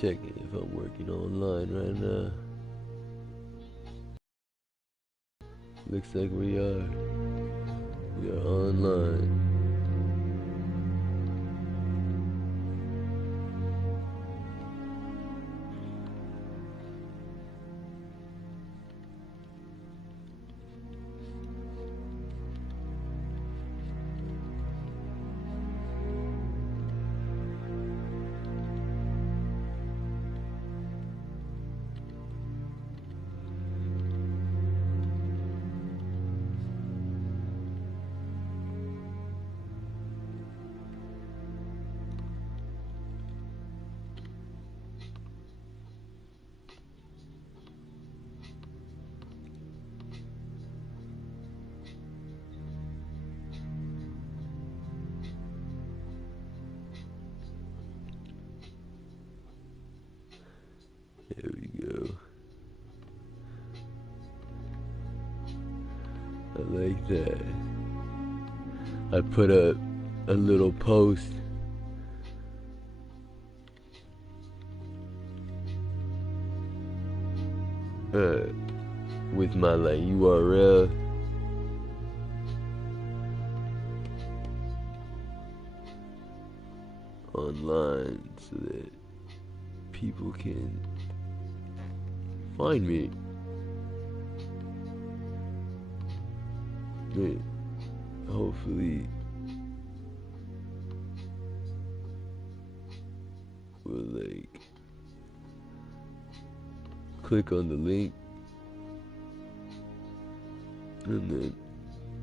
checking if I'm working online right now. Looks like we are. We are online. There we go. I like that. I put a little post with my like URL online so that people can find me. And hopefully we'll like click on the link and then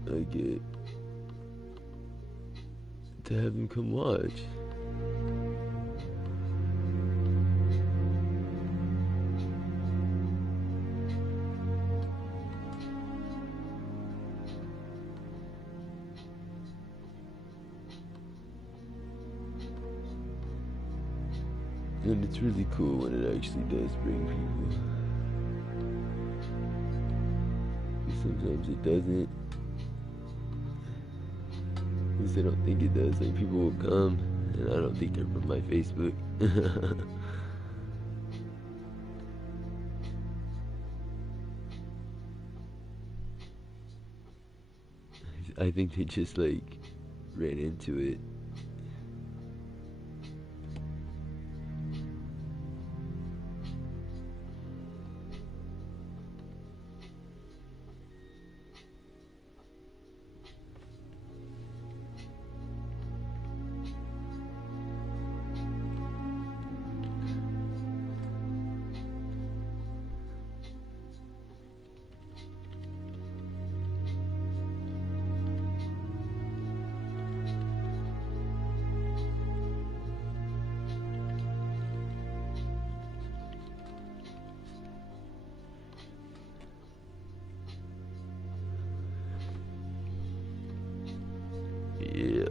I get to have them come watch. And it's really cool when it actually does bring people. Sometimes it doesn't. At least I don't think it does. Like, people will come, and I don't think they're from my Facebook. I think they just, like, ran into it. Yeah.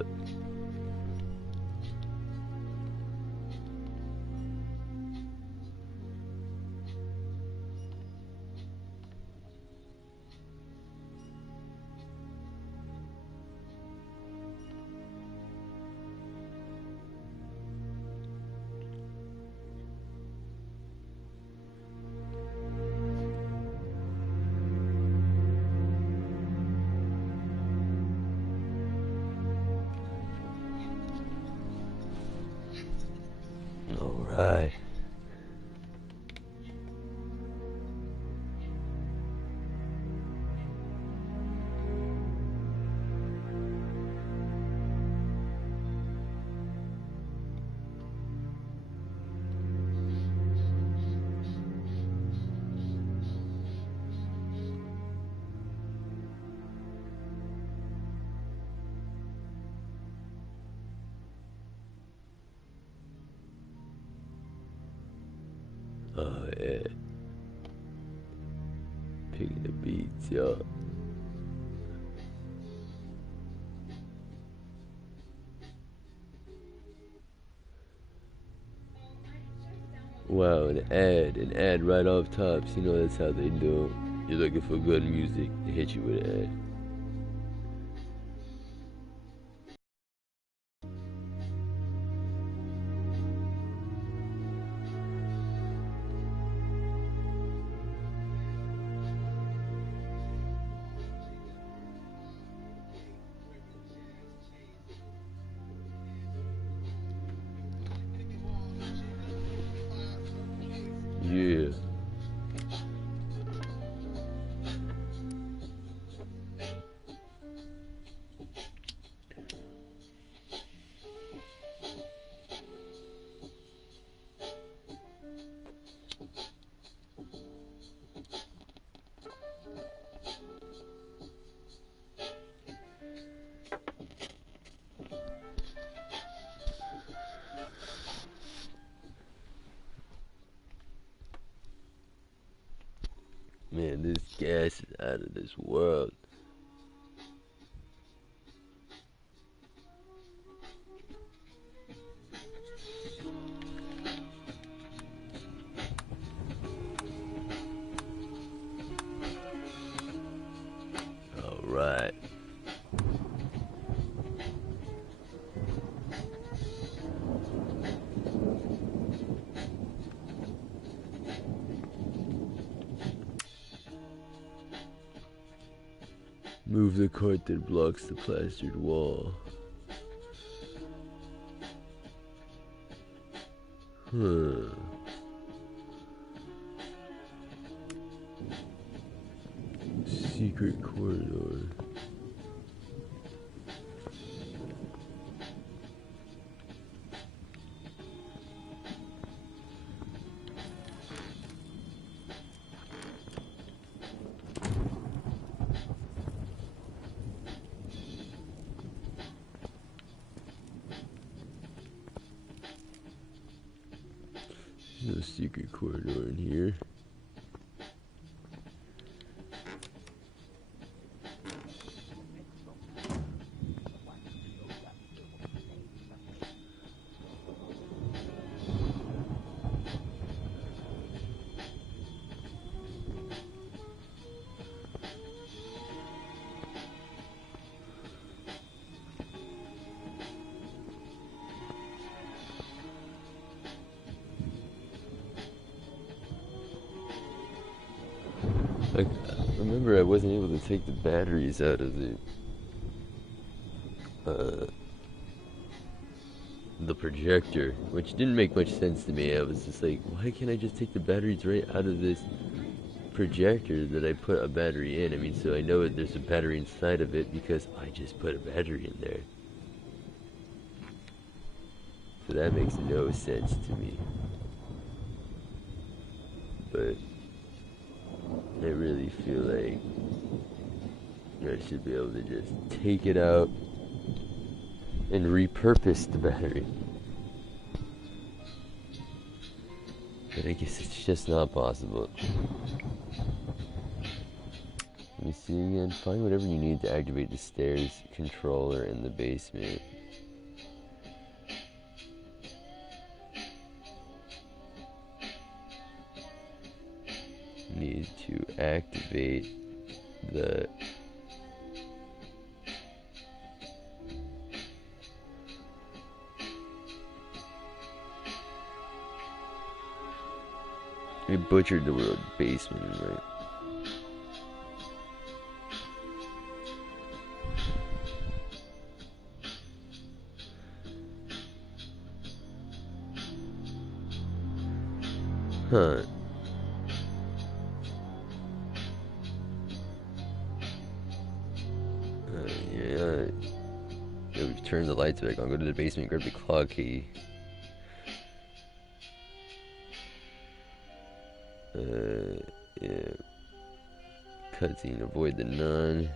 All right. Oh yeah. Picking the beats, y'all. Wow, an ad right off tops. You know that's how they do it. You're looking for good music, they hit you with an ad. Man, this gas is out of this world. Alright. Move the cord that blocks the plastered wall. Secret corridor. No secret corridor in here. Like, remember I wasn't able to take the batteries out of the projector, which didn't make much sense to me. I was just like, why can't I just take the batteries right out of this projector that I put a battery in? I mean, so I know there's a battery inside of it because I just put a battery in there. So that makes no sense to me. But I really feel like I should be able to just take it out and repurpose the battery. But I guess it's just not possible. Let me see again. Find whatever you need to activate the stairs controller in the basement. Need to activate the I butchered the word basement, right? Huh. Yeah. We've turned the lights back on. Go to the basement, grab the clock key. Yeah. Cutscene, avoid the nun.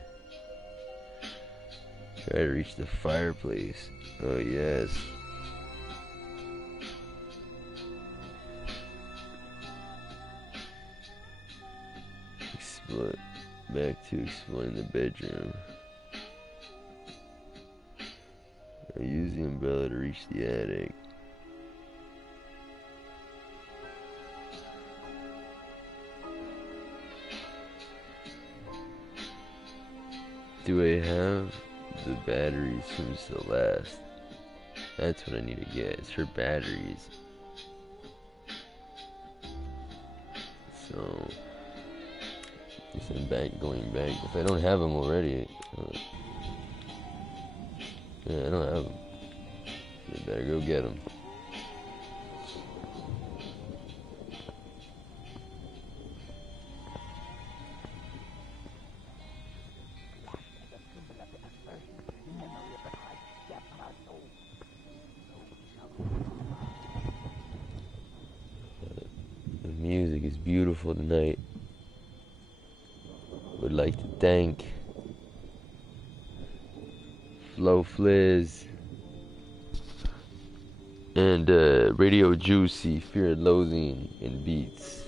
Try to reach the fireplace. Oh, yes. Explore. Back to exploring the bedroom. Use the umbrella to reach the attic. Do I have the batteries from Celeste? That's what I need to get. It's her batteries. So, I guess I'm going back. If I don't have them already, yeah, I don't have them. I better go get them. The music is beautiful tonight. Would like to thank Flo Fliz and Radio Juicy, Fear and Loathing and Beats.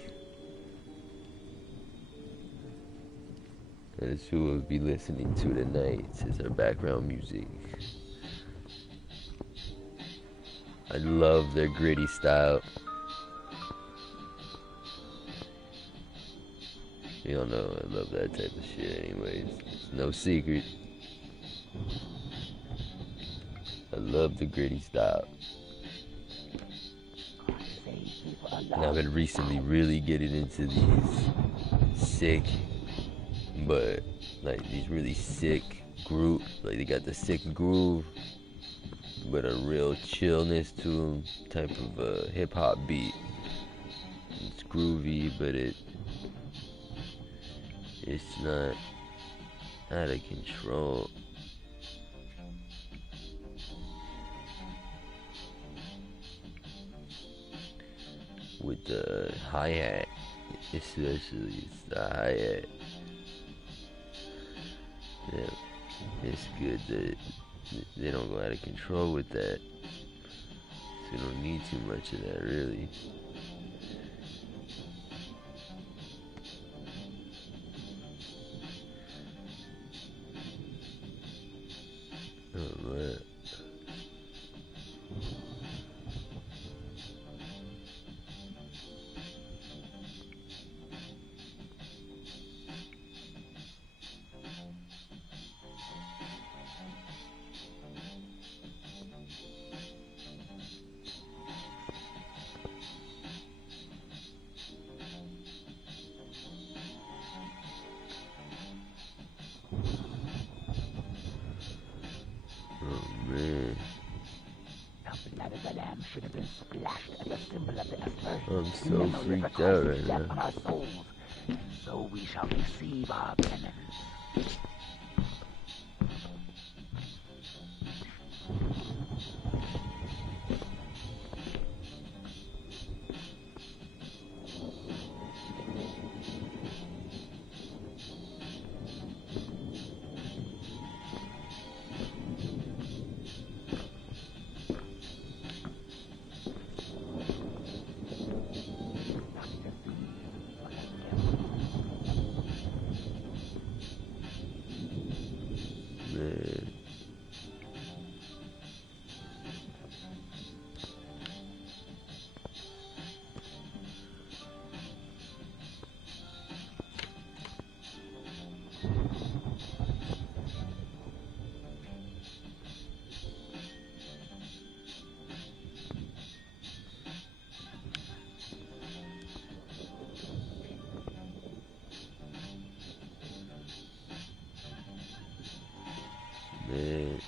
That is who we'll be listening to tonight as our background music. I love their gritty style. You don't know, I love that type of shit anyways. It's no secret. I love the gritty style. And I've been recently really getting into these sick, but like these really sick groove, like they got the sick groove, but a real chillness to them, type of hip hop beat. It's groovy, but it's not out of control. With the hi-hat, especially it's the hi-hat. Yeah, it's good that they don't go out of control with that. So you don't need too much of that, really. Oh man. Oh man. The blood of the lamb should have been splashed as a symbol of the aspersion. I'm so freaked out right now. On our souls. So we shall receive our penance. Man. Man.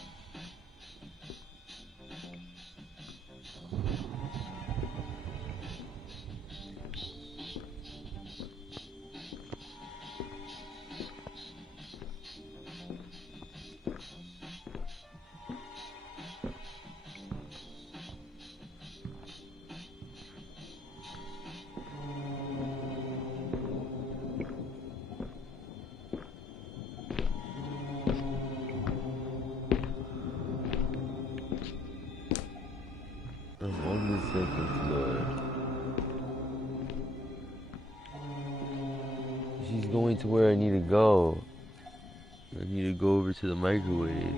I'm on the second floor. She's going to where I need to go. I need to go over to the microwave.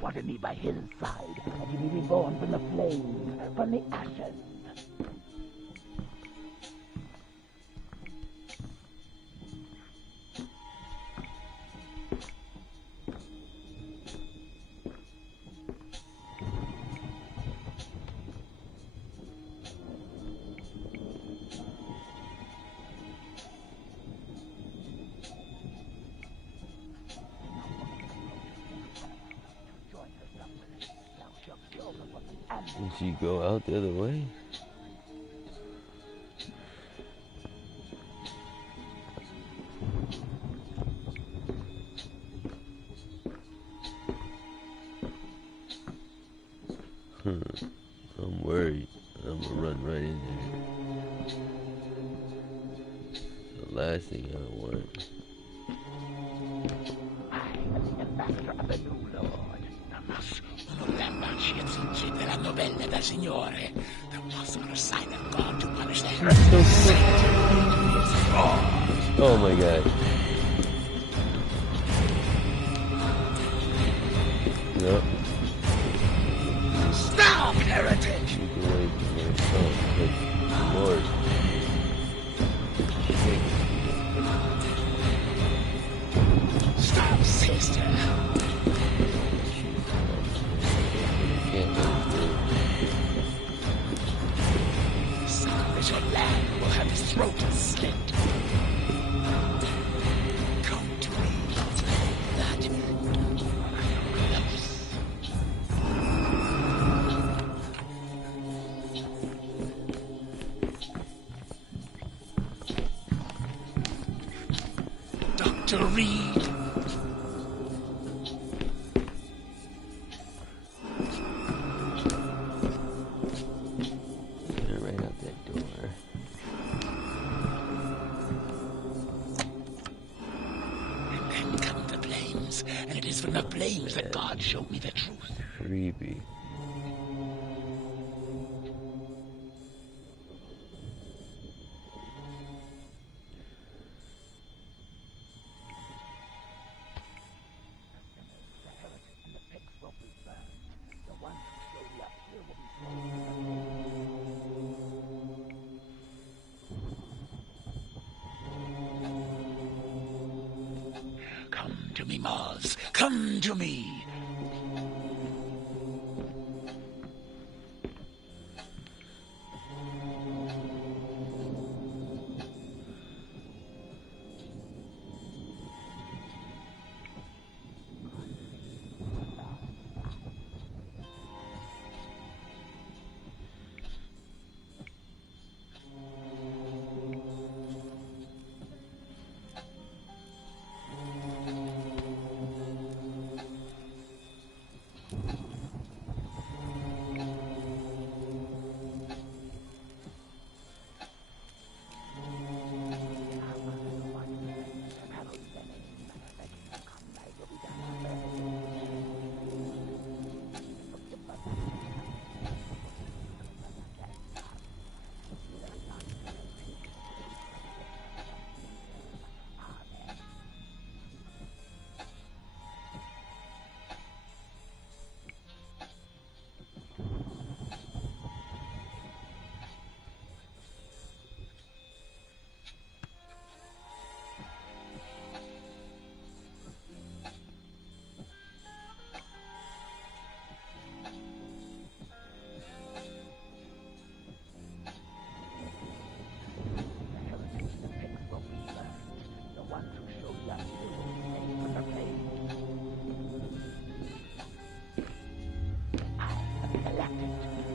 Wanted me by his side, and to be reborn from the flames, from the ashes. Did she go out the other way? I'm gonna run right in there. The last thing I want. I am the ambassador of the new lord. Damas, un'orrenda ci verranno belle dal Signore. There was a silent God to punish them. Oh my god. Nope. Stop, heretic! Keep away from my phone. Good Lord. Stop, sister! Can't go through. Some little lad will have his throat slit. Come to me. That close. Dr. Reed. They're right out that door. And then come the flames, and it is from the flames that God showed me the truth. Creepy. Come to me, Mars. Come to me.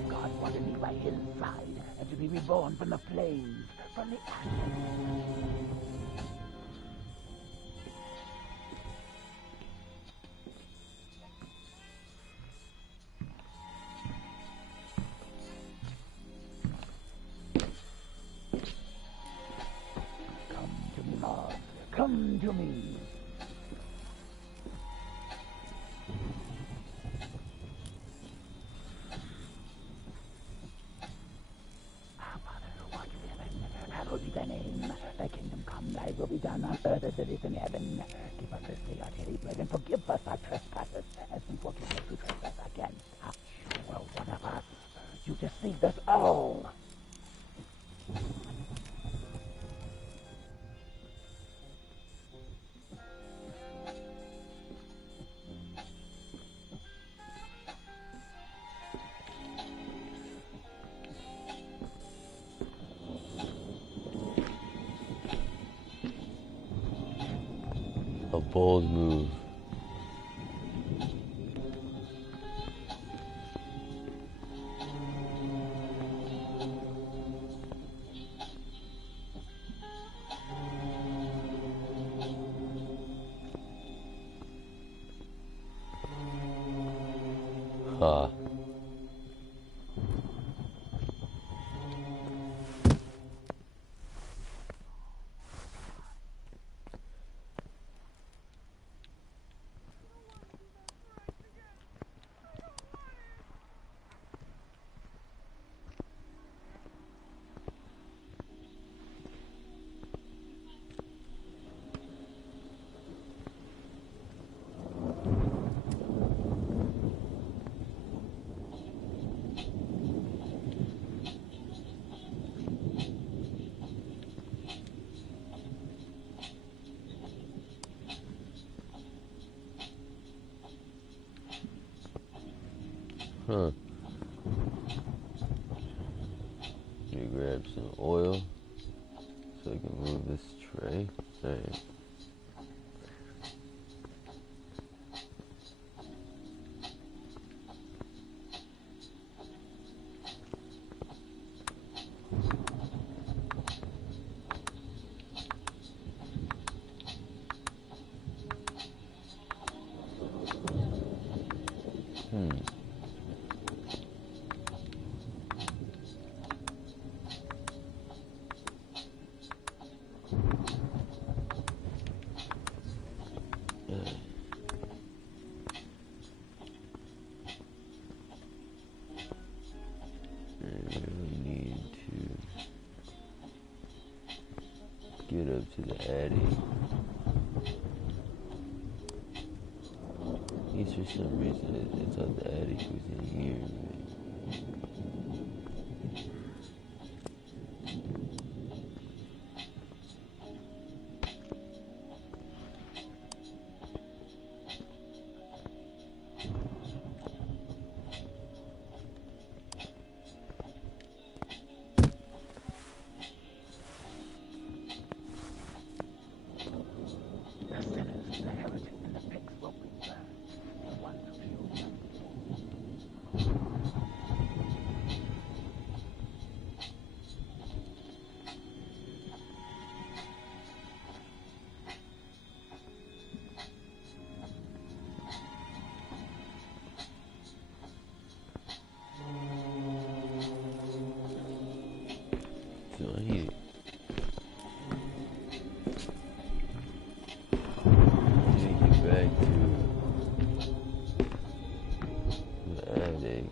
God wanted me by his side, and to be reborn from the flames, from the ashes. Come to me, Mars. Come to me. Hallowed be thy name. Thy kingdom come, thy will be done on earth as it is in heaven. Give us this day our daily bread, and forgive us our trespasses, as we forgive those who trespass against us. You were one of us. You deceived us all. A bold move. Ha. Huh. Let me grab some oil so I can move this tray. Alright. Get up to the attic. At least for some reason I thought the attic was in here. The sinners, the heretics, and the pigs will be burned in one few So I need to get back to the attic.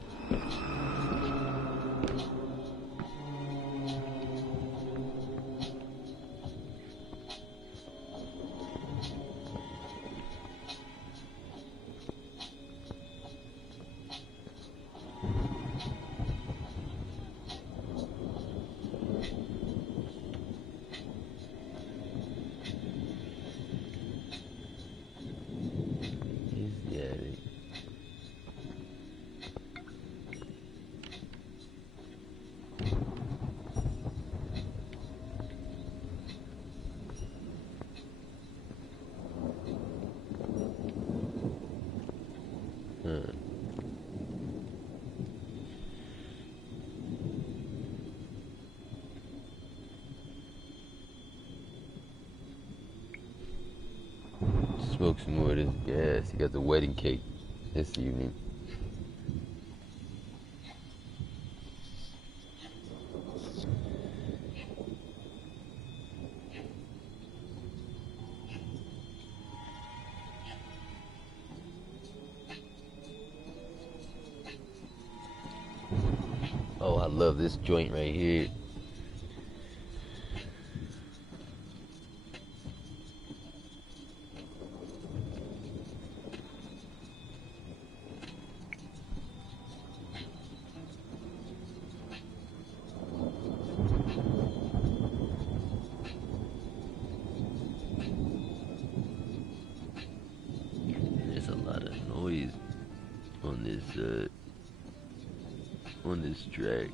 Here's the attic. Huh. Smoke some more of this gas. You got the wedding cake this evening. Oh, I love this joint right here. There's a lot of noise on this track.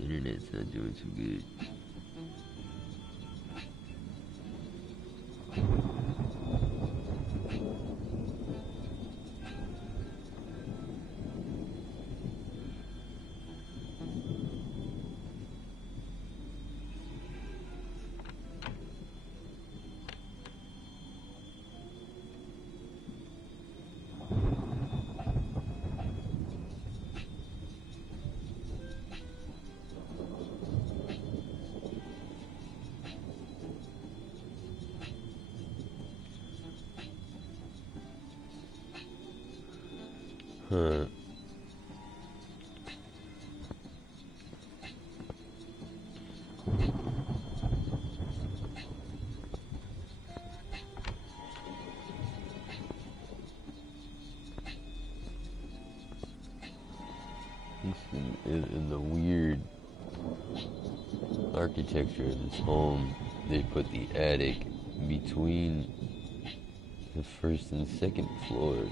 Internet's not doing too good. Huh. In the weird architecture of this home, they put the attic between the first and second floors.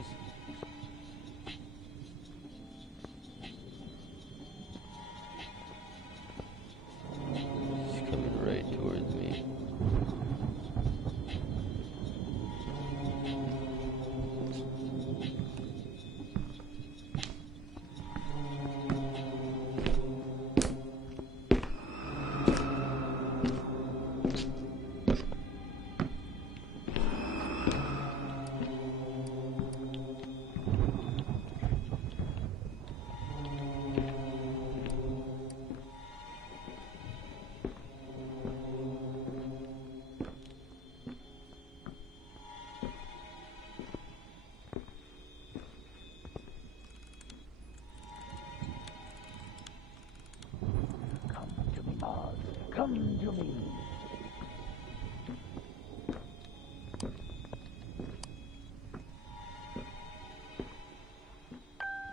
Come to me.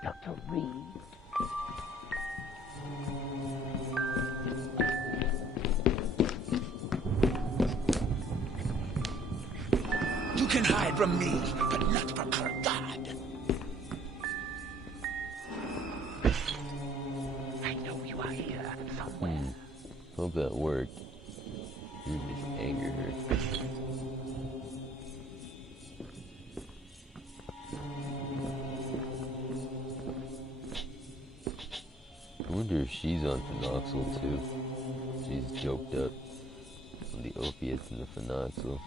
Dr. Reed. You can hide from me, but not from our God. I know you are here somewhere. Hope that worked. You just anger her. I wonder if she's on phenoxyl too. She's joked up on the opiates and the phenoxyl.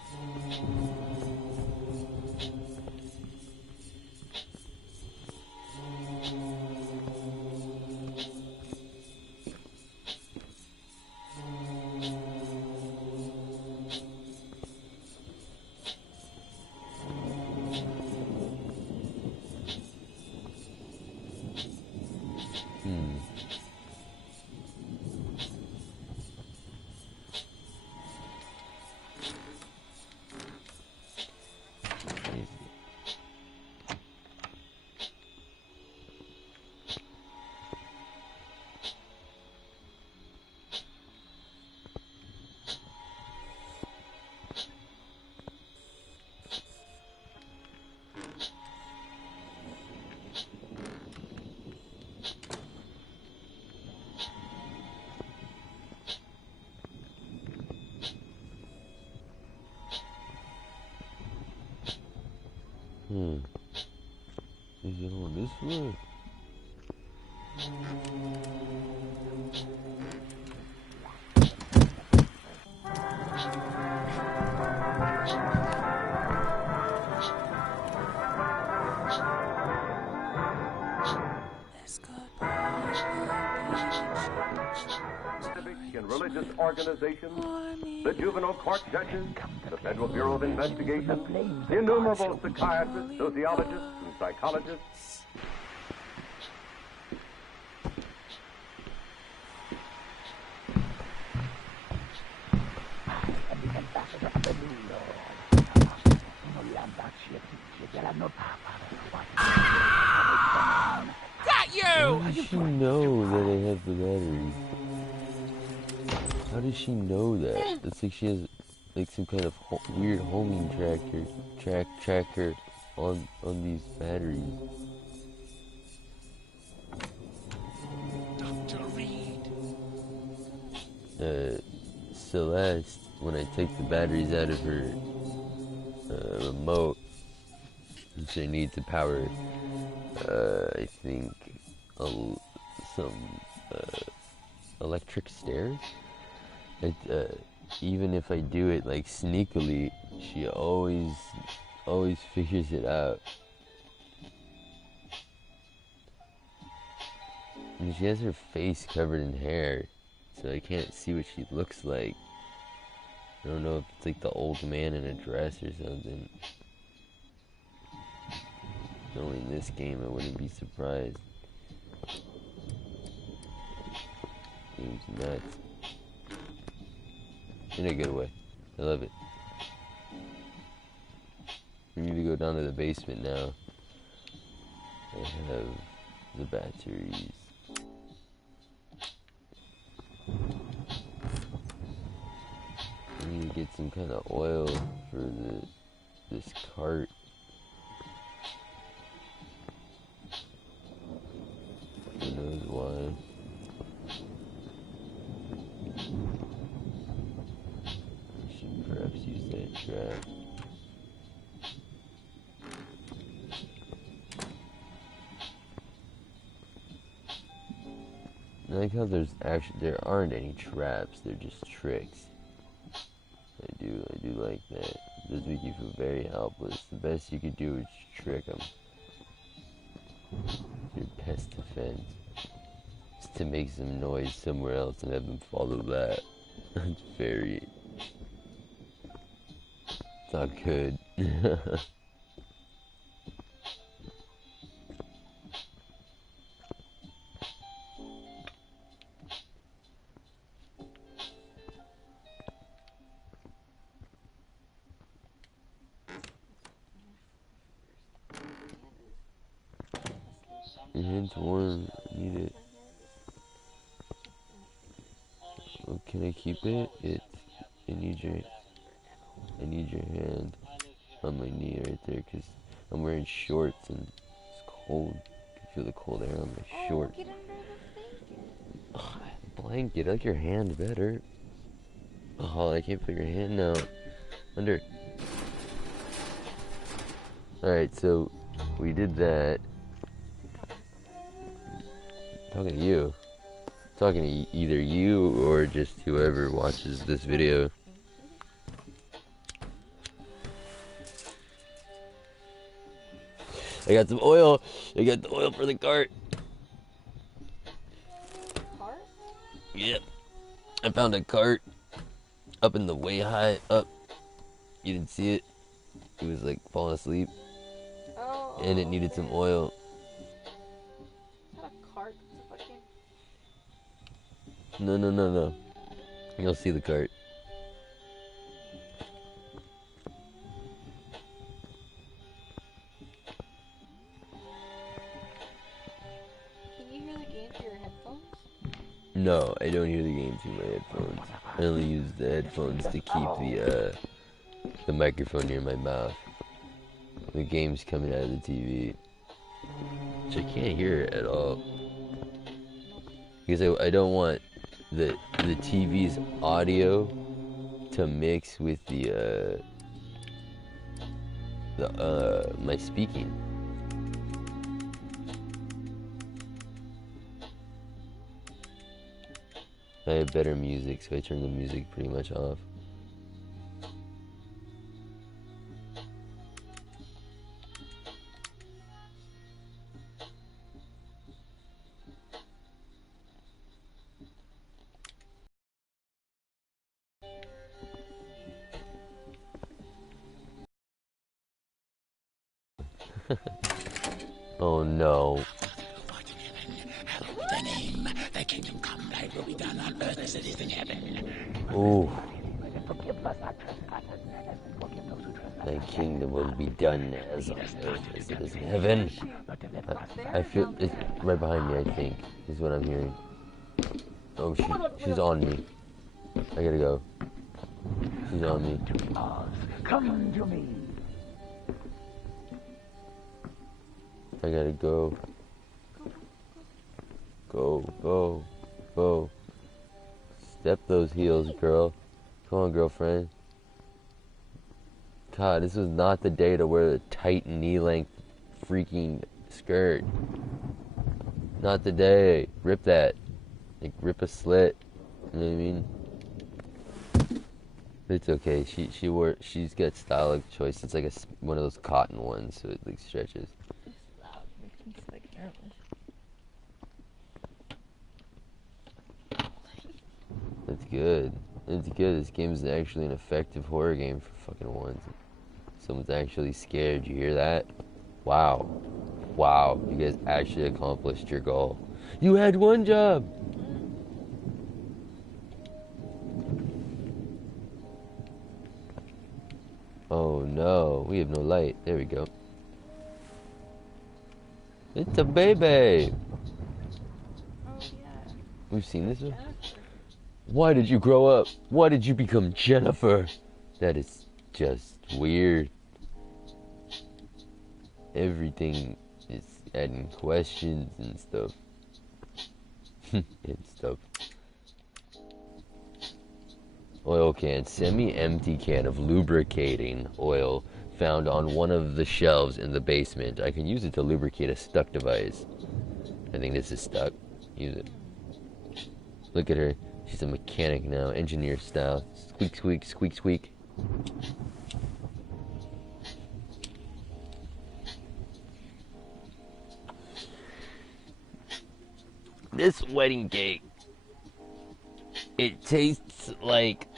Is it on this floor? In religious organizations, the juvenile court judges, the Federal Bureau of Investigation, the innumerable psychiatrists, sociologists, and psychologists. Got you! How does she know that I have the batteries? How does she know that? It's like she has like some kind of weird homing tracker on these batteries. Dr. Reed. Celeste, when I take the batteries out of her remote, which I need to power, I think, some electric stairs. Even if I do it like sneakily, she always figures it out. And she has her face covered in hair, so I can't see what she looks like. I don't know if it's like the old man in a dress or something. Only in this game I wouldn't be surprised. Game's nuts. In a good way. I love it. We need to go down to the basement now. I have the batteries. I need to get some kind of oil for this cart. Who knows why? I should perhaps use that trap. I like how there aren't any traps, they're just tricks. I do like that. It does make you feel very helpless. The best you could do is trick them. Your best defense is to make some noise somewhere else and have them follow that. That's very... It's not good. Your hand's warm. I need it. Oh, can I keep it? I need your hand on my knee right there, because I'm wearing shorts and it's cold. I can feel the cold air on my shorts. Get under the blanket. Ugh, blanket, I like your hand better. Oh, I can't put your hand now. Under. Alright, so we did that. Talking to you. Talking to either you or just whoever watches this video. I got some oil. I got the oil for the cart. Cart? Yep. I found a cart up in the way high up. You didn't see it. It was like falling asleep. Oh. And it needed some oil. Is that a cart? It's a fucking... No. You'll see the cart. Can you hear the game through your headphones? No, I don't hear the game through my headphones. I only use the headphones to keep the microphone near my mouth. The game's coming out of the TV, which I can't hear at all. Because I don't want the TV's audio to mix with my speaking. I have better music, so I turn the music pretty much off. Oh no. The name, thy kingdom come, thy will be done on earth as it is in heaven. Oh. Forgive us our trespasses, as we forgive those who trespass. Thy kingdom will be done as on earth as it is in heaven. I feel it's right behind me, I think, is what I'm hearing. Oh, she's on me. I gotta go. She's on me. Come to me. I gotta go. Go. Step those heels, girl. Come on, girlfriend. God, this was not the day to wear a tight knee-length freaking skirt. Not the day. Rip that. Like, rip a slit. You know what I mean? It's okay. She's got style of choice. It's like one of those cotton ones, so it like stretches. That's good. It's good. This game is actually an effective horror game for fucking once. Someone's actually scared. You hear that? Wow. Wow. You guys actually accomplished your goal. You had one job. Oh no. We have no light. There we go. It's a baby. Oh, yeah. We've seen this one. Jennifer. Why did you grow up? Why did you become Jennifer? That is just weird. Everything is adding questions and stuff. Oil can. Semi-empty can of lubricating oil found on one of the shelves in the basement. I can use it to lubricate a stuck device. I think this is stuck. Use it. Look at her. She's a mechanic now, engineer style. Squeak, squeak, squeak, squeak. This wedding cake, it tastes like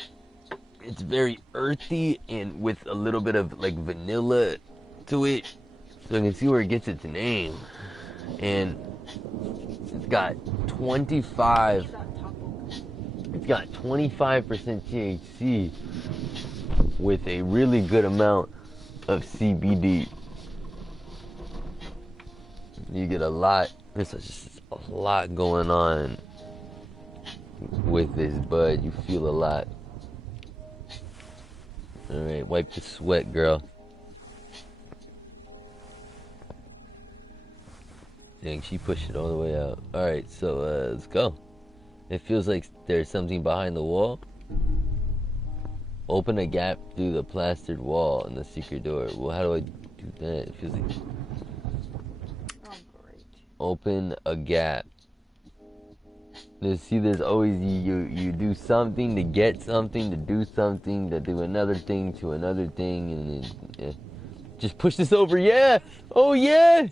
it's very earthy and with a little bit of like vanilla to it. So I can see where it gets its name. And it's got 25% THC with a really good amount of CBD. You get a lot There's just a lot going on with this bud. You feel a lot. Alright, wipe the sweat, girl. Dang, she pushed it all the way out. Alright, so let's go. It feels like there's something behind the wall. Open a gap through the plastered wall in the secret door. Well, how do I do that? It feels like... Oh, great. Open a gap. See, there's always you do something to get something, to do something, to do another thing, to another thing, and then, just push this over. Yeah! Oh, yeah!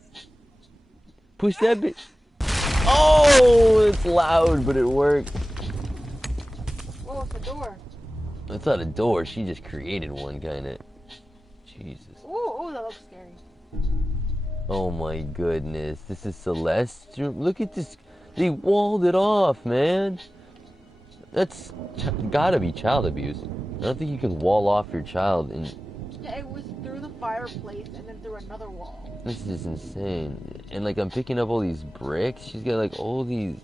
Push that bit. Oh, it's loud, but it worked. Whoa, it's a door. It's not a door. She just created one, kind of. Jesus. Ooh, that looks scary. Oh my goodness. This is Celestial. Look at this. They walled it off, man. That's gotta be child abuse. I don't think you can wall off your child. Yeah, it was through the fireplace and then through another wall. This is insane. And like, I'm picking up all these bricks. She's got like all these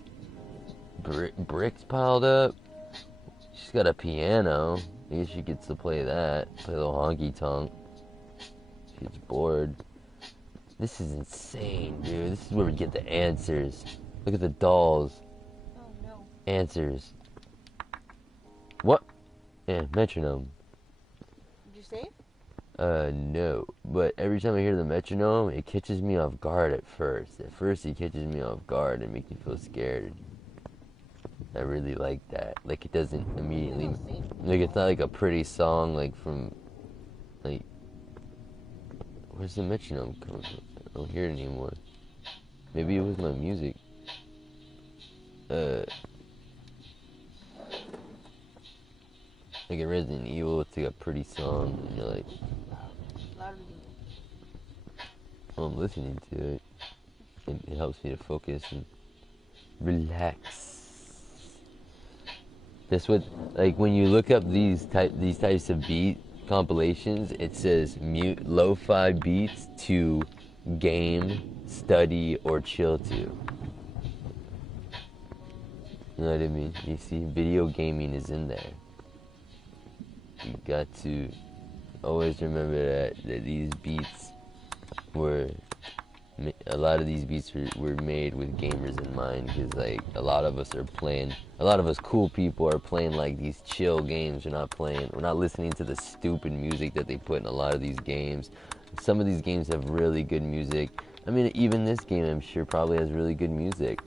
bricks piled up. She's got a piano. I guess she gets to play that. Play a little honky tonk. She gets bored. This is insane, dude. This is where we get the answers. Look at the dolls. Oh no. Answers. What? Yeah, metronome. Did you save? No. But every time I hear the metronome, it catches me off guard at first. At first, it catches me off guard and makes me feel scared. I really like that. Like, it doesn't immediately... Like, it's not like a pretty song, like, from... Like... Where's the metronome coming from? I don't hear it anymore. Maybe it was my music. Like in Resident Evil, it's like a pretty song, and you're like... Well, I'm listening to it. It helps me to focus and relax. That's what, like, when you look up these types of beat compilations, it says mute lo-fi beats to game, study, or chill to. You know what I mean? You see, video gaming is in there. You got to always remember that these beats were... A lot of these beats were made with gamers in mind, because like a lot of us cool people are playing like these chill games. We're not listening to the stupid music that they put in a lot of these games. Some of these games have really good music. I mean, even this game I'm sure probably has really good music,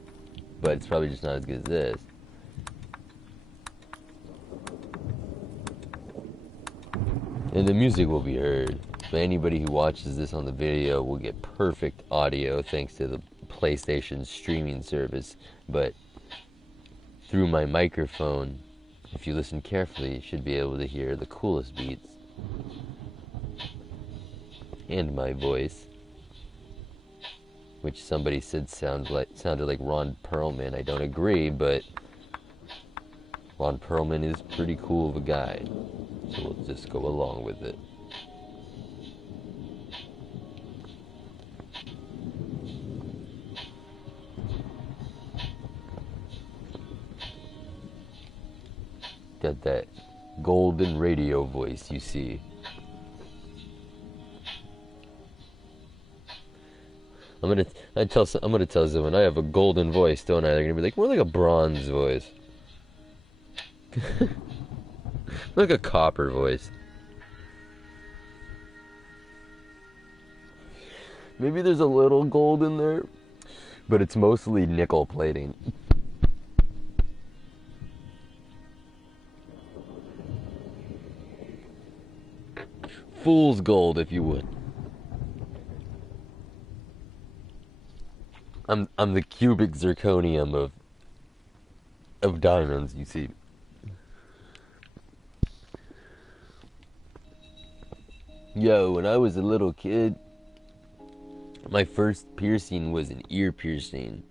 but it's probably just not as good as this. And the music will be heard. But anybody who watches this on the video will get perfect audio thanks to the PlayStation streaming service. But through my microphone, if you listen carefully, you should be able to hear the coolest beats. And my voice, which somebody said sounded like Ron Perlman. I don't agree, but Ron Perlman is pretty cool of a guy. So we'll just go along with it. Got that golden radio voice, you see. I'm gonna tell someone I have a golden voice, don't I? They're gonna be like, more like a bronze voice. Like a copper voice. Maybe there's a little gold in there, but it's mostly nickel plating. Fool's gold, if you would. I'm the cubic zirconium of diamonds, you see. Yo, when I was a little kid, my first piercing was an ear piercing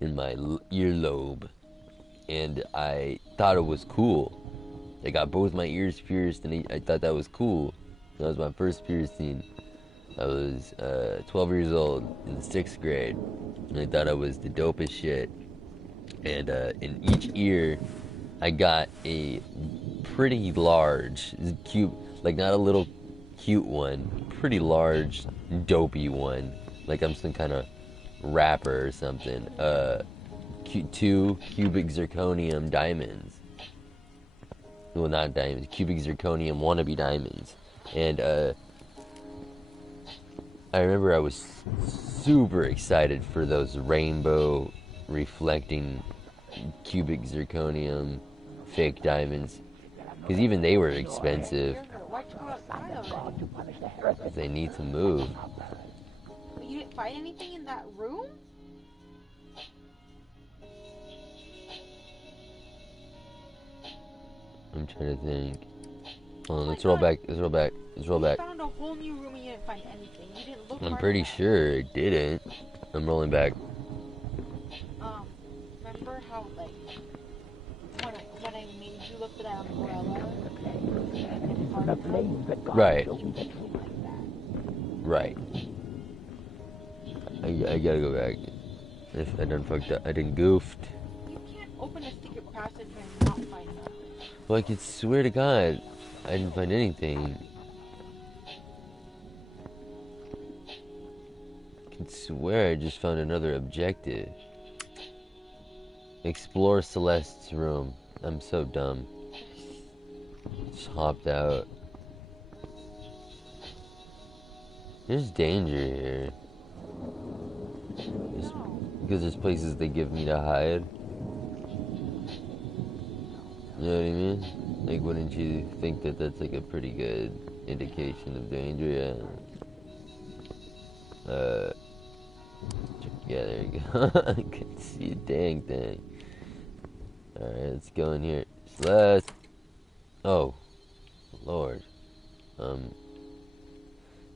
in my earlobe, and I thought it was cool. I got both my ears pierced, and I thought that was cool. That was my first piercing. I was 12 years old in the 6th grade, and I thought I was the dopest shit. And in each ear, I got a pretty large, cute, like not a little cute one, pretty large, dopey one, like I'm some kind of rapper or something. 2 cubic zirconium diamonds. Well, not diamonds, cubic zirconium wannabe diamonds. And I remember I was super excited for those rainbow reflecting cubic zirconium fake diamonds, because even they were expensive. They need to move. But you didn't find anything in that room? I'm trying to think. Hold on, let's roll back. Let's roll back. Let's roll back. You found a whole new room and you didn't find anything. You didn't look. I'm pretty sure it didn't. I'm rolling back. Remember how like when I made you look for that umbrella? Right. Right. I gotta go back. If I done fucked up, I done goofed. You can't open a secret passage and not find nothing. Well, I could swear to God, I didn't find anything. I can swear I just found another objective. Explore Celeste's room. I'm so dumb. Just hopped out. There's danger here. Because there's places they give me to hide. You know what I mean? Like, wouldn't you think that that's like a pretty good indication of danger? Yeah. Yeah, there you go. I can see a dang thing. Alright, let's go in here. Celeste! Oh, Lord. You're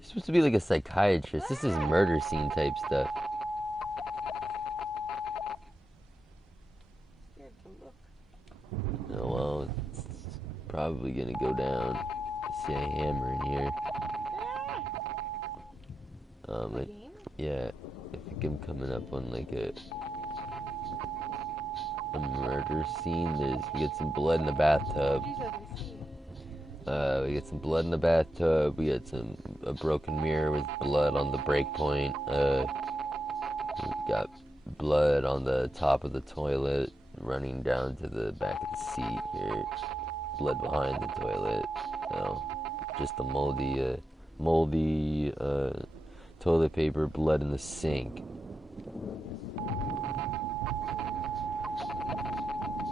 supposed to be like a psychiatrist. This is murder scene type stuff. Oh, well, it's probably gonna go down. I see a hammer in here. Yeah, I think I'm coming up on like a murder scene. We get some blood in the bathtub. We get some blood in the bathtub. We got a broken mirror with blood on the break point. We got blood on the top of the toilet running down to the back of the seat here. Blood behind the toilet. Just the moldy toilet paper, blood in the sink.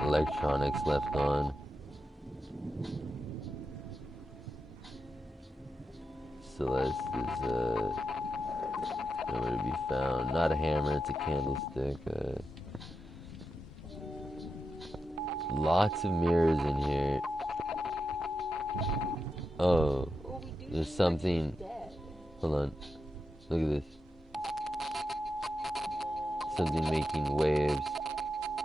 Electronics left on. Celeste is nowhere to be found. Not a hammer, it's a candlestick. Lots of mirrors in here. Oh, there's something. Hold on. Look at this. Something making waves.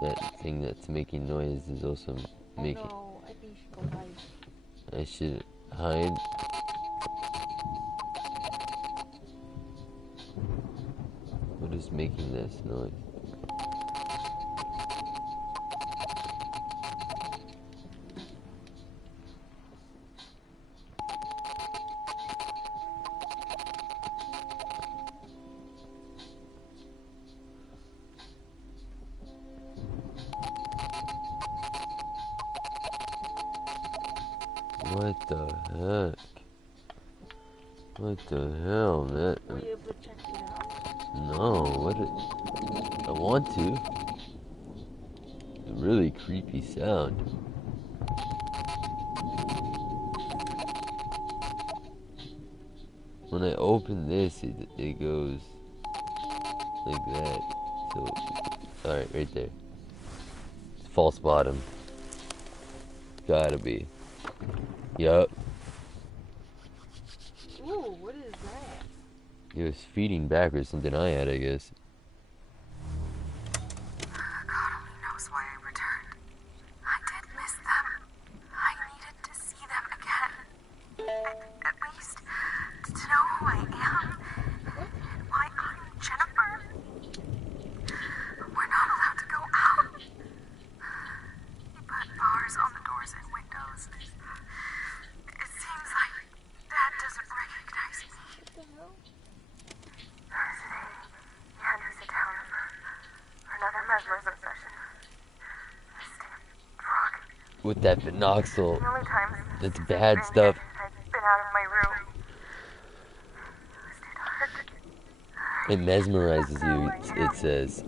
That thing that's making noise is also making. No, I think you should go hide. I should hide. What is making this noise? What the heck? What the hell, man? Were you able to check it out? No, I want to. A really creepy sound. When I open this, it goes like that. So, alright, right there. It's false bottom. Gotta be. Yup. Ooh, what is that? It was feeding back or something I had, I guess. God only knows why I returned. I did miss them. I needed to see them again. At least to know who I am with that phenoxyl. The only times That's bad stuff. I've been out of my room. It mesmerizes you, it says.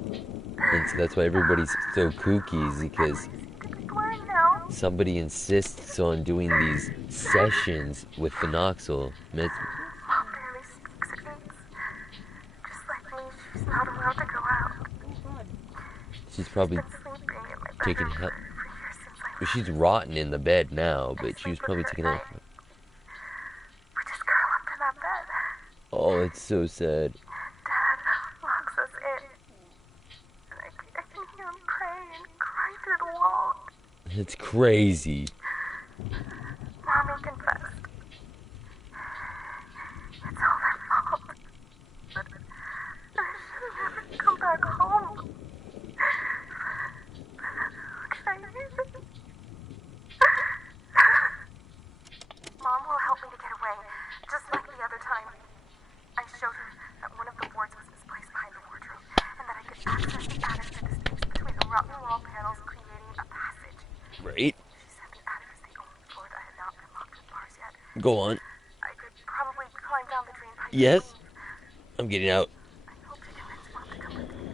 And so that's why everybody's so kooky, is because somebody insists on doing these sessions with phenoxyl. Mom barely speaks or eats. Just like me, she's not allowed to go out. She's probably taking help. She's rotten in the bed now, but she was probably taking help. We just curl up in that bed. Oh, it's so sad. Dad locks us in. And I can hear him pray and cry through the wall. It's crazy. Mommy confessed. It's all their fault. But I should never come back home. Mom will help me to get away, just like the other time. I showed her that one of the boards was misplaced behind the wardrobe, and that I could access the attic through the space between the rotten wall panels, creating a passage. Right? She said the attic is the only floor that had not been locked with bars yet. Go on. I could probably climb down the drain pipe. Yes? I'm getting out. I hope to convince Mom to come with me.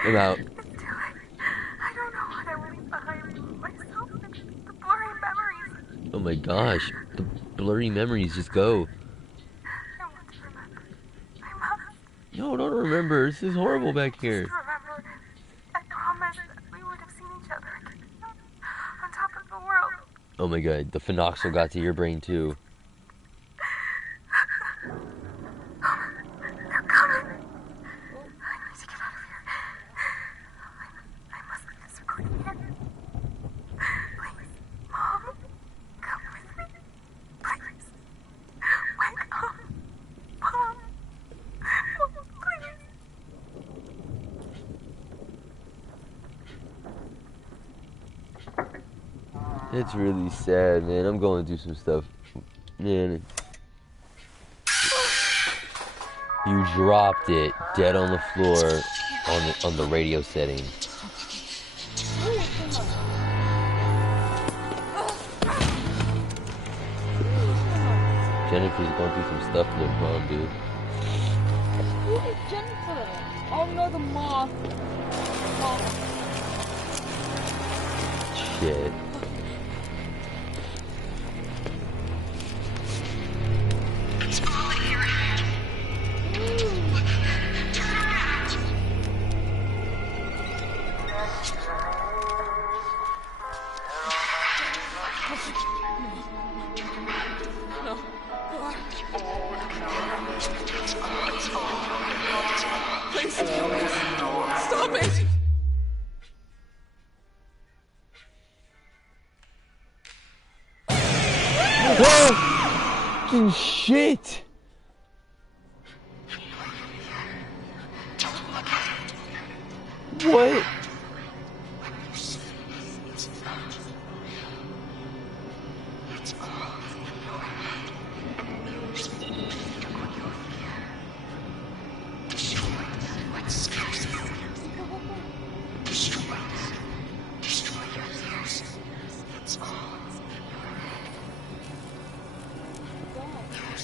I'm out. It's too late. I don't know what I'm leaving behind. Myself and the blurry memories. Oh my gosh. The blurry memories just go. I want to remember. I must. No, don't remember. This is horrible back here. Just remember. I promised that we would have seen each other again. On top of the world. Oh my god, the phenoxyl got to your brain too. They're coming. I need to get out of here. I must leave this recording here. Please, Mom, come with me. Please. Wake up. Mom. Please. It's really sad, man. I'm going through some stuff. Man. You dropped it dead on the floor on the radio setting. Jennifer's going through some stuff with her mom, dude. Who is Jennifer? Oh no, the moth. Shit. Stop it! Fucking shit! What?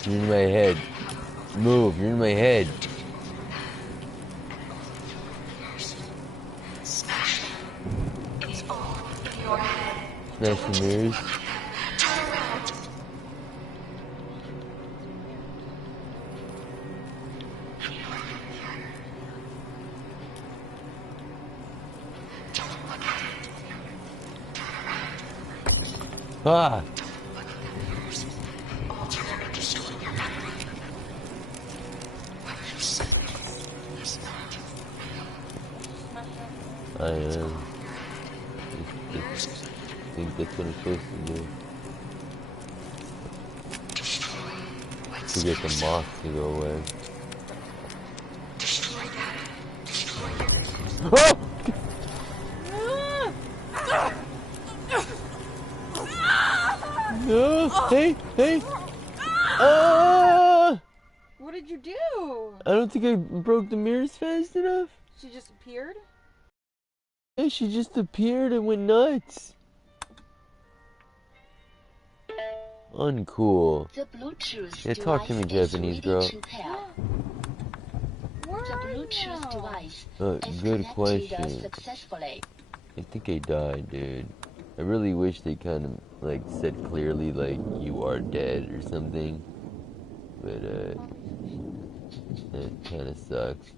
You're in my head. Move, you're in my head. Smash them. It's all in your head. Smash the mirrors. Turn around. Ah! I am. I think that's what I'm supposed to do. To get the moth to go away. Oh! No! Hey! Hey! What did you do? I don't think I broke the mirrors fast enough. She just appeared? Yeah, she just appeared and went nuts. Uncool. The Bluetooth Yeah, talk to me, device Japanese is girl. ready to pair. The Bluetooth device is Good connected question. successfully. I think I died, dude. I really wish they kind of, like, said clearly, like, you are dead or something. But, it kind of sucks.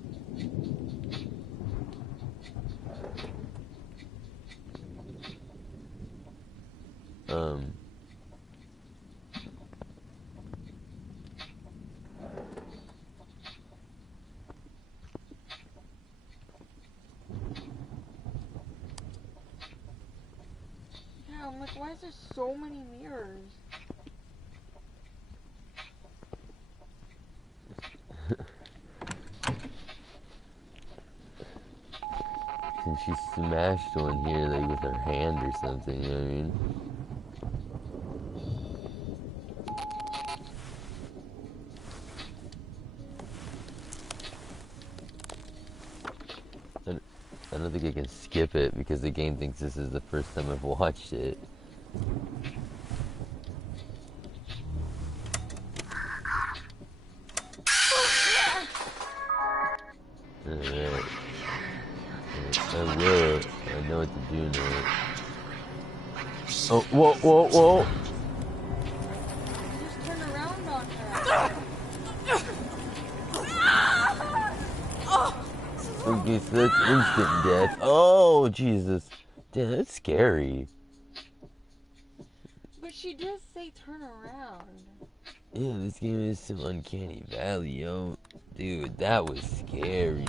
Yeah, I'm like, why is there so many mirrors? And she smashed one here, like, with her hand or something, you know what I mean? I don't think I can skip it because the game thinks this is the first time I've watched it. Alright. I will. I know what to do now. Oh, whoa, whoa, whoa! Just turn around on her. Okay, so that's instant death. Oh, Jesus. Damn, that's scary. But she did say turn around. Yeah, this game is some Uncanny Valley, yo. Dude, that was scary.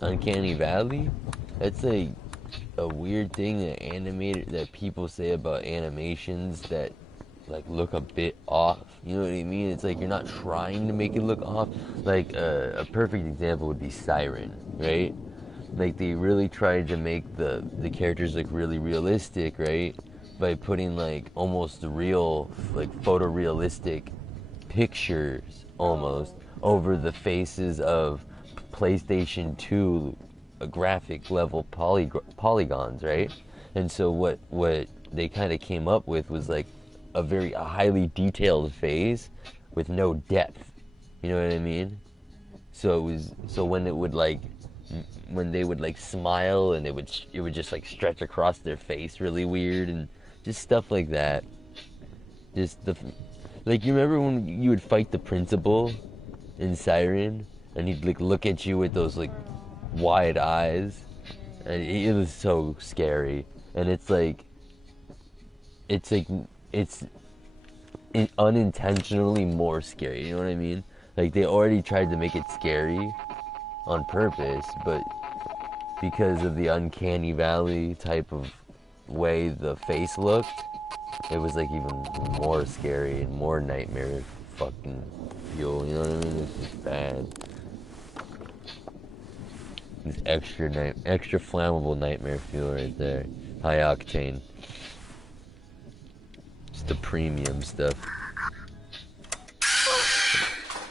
Uncanny Valley? That's like a weird thing that people say about animations that like look a bit off. You know what I mean? It's like you're not trying to make it look off. Like a perfect example would be Siren, right? Like they really tried to make the characters look really realistic, right? By putting like almost real, like photorealistic pictures almost over the faces of PlayStation 2 graphic level polygons, right? And so what they kind of came up with was like a very highly detailed face with no depth. You know what I mean? So when it would like when they would like smile and it would just like stretch across their face really weird and just stuff like that. Just like you remember when you would fight the principal in Siren and he'd like look at you with those like wide eyes and it was so scary. And it's unintentionally more scary, you know what I mean? Like they already tried to make it scary on purpose, but because of the Uncanny Valley type of way the face looked, it was like even more scary and more nightmare fucking fuel, you know what I mean? It's just bad. It's extra flammable nightmare fuel right there. High octane. It's the premium stuff.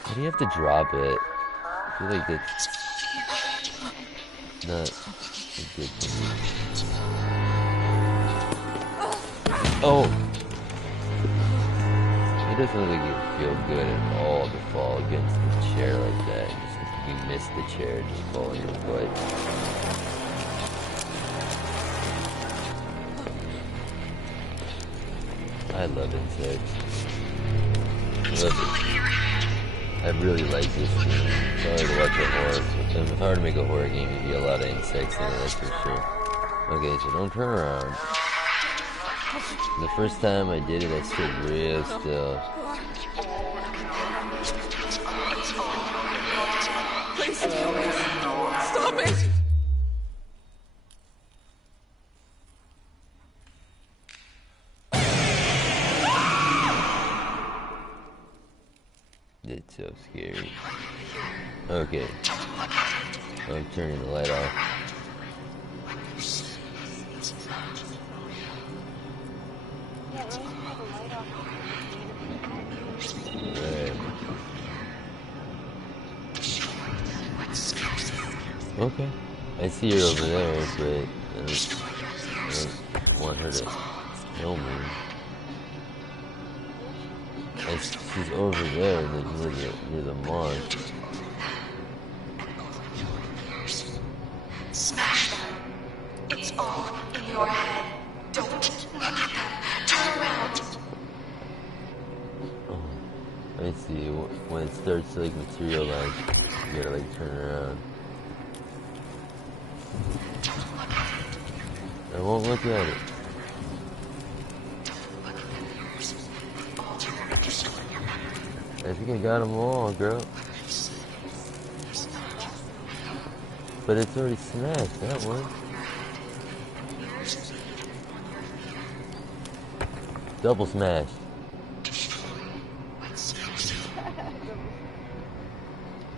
Why do you have to drop it? I feel like that's not a good thing. Oh! It doesn't look like it feel good at all to fall against the chair like that. Just you miss the chair, just fall on your foot. I love insects. I really like this game. It's hard to watch a horror. If it's hard to make a horror game, it'd be a lot of insects in it, that's for sure. Okay, so don't turn around. The first time I did it, I stood real still. Please, stop it! It's so scary. Okay. I'm turning the light off. Right. Okay. I see her over there, but I don't want her to kill me. She's over there, like near the mall. Smash them. It's all in your head. Don't look at them. Turn around. Oh, I see. When it starts to like materialize, you gotta like turn around. I won't look at it. I think I got them all, girl. But it's already smashed, that one. Double smashed.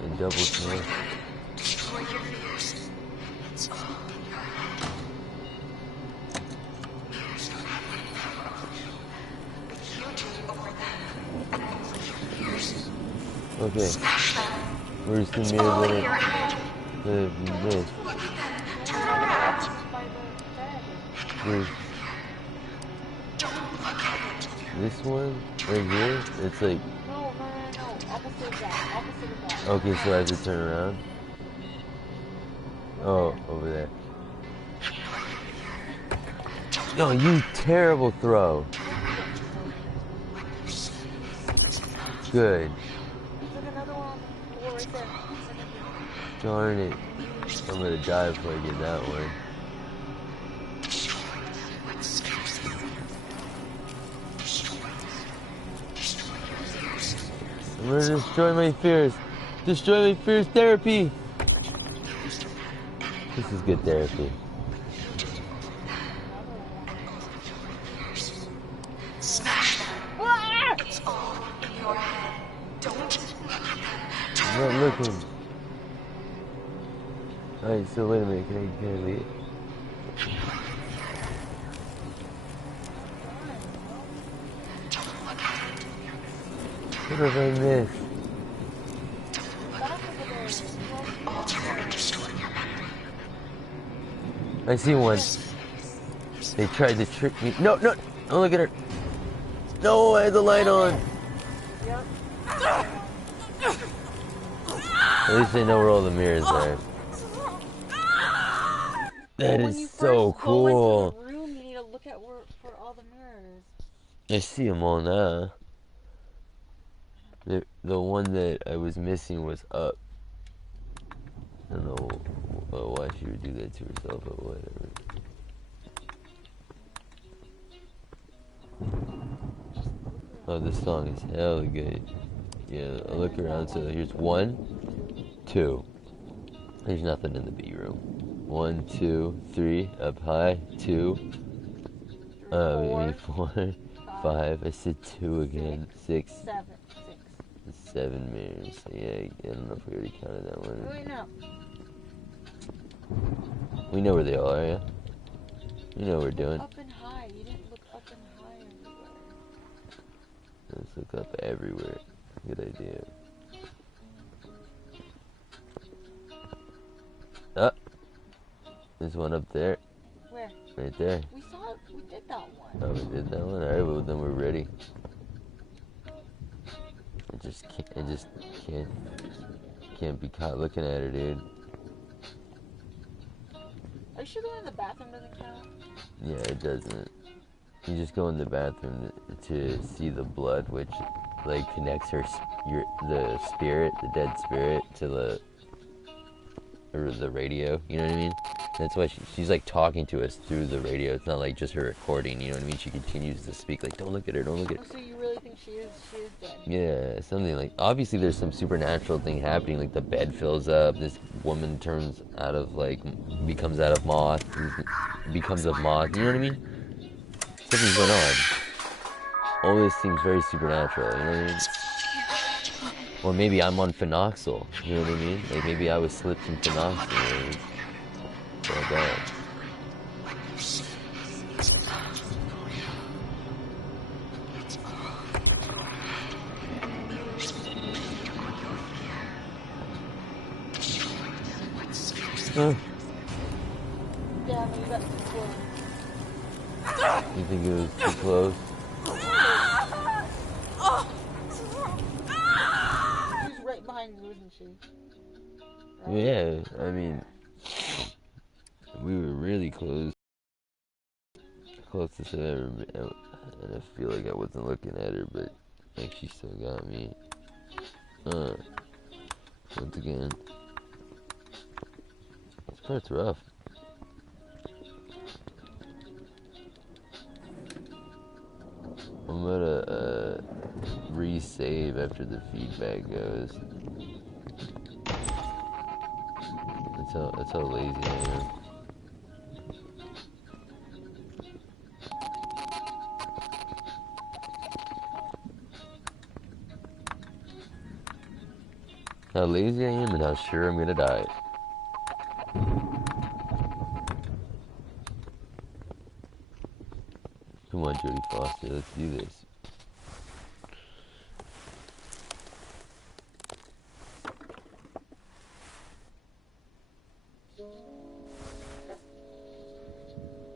And double smashed. Okay. Where's the mirror that this? Where's this one? Right here? It's like... No. Opposite of that. Okay, so I have to turn around? Oh, over there. No, you terrible throw. Good. Darn it. I'm gonna die before I get that one. I'm gonna destroy my fears. Destroy my fears therapy. This is good therapy. Smash them. It's all in your head. Don't look at them. I'm not looking. Alright, so wait a minute, can I leave? What have I missed? I see one. They tried to trick me. No, don't look at her. No, I had the light on. At least they know where all the mirrors are. That is so cool. Go into the room, you need to look at for all the mirrors. I see them all now. The one that I was missing was up. I don't know why she would do that to herself, but whatever. Oh, this song is hella good. Yeah, I'll look around. So here's 1, 2. There's nothing in the B room. 1, 2, 3, up high, 2. Maybe 4, 5. I said 2 again. 6. 7 mirrors. Yeah, I don't know if we already counted that one. Wait, no. We know where they all are, yeah? We know what we're doing. Up and high. You didn't look up and high everywhere. Let's look up everywhere. Good idea. Ah! There's one up there. Where? Right there. We saw it. We did that one. Oh, we did that one? Alright, well then we're ready. I just can't be caught looking at her, dude. Are you sure going in the bathroom doesn't count? Yeah, it doesn't. You just go in the bathroom to see the blood, which like connects the spirit, the dead spirit, to the radio. You know what I mean? That's why she's like talking to us through the radio. It's not like just her recording. You know what I mean? She continues to speak. Like, don't look at her. Don't look at her. Oh, so you really think she is dead? Yeah, something like, obviously there's some supernatural thing happening, like the bed fills up, this woman becomes out of moth, becomes a moth, you know what I mean? Something's going on. All this seems very supernatural, you know what I mean? Or maybe I'm on phenoxyl, you know what I mean? Like maybe I was slipped in phenoxyl, like that. Huh? Yeah, maybe that's too close. You think it was too close? flying yours and shit. Right? Yeah, I mean, we were really close. Closest I've ever been. And I feel like I wasn't looking at her, but like she still got me. Once again, this part's rough. I'm gonna resave after the feedback goes. That's how lazy I am. How lazy I am and how sure I'm gonna die. Come on, Jodie Foster, let's do this.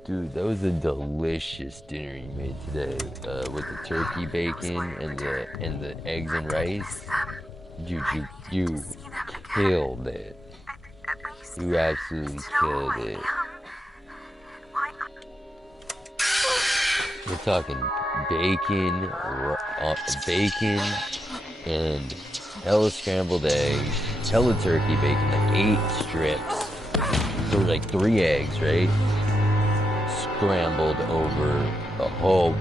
Dude, that was a delicious dinner you made today, with the turkey bacon and the eggs and rice. Dude, you killed it. You absolutely killed it. We're talking bacon and hella scrambled eggs, hella turkey bacon, like 8 strips. So like 3 eggs, right? Scrambled over a whole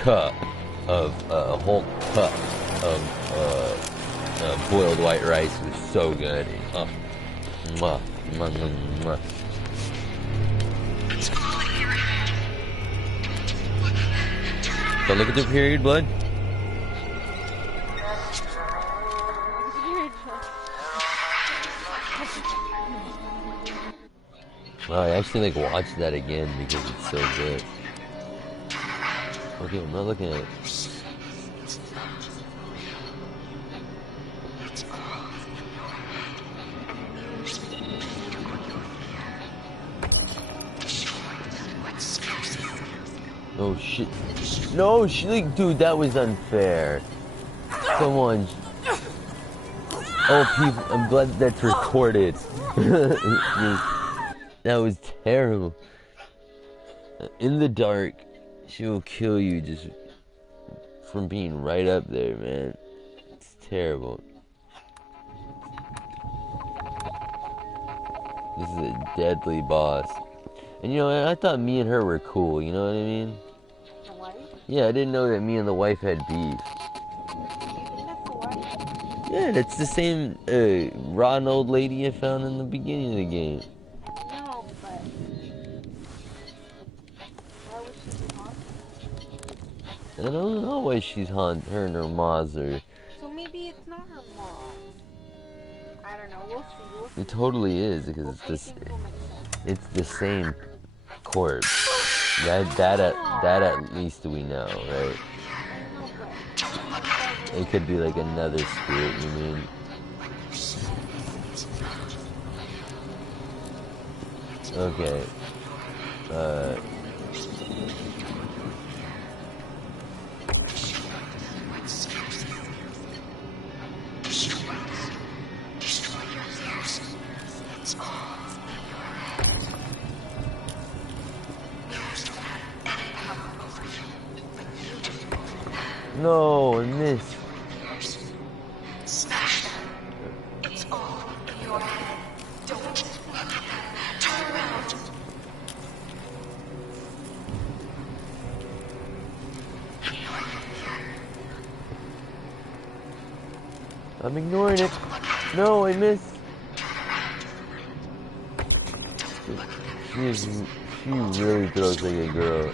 cup of boiled white rice. It was so good. Mwah, mwah, mwah, mwah. Don't look at the period blood. Wow, I actually like watched that again because it's so good. Okay, I'm not looking at it. Oh shit. No, dude, that was unfair. Come on. Oh, people, I'm glad that's recorded. That was terrible. In the dark, she will kill you just from being right up there, man. It's terrible. This is a deadly boss. And you know, I thought me and her were cool, you know what I mean? The wife? Yeah, I didn't know that me and the wife had beef. You think that's the wife? Yeah, that's the same rotten old lady I found in the beginning of the game. No, but why would she be haunted? I don't know why she's haunted. Her and her ma's are... So maybe it's not her mom. I don't know. We'll see. It totally is, because it's the same corpse. That at least we know, right? It could be like another spirit, you mean? Okay. No, I missed. Smash them. It's all in your head. Don't look at them. Turn around. I'm ignoring it. No, I missed. She really throws like a girl.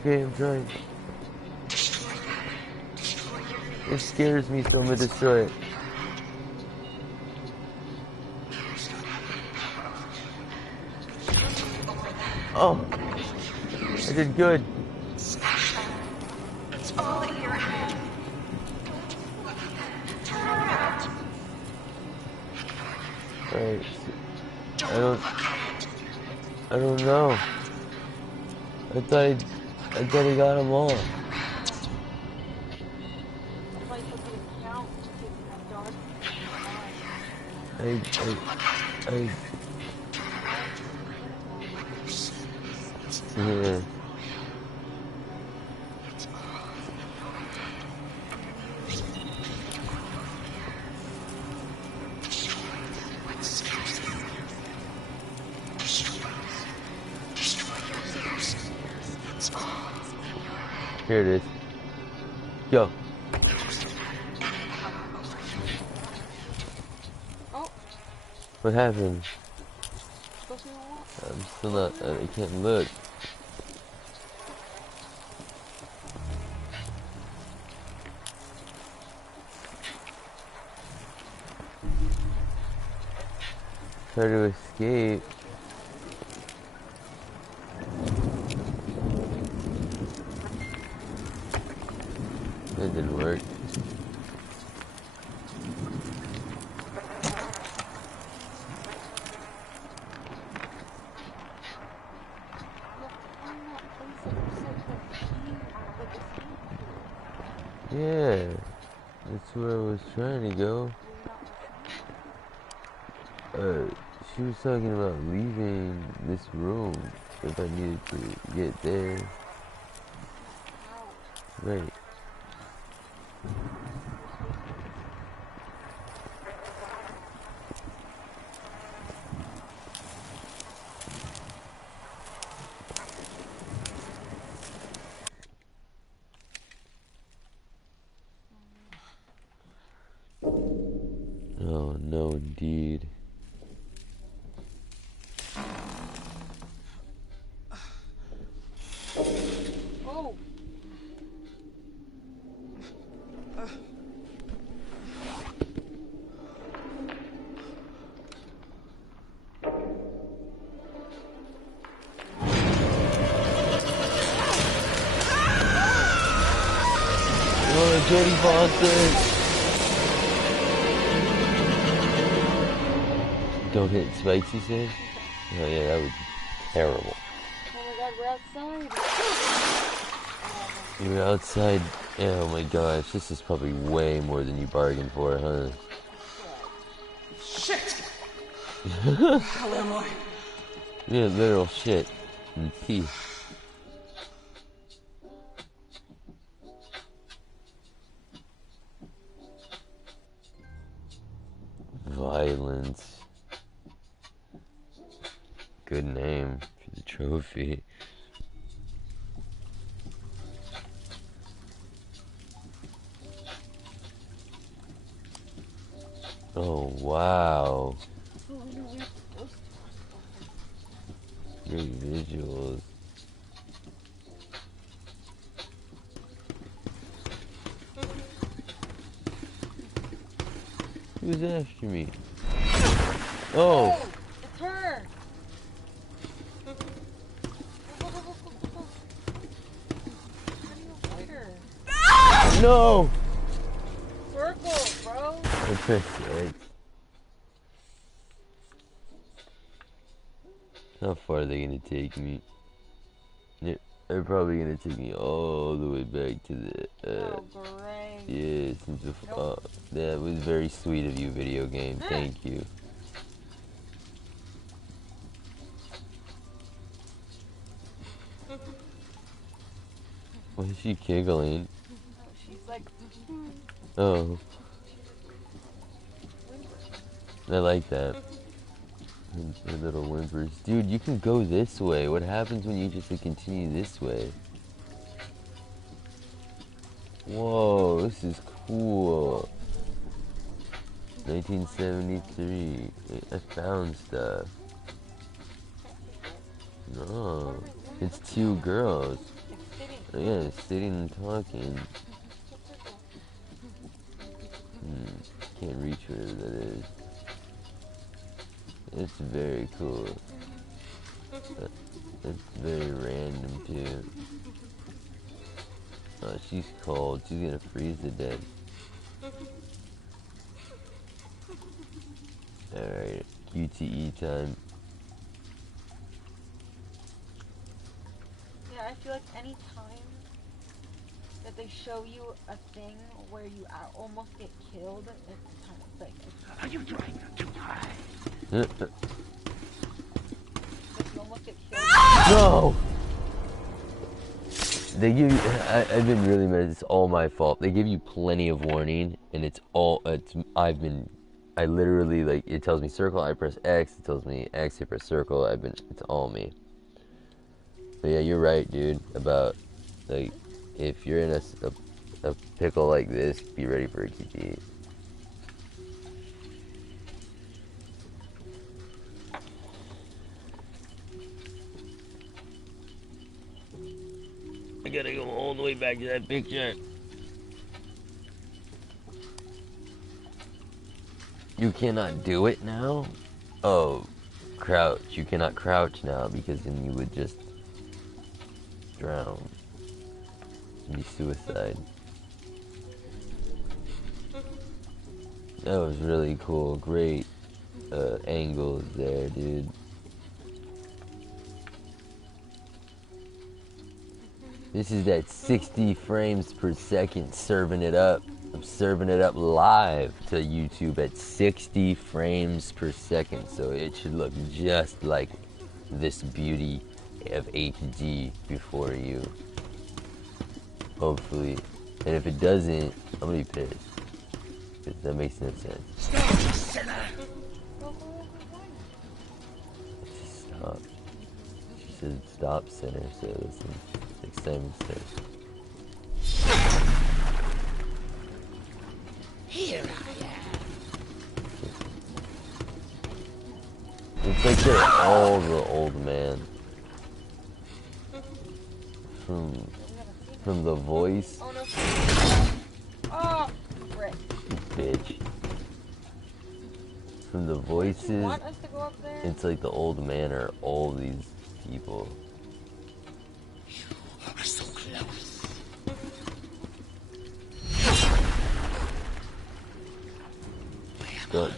Okay, I'm trying. It scares me, so I'm gonna destroy it. Oh, I did good. Smash them. It's all in your head. Alright. I don't know. I thought he got them all. Yeah. Here it is. Go. Oh. What happened? I'm still not, I can't look. Try to escape. That didn't work. Yeah, that's where I was trying to go. She was talking about leaving this room if I needed to get there. Right. Oh, no, indeed. Oh. Oh, Jodie Foster! Don't hit spikes, you said? Oh yeah, that was terrible. Oh my god, we're outside. You're outside. Oh my gosh, this is probably way more than you bargained for, huh? Shit! Where the hell am I? Yeah, literal shit. And pee. Violence. Good name for the trophy. Oh, wow. Great visuals. Who's after me? Oh! It's her! How do you avoid her? No! Circle, bro! I pressed X. How far are they gonna take me? Yeah, they're probably gonna take me all the way back to the, Oh, great. yeah, since before. That was very sweet of you, video game. Thank you. Why is she giggling? She's like... Oh. I like that. Her little whimpers. Dude, you can go this way. What happens when you just continue this way? Whoa, this is cool. 1973. I found stuff. No. It's two girls. Oh, yeah, sitting and talking. Can't reach whatever that is. It's very cool. It's very random too. Oh, she's cold. She's gonna freeze to death. Alright. UTE time. Yeah, I feel like any time that they show you a thing where you almost get killed, it's time. It's like. Are you trying to hide? If you almost get killed. No! They give you, I've been really mad, it's all my fault. They give you plenty of warning, and I literally, like, it tells me circle, I press X, it tells me X, I press circle, it's all me. But yeah, you're right, dude, about, like, if you're in a pickle like this, be ready for a QT. I gotta go all the way back to that picture. You cannot do it now? Oh, crouch. You cannot crouch now because then you would just drown. Be suicide. That was really cool. Great angles there, dude. This is that 60 frames per second serving it up. I'm serving it up live to YouTube at 60 frames per second. So it should look just like this beauty of HD before you. Hopefully. And if it doesn't, I'm gonna be pissed. Because that makes no sense. Stop. She said stop, sinner. So listen. Next time instead. Here I am. It's like they're all the old man. From the voice. Oh no. Oh, frick. Bitch. From the voices. You want us to go up there? It's like the old man are all these people. Are so close.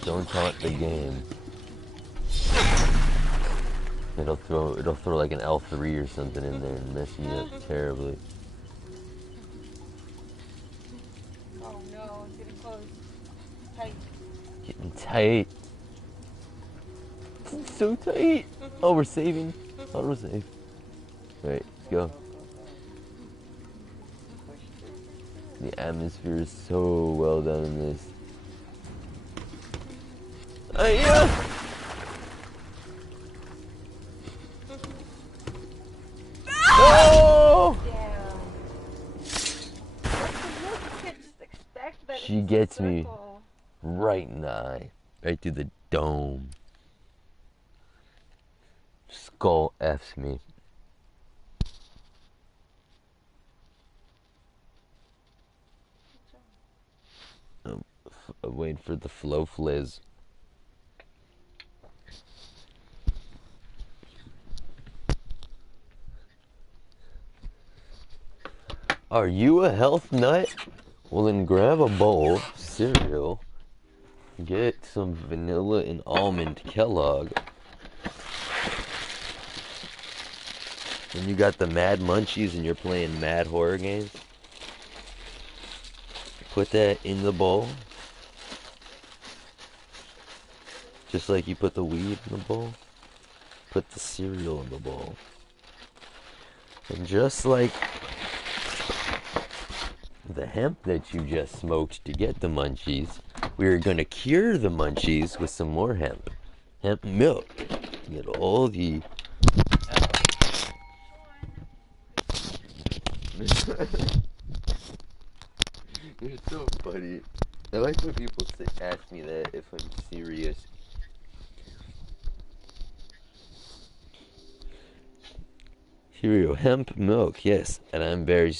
Don't taunt the game. It'll throw like an L3 or something in there and mess you up terribly. Oh no, it's getting close. Tight. Getting tight. It's so tight. Oh, we're saving. Auto save. Alright, let's go. The atmosphere is so well done in this. Yeah. Oh! She gets me right in the eye, right through the dome. Skull F's me. I'm waiting for the flow fliz. Are you a health nut? Well then grab a bowl, cereal, get some vanilla and almond Kellogg. When you got the mad munchies and you're playing mad horror games, put that in the bowl. Just like you put the weed in the bowl, put the cereal in the bowl. And just like the hemp that you just smoked to get the munchies, we are going to cure the munchies with some more hemp. Hemp milk. Get all the... It's so funny. I like when people ask me that if I'm serious. Cereal, hemp milk, yes. And I'm very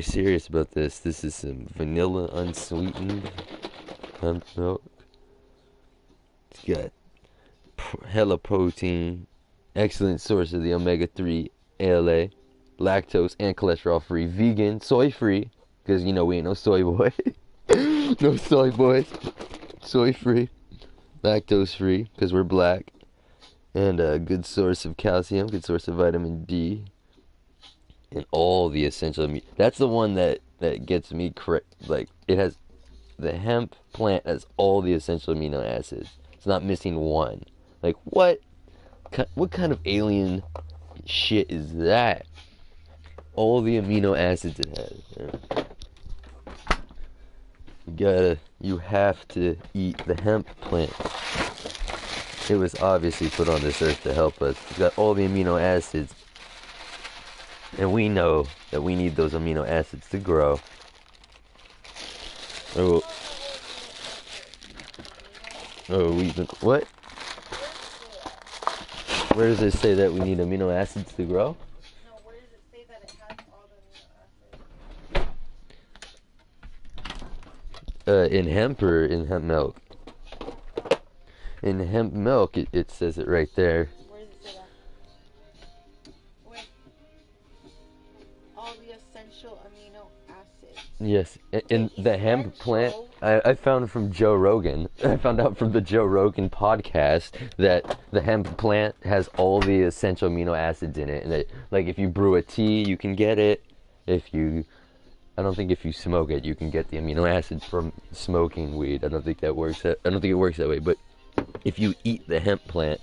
serious about this. This is some vanilla unsweetened hemp milk. It's got hella protein, excellent source of the omega-3 ALA, lactose and cholesterol free, vegan, soy free, because you know we ain't no soy boy. No soy boys. Soy free. lactose free because we're black, and a good source of calcium, good source of vitamin D, and all the essential. That's the one that gets me correct. Like it has, the hemp plant has all the essential amino acids. It's not missing one. Like what? What kind of alien shit is that? All the amino acids it has. Yeah. You have to eat the hemp plant. It was obviously put on this earth to help us. It's got all the amino acids. And we know that we need those amino acids to grow. Oh, what? Where does it say that we need amino acids to grow? No, where does it say that it has all the amino acids? In hemp or in hemp milk? In hemp milk, it says it right there. Where does it say that? Where? All the essential amino acids. Yes, in the hemp plant, I found from Joe Rogan. I found out from the Joe Rogan podcast that the hemp plant has all the essential amino acids in it, and that, like, if you brew a tea, you can get it. I don't think if you smoke it, you can get the amino acids from smoking weed. I don't think it works that way. But if you eat the hemp plant,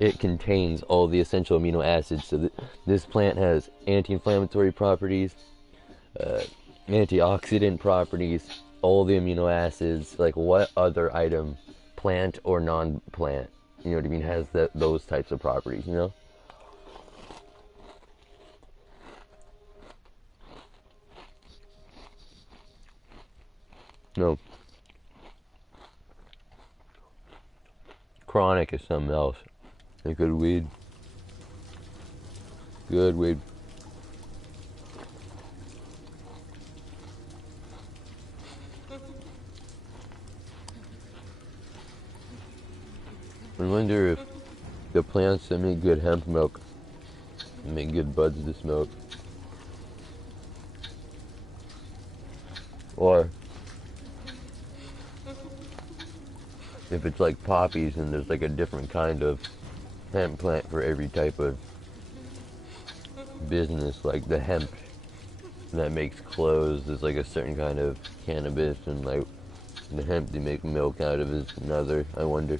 it contains all the essential amino acids. So this plant has anti-inflammatory properties, antioxidant properties, all the amino acids. Like, what other item, plant or non-plant, you know what I mean, has those types of properties, you know? No. Chronic is something else. A good weed. Good weed. I wonder if the plants that make good hemp milk make good buds to smoke. Or if it's like poppies and there's like a different kind of hemp plant for every type of business, like the hemp that makes clothes is like a certain kind of cannabis, and like the hemp they make milk out of is another. I wonder.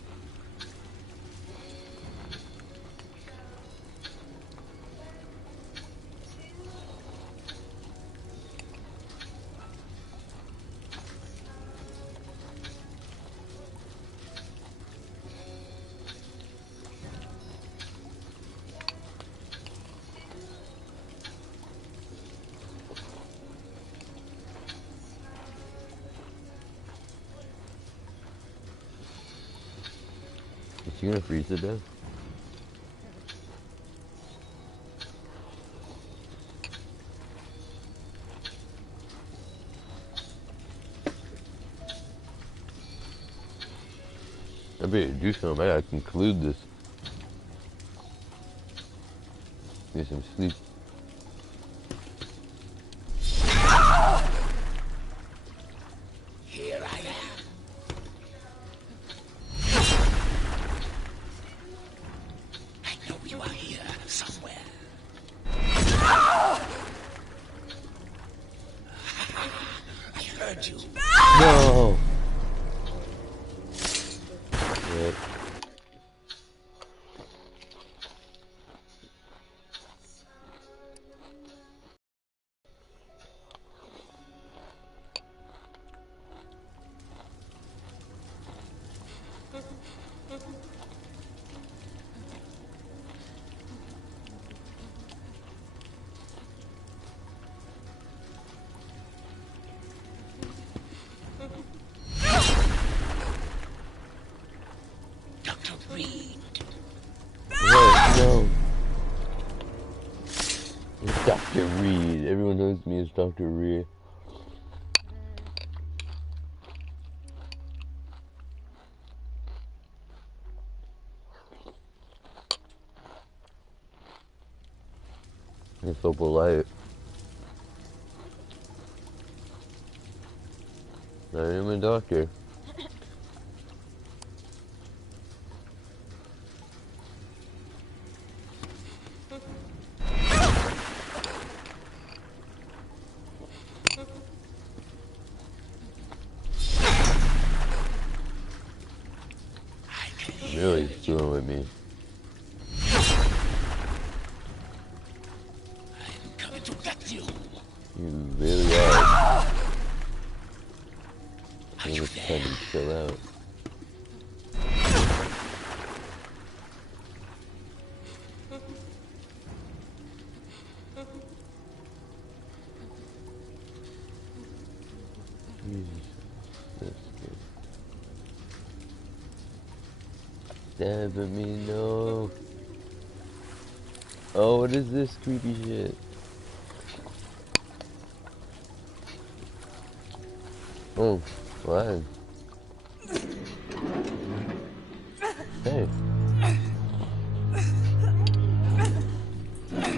Is she gonna freeze it down? I better do something. I gotta conclude this. Get some sleep. Here I am. I know you are here somewhere. I heard you. No. Yep. Dr. Reed. What? No. It's Dr. Reed. Everyone knows me as Dr. Reed. You're so polite. I am a doctor. screwing with me. I'm coming to get you. You really are. I'm just trying to chill out. Stab at me, no. Oh, what is this creepy shit? Oh, what? Hey.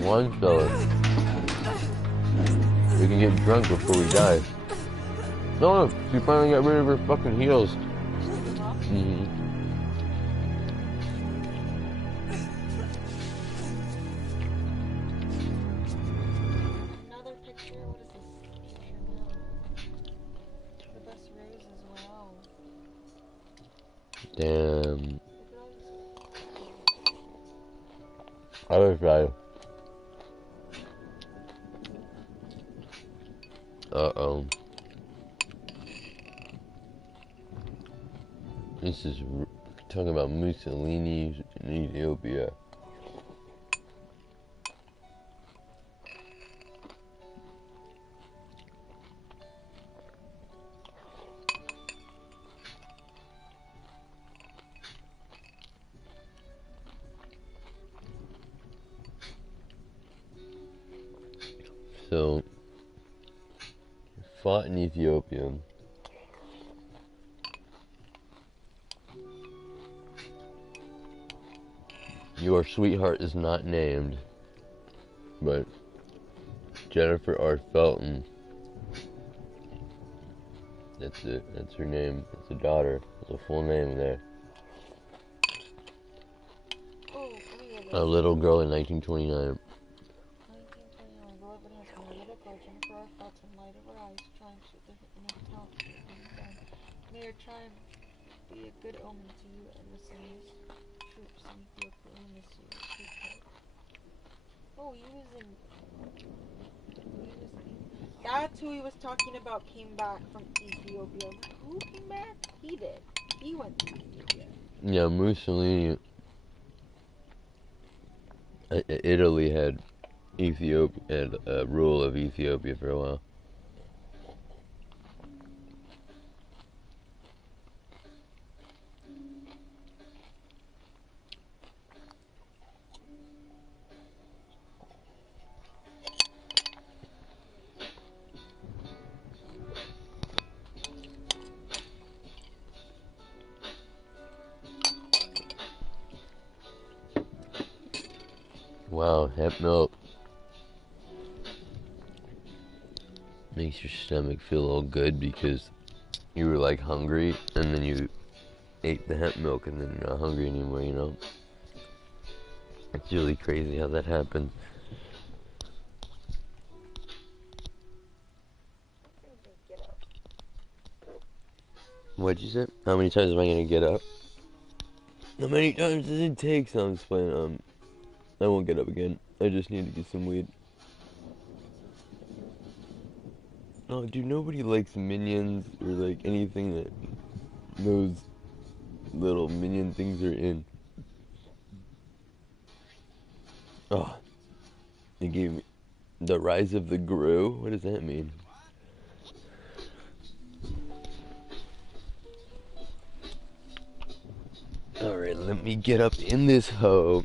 Wine cellar. We can get drunk before we die. No, she finally got rid of her fucking heels. Mm-hmm. Another picture? What is this picture now? The best rose as well. Damn. Other side. Uh-oh. This is talking about Mussolini in Ethiopia. So, fought in Ethiopia. Your sweetheart is not named, but Jennifer R. Felton. That's it. That's her name. That's a daughter. There's a full name there. A little girl in 1929. May your triumph be a good omen to you and the Muslims troops in Ethiopia who miss you. Oh, he was in. That's who he was talking about. Came back from Ethiopia. Who came back? He did. He went to Ethiopia. Yeah, Mussolini. Italy had Ethiopia had rule of Ethiopia for a while. Wow, hemp milk makes your stomach feel all good because you were like hungry and then you ate the hemp milk and then you're not hungry anymore, you know? It's really crazy how that happened. What'd you say? How many times am I gonna get up? How many times does it take? So I'm just playing, I won't get up again. I just need to get some weed. Oh, dude, nobody likes Minions or like anything that those little Minion things are in. Oh, they gave me the Rise of the Gru. What does that mean? Alright, let me get up in this hoe.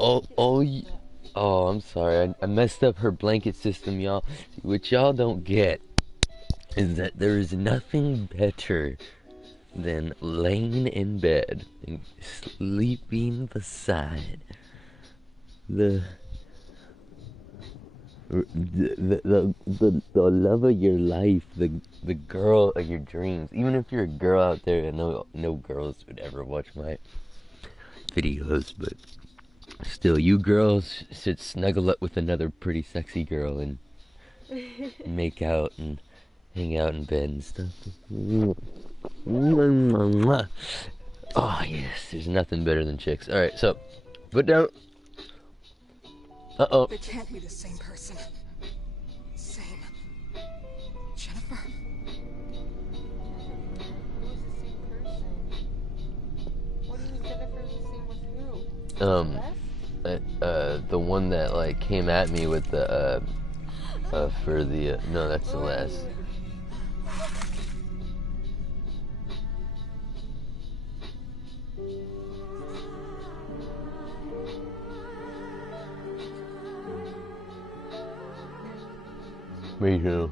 Oh, I'm sorry. I messed up her blanket system, y'all. What y'all don't get is that there is nothing better than laying in bed and sleeping beside the love of your life, the girl of your dreams. Even if you're a girl out there, I know no girls would ever watch my videos, but still, you girls should snuggle up with another pretty sexy girl and make out and hang out in bed and stuff. Oh, yes, there's nothing better than chicks. Alright, so, put down. Uh-oh. They can't be the same person. Same. Jennifer? Who's the same person? What do you mean Jennifer's the same with who? The one that, like, came at me with the, for the, no, that's Celeste. Me too.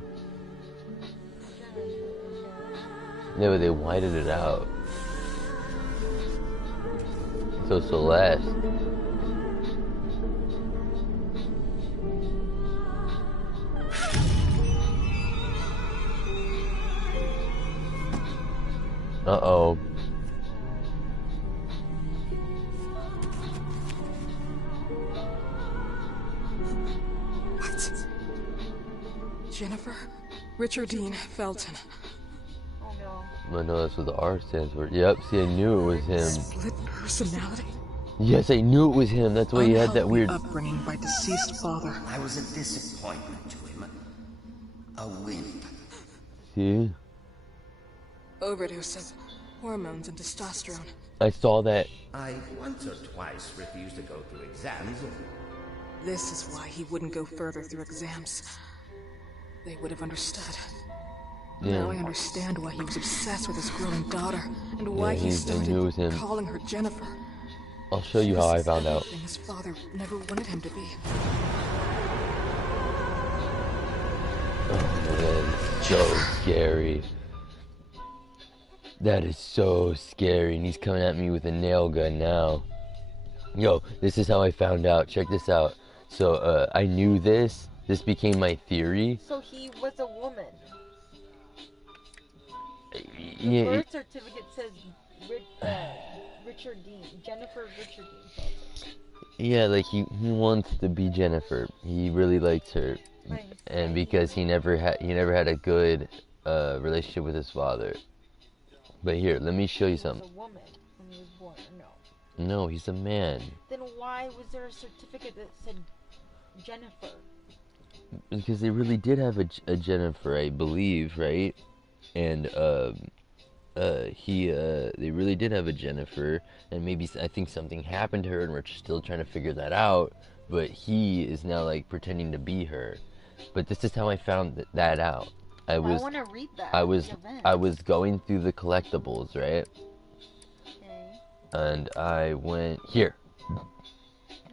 Yeah, but they whited it out. So Celeste. Uh-oh. What? Jennifer? Richard Dean Felton. Oh no. I know that's what the R stands for. Yep, see, I knew it was him. Split personality? Yes, I knew it was him. That's why he had that weird upbringing by deceased father. I was a disappointment to him. A wimp. See? Overdose of hormones and testosterone. I saw that. I once or twice refused to go through exams. This is why he wouldn't go further through exams. They would have understood. Yeah. Now I understand why he was obsessed with his growing daughter, and why he I started knew it was him. calling her Jennifer. I'll show you how I found out. His father never wanted him to be. Oh, that is so scary. That is so scary. And he's coming at me with a nail gun now. Yo, this is how I found out. Check this out. So, I knew this. This became my theory. So he was a woman. Yeah. Birth certificate says Richard Dean. Jennifer Richard Dean Felton. Yeah, like he wants to be Jennifer. He really likes her. And because he never had a good relationship with his father. But here, let me show you something. He was a woman when he was born, or no? No, he's a man. Then why was there a certificate that said Jennifer? Because they really did have a Jennifer, I believe, right? And they really did have a Jennifer, and maybe I think something happened to her, and we're still trying to figure that out. But he is now like pretending to be her. But this is how I found that out. I want to read that. I was going through the collectibles, right? Okay. And I went here.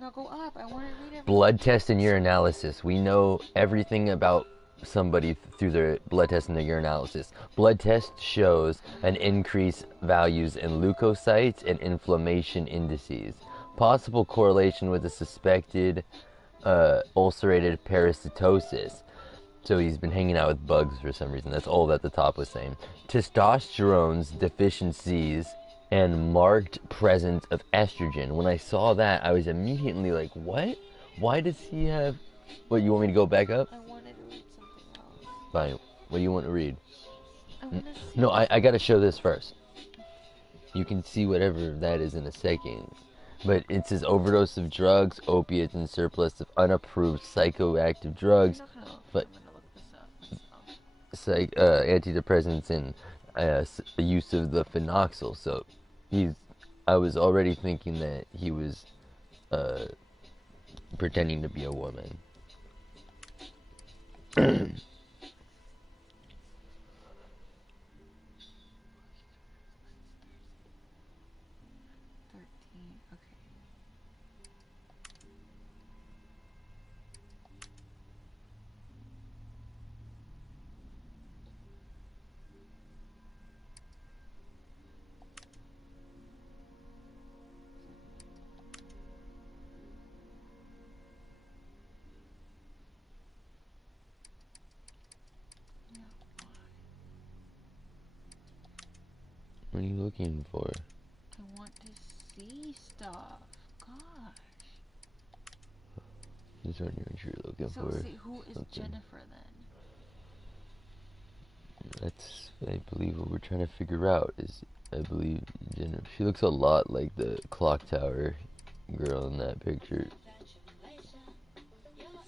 No, go up. I want to read it. Blood test and urinalysis. We know everything about somebody through their blood test and their urinalysis. Blood test shows an increased values in leukocytes and inflammation indices. Possible correlation with a suspected ulcerated parasitosis. So he's been hanging out with bugs for some reason. That's all that the top was saying. Testosterone's deficiencies and marked presence of estrogen. When I saw that, I was immediately like, what? Why does he have... What, you want me to go back up? I wanted to read something else. Fine. What do you want to read? I want to see... No, I gotta show this first. You can see whatever that is in a second. But it says overdose of drugs, opiates, and surplus of unapproved psychoactive drugs. But antidepressants and use of the phenoxyl. So I was already thinking that he was pretending to be a woman. 13. Okay. What are you looking for? I want to see stuff. Gosh. This one you're looking So, for. see, who is Jennifer then? That's, I believe, what we're trying to figure out is I believe Jennifer. She looks a lot like the ClockTower girl in that picture.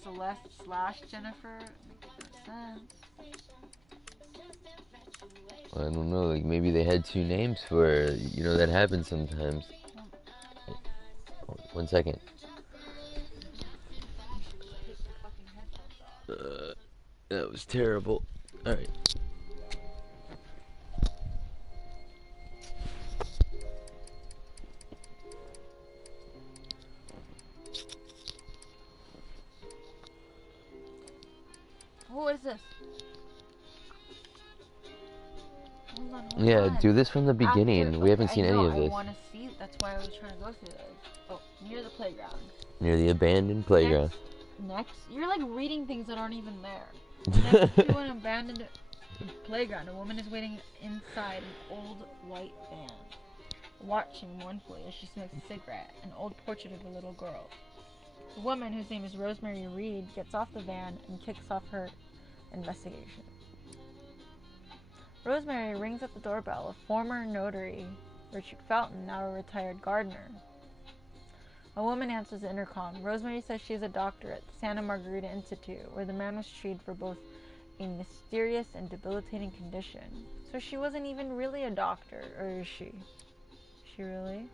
Celeste slash Jennifer. Makes no sense. I don't know, like maybe they had two names for her. You know, that happens sometimes. 1 second. That was terrible. Alright. What is this? Hold on. Yeah, do this from the beginning. We haven't seen any of this. I want to see. That's why I was trying to go through this. Oh, near the playground. Near the abandoned playground. Next, you're like reading things that aren't even there. Next to an abandoned playground, a woman is waiting inside an old white van, watching mournfully as she smokes a cigarette. An old portrait of a little girl. The woman, whose name is Rosemary Reed, gets off the van and kicks off her investigation. Rosemary rings at the doorbell of former notary Richard Felton, now a retired gardener. A woman answers the intercom. Rosemary says she is a doctor at the Santa Margarita Institute, where the man was treated for both a mysterious and debilitating condition. So she wasn't even really a doctor, or is she? Is she really?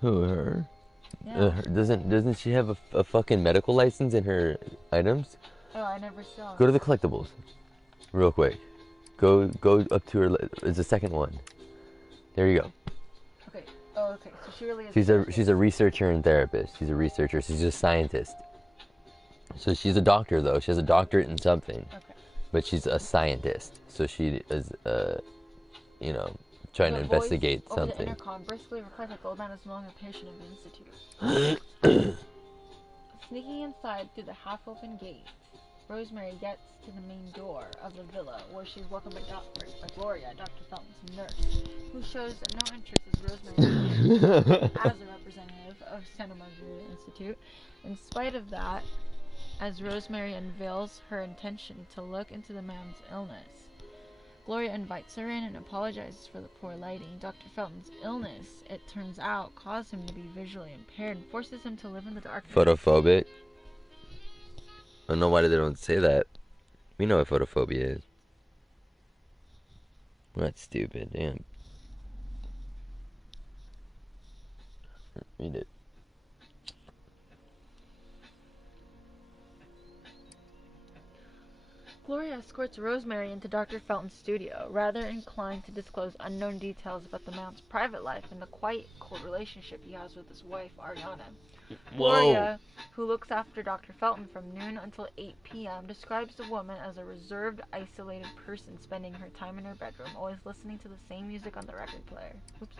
Who, her? Yeah. Doesn't she have a fucking medical license in her items? Oh, I never saw. Go to the collectibles, real quick. Go up to her. It's the second one. There you go. Okay. Oh, okay. So she really is. She's a researcher and therapist. She's a researcher. She's a scientist. So she's a doctor though. She has a doctorate in something. Okay. But she's a scientist. So she is trying to investigate something. Over the intercom briskly replies that Goldman is no longer a patient of the institute. Sneaking inside through the half-open gate, Rosemary gets to the main door of the villa, where she's welcomed by Gloria, Dr. Felton's nurse, who shows no interest as Rosemary as a representative of Santa Margarita Institute. In spite of that, as Rosemary unveils her intention to look into the man's illness, Gloria invites her in and apologizes for the poor lighting. Dr. Felton's illness, it turns out, caused him to be visually impaired and forces him to live in the darkness. Photophobic? I don't know why they don't say that. We know what photophobia is. That's stupid, damn. Read it. Gloria escorts Rosemary into Dr. Felton's studio, rather inclined to disclose unknown details about the man's private life and the quite cold relationship he has with his wife, Ariana. Gloria, who looks after Dr. Felton from noon until 8 p.m., describes the woman as a reserved, isolated person spending her time in her bedroom, always listening to the same music on the record player. Oops.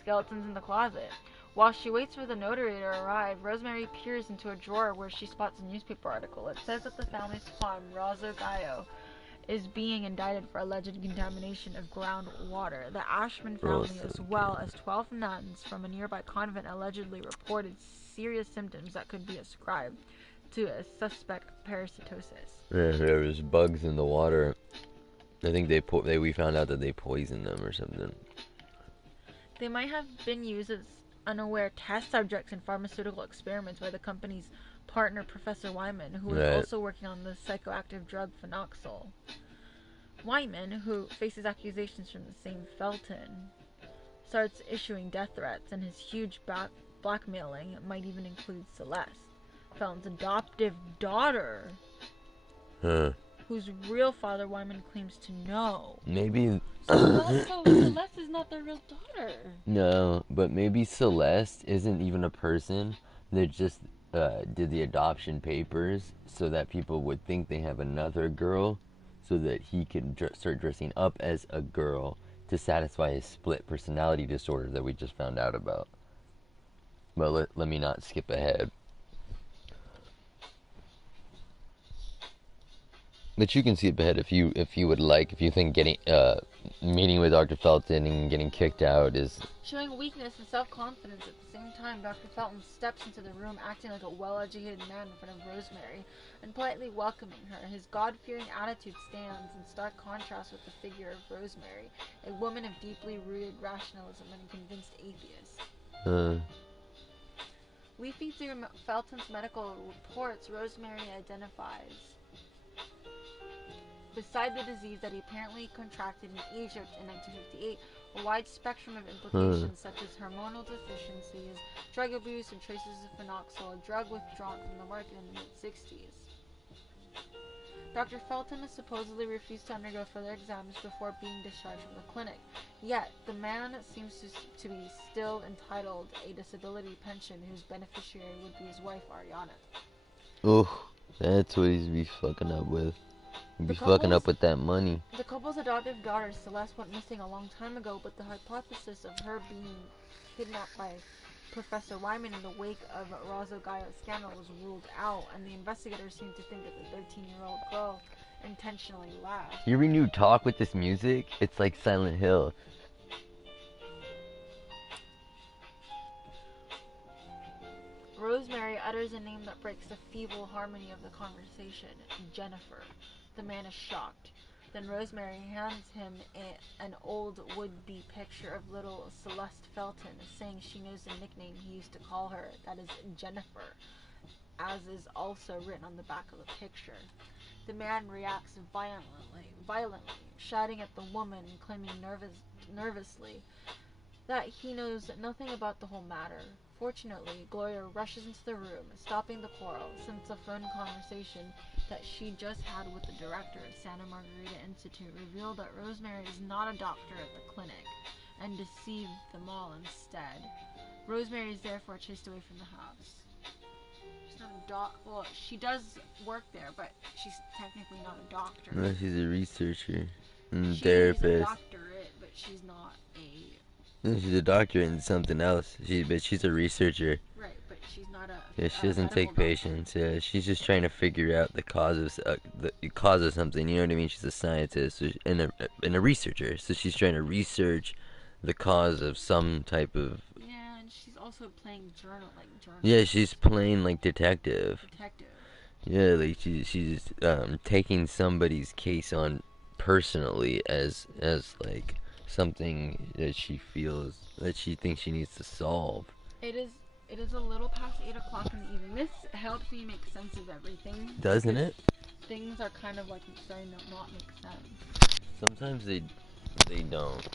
Skeletons in the closet. While she waits for the notary to arrive, Rosemary peers into a drawer where she spots a newspaper article. It says that the family's farm, Razo Gallo, is being indicted for alleged contamination of groundwater. The Ashman family, as well as 12 nuns from a nearby convent, allegedly reported serious symptoms that could be ascribed to a suspect parasitosis. Yeah, there was bugs in the water. I think we found out that they poisoned them or something. They might have been used as unaware test subjects in pharmaceutical experiments by the company's partner, Professor Wyman, who was also working on the psychoactive drug phenoxyl. Wyman, who faces accusations from the same Felton, starts issuing death threats, and his huge blackmailing might even include Celeste, Felton's adoptive daughter, whose real father Wyman claims to know. Maybe... So Celeste is not their real daughter. No, but maybe Celeste isn't even a person. They just did the adoption papers so that people would think they have another girl, so that he can start dressing up as a girl to satisfy his split personality disorder that we just found out about. But let me not skip ahead. But you can skip ahead if you would like. If you think meeting with Dr. Felton and getting kicked out is Showing weakness and self-confidence at the same time, Dr. Felton steps into the room acting like a well-educated man in front of Rosemary and politely welcoming her. His God-fearing attitude stands in stark contrast with the figure of Rosemary, a woman of deeply rooted rationalism and a convinced atheist. Leafing through Felton's medical reports, Rosemary identifies, beside the disease that he apparently contracted in Egypt in 1958, a wide spectrum of implications such as hormonal deficiencies, drug abuse, and traces of phenoxyl, a drug withdrawn from the market in the mid-60s. Dr. Felton has supposedly refused to undergo further exams before being discharged from the clinic. Yet, the man seems to be still entitled a disability pension whose beneficiary would be his wife, Ariana. oh, that's what he's be fucking up with. Be fucking up with that money. The couple's adoptive daughter, Celeste, went missing a long time ago, but the hypothesis of her being kidnapped by Professor Wyman in the wake of Razo Gaio's scandal was ruled out, and the investigators seem to think that the 13-year-old girl intentionally left. You hear new talk with this music? It's like Silent Hill. Rosemary utters a name that breaks the feeble harmony of the conversation. Jennifer. The man is shocked. Then Rosemary hands him an old would-be picture of little Celeste Felton, saying she knows the nickname he used to call her, that is Jennifer, as is also written on the back of the picture. The man reacts violently, shouting at the woman and claiming nervously that he knows nothing about the whole matter. Fortunately, Gloria rushes into the room, stopping the quarrel, since a phone conversation that she just had with the director of Santa Margarita Institute revealed that Rosemary is not a doctor at the clinic, and deceived them all instead. Rosemary is therefore chased away from the house. She's not a well, she does work there, but she's technically not a doctor. No, she's a researcher and She's therapist. a doctorate, but she's not a... She's a doctor in something else. But she's a researcher. Right, but she's not a... Yeah, she doesn't take patients. Yeah, she's just trying to figure out the cause of something. You know what I mean? She's a scientist and a researcher. So she's trying to research the cause of some type of... Yeah, and she's also playing journal. Yeah, she's playing like detective. Yeah, like she's taking somebody's case on personally as like something that she feels that she thinks she needs to solve. It is a little past 8 o'clock in the evening. This helps me make sense of everything. Doesn't it? Things are kind of like starting to not make sense. Sometimes they don't.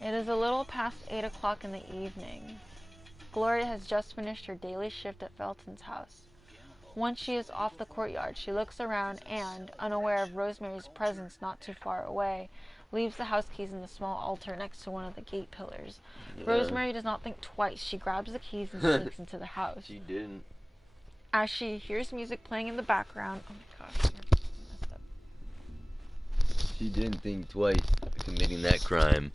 It is a little past 8 o'clock in the evening. Gloria has just finished her daily shift at Felton's house. Once she is off the courtyard, she looks around and, unaware of Rosemary's presence not too far away, leaves the house keys in the small altar next to one of the gate pillars. Yeah. Rosemary does not think twice. She grabs the keys and sneaks into the house. She didn't. As she hears music playing in the background... Oh my gosh, I messed up. She didn't think twice committing that crime.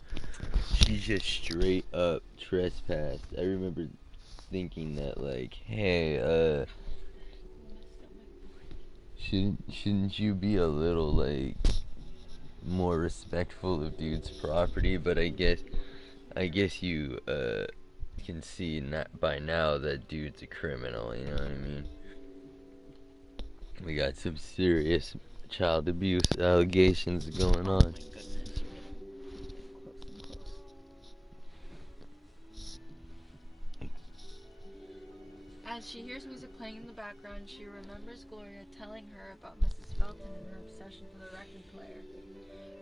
She just straight up trespassed. I remember thinking that, like, hey, shouldn't you be a little, like, more respectful of dude's property? But I guess you can see by now that dude's a criminal, you know what I mean? We got some serious child abuse allegations going on. As she hears music playing in the background, she remembers Gloria telling her about Mrs. Felton and her obsession for the record player.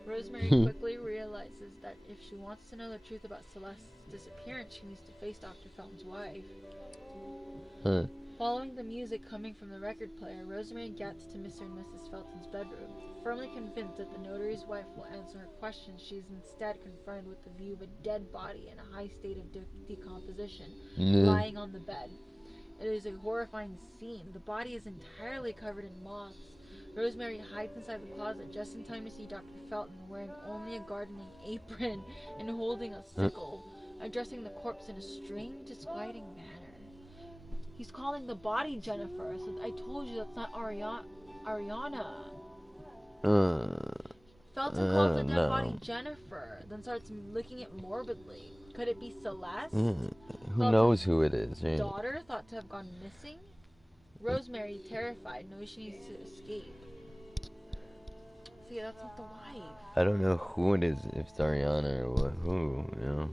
Rosemary quickly realizes that if she wants to know the truth about Celeste's disappearance, she needs to face Dr. Felton's wife. Following the music coming from the record player, Rosemary gets to Mr. and Mrs. Felton's bedroom. Firmly convinced that the notary's wife will answer her questions, she is instead confronted with the view of a dead body in a high state of decomposition, lying on the bed. It is a horrifying scene. The body is entirely covered in moths. Rosemary hides inside the closet just in time to see Dr. Felton wearing only a gardening apron and holding a sickle, addressing the corpse in a strange, disquieting manner. He's calling the body Jennifer. So I told you that's not Ariana. Felton calls the dead body Jennifer, then starts licking it morbidly. Could it be Celeste? Who Felton's knows who it is, right? daughter thought to have gone missing? Rosemary, terrified, knows she needs to escape. See, that's not the wife. I don't know who it is, if it's Ariana or who, you know.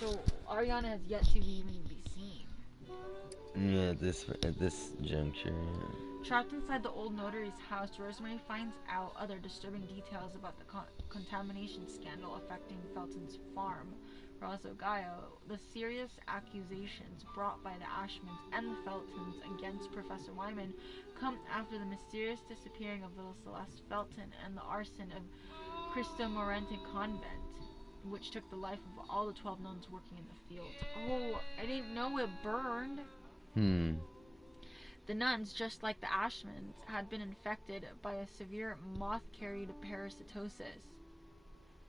So, Ariana has yet to even be seen. Yeah, at this juncture. Trapped inside the old notary's house, Rosemary finds out other disturbing details about the contamination scandal affecting Felton's farm, Raso Gallo. The serious accusations brought by the Ashmans and the Feltons against Professor Wyman come after the mysterious disappearing of little Celeste Felton and the arson of Cristo Morente Convent, which took the life of all the 12 nuns working in the field. Oh, I didn't know it burned. The nuns, just like the Ashmans, had been infected by a severe moth-carried parasitosis,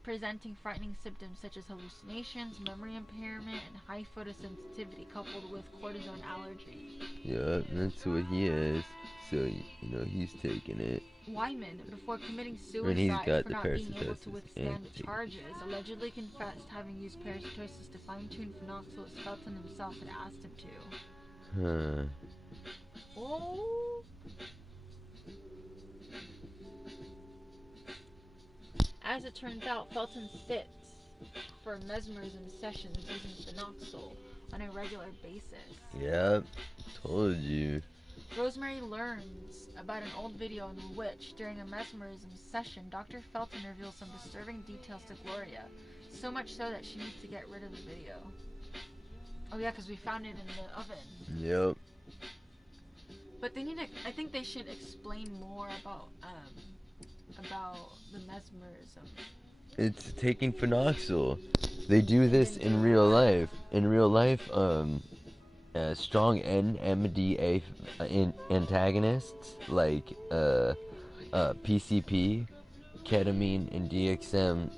presenting frightening symptoms such as hallucinations, memory impairment, and high photosensitivity coupled with cortisone allergy. Yeah, that's what he is. So, you know, he's taking it. Wyman, before committing suicide for not being able to withstand the charges, allegedly confessed having used parasitosis to fine-tune phenoxyl as Felton himself had asked him to. Oh. As it turns out, Felton sits for mesmerism sessions using phenoxyl on a regular basis. Yep, told you. Rosemary learns about an old video in which, during a mesmerism session, Dr. Felton reveals some disturbing details to Gloria, so much so that she needs to get rid of the video. Oh yeah, because we found it in the oven. Yep. But they need to, I think they should explain more about the mesmerism. It's taking phenoxyl. They do this in real life. In real life, strong NMDA antagonists like PCP, ketamine, and DXM.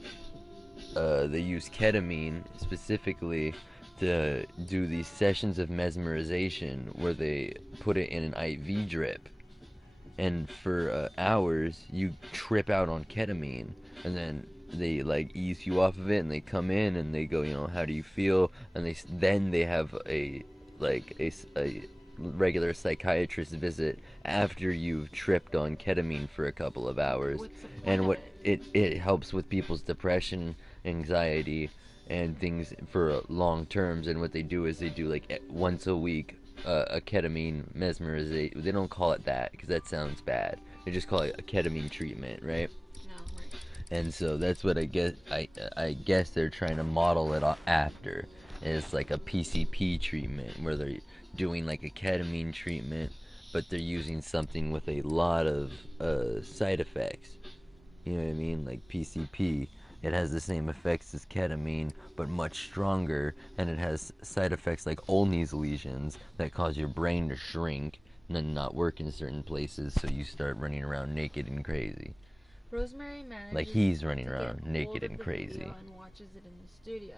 They use ketamine specifically to do these sessions of mesmerization where they put it in an IV drip, and for hours you trip out on ketamine, and then they like ease you off of it, and they come in and they go, you know, how do you feel? And then they have a regular psychiatrist visit after you've tripped on ketamine for a couple of hours. And what it helps with people's depression, anxiety, and things for long terms. And what they do is they do like once a week a ketamine mesmerization. They don't call it that because that sounds bad. They just call it a ketamine treatment, right? No, right. And so that's what I guess. I guess they're trying to model it after. And it's like a PCP treatment where they're doing like a ketamine treatment, but they're using something with a lot of side effects. You know what I mean? Like PCP, it has the same effects as ketamine, but much stronger, and it has side effects like Olney's lesions that cause your brain to shrink and then not work in certain places, so you start running around naked and crazy. Rosemary manages like he's running around naked and crazy. And watches it in the studio.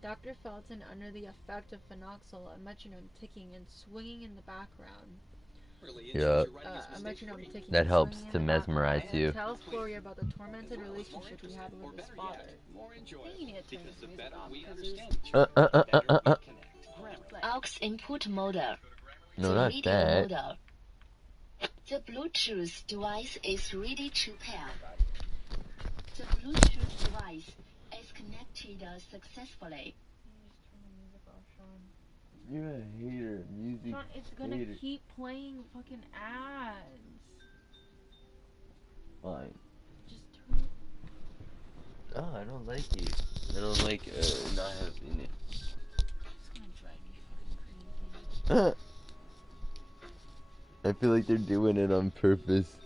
Dr. Felton, under the effect of phenoxyl, a metronome ticking and swinging in the background. Yeah. A metronome ticking that and helps swinging to in the mesmerize background, you. Tells Gloria about the tormented relationship he had with his father. You need to turn this music off, aux input model. No, the not video that. model. The Bluetooth device is ready to pair. The Bluetooth device is connected successfully. You're a hater, music. Sean, it's gonna keep playing fucking ads. Fine. Just turn it. Oh, I don't like it. I don't like not having it. It's gonna drive me fucking crazy. I feel like they're doing it on purpose.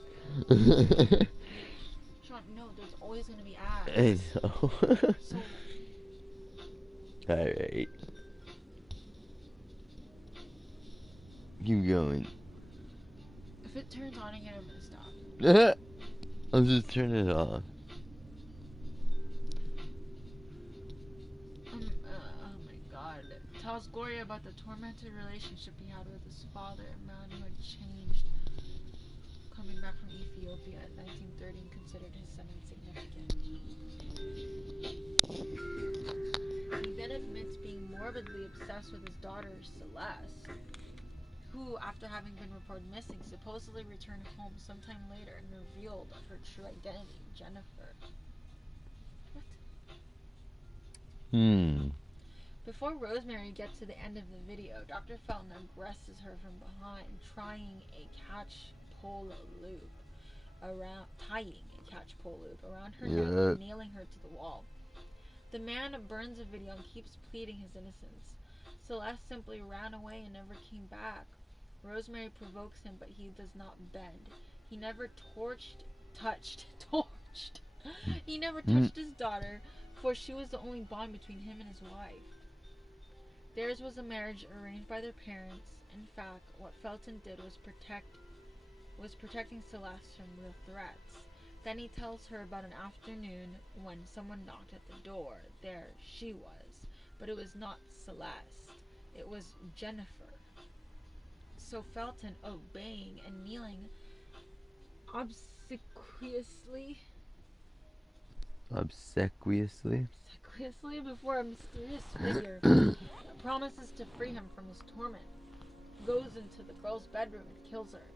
Sean, no, there's always gonna be ads. I know. So, alright. Keep going. if it turns on again, I'm gonna stop. I'll just turn it off. Oh my god. Tells Gloria about the tormented relationship he had with his father, a man who had changed coming back from Ethiopia in 1930 and considered his son insignificant. He then admits being morbidly obsessed with his daughter, Celeste, who, after having been reported missing, supposedly returned home sometime later and revealed her true identity, Jennifer. What? Before Rosemary gets to the end of the video, Dr. Felton aggresses her from behind, tying a catch pole loop around her neck and nailing her to the wall. The man burns the video and keeps pleading his innocence. Celeste simply ran away and never came back. Rosemary provokes him, but he does not bend. He never He never touched his daughter, for she was the only bond between him and his wife. Theirs was a marriage arranged by their parents. In fact, what Felton did was protecting Celeste from real threats. Then he tells her about an afternoon when someone knocked at the door. There she was, but it was not Celeste. It was Jennifer. So Felton, obeying and kneeling obsequiously before a mysterious figure, promises to free him from his torment, goes into the girl's bedroom and kills her.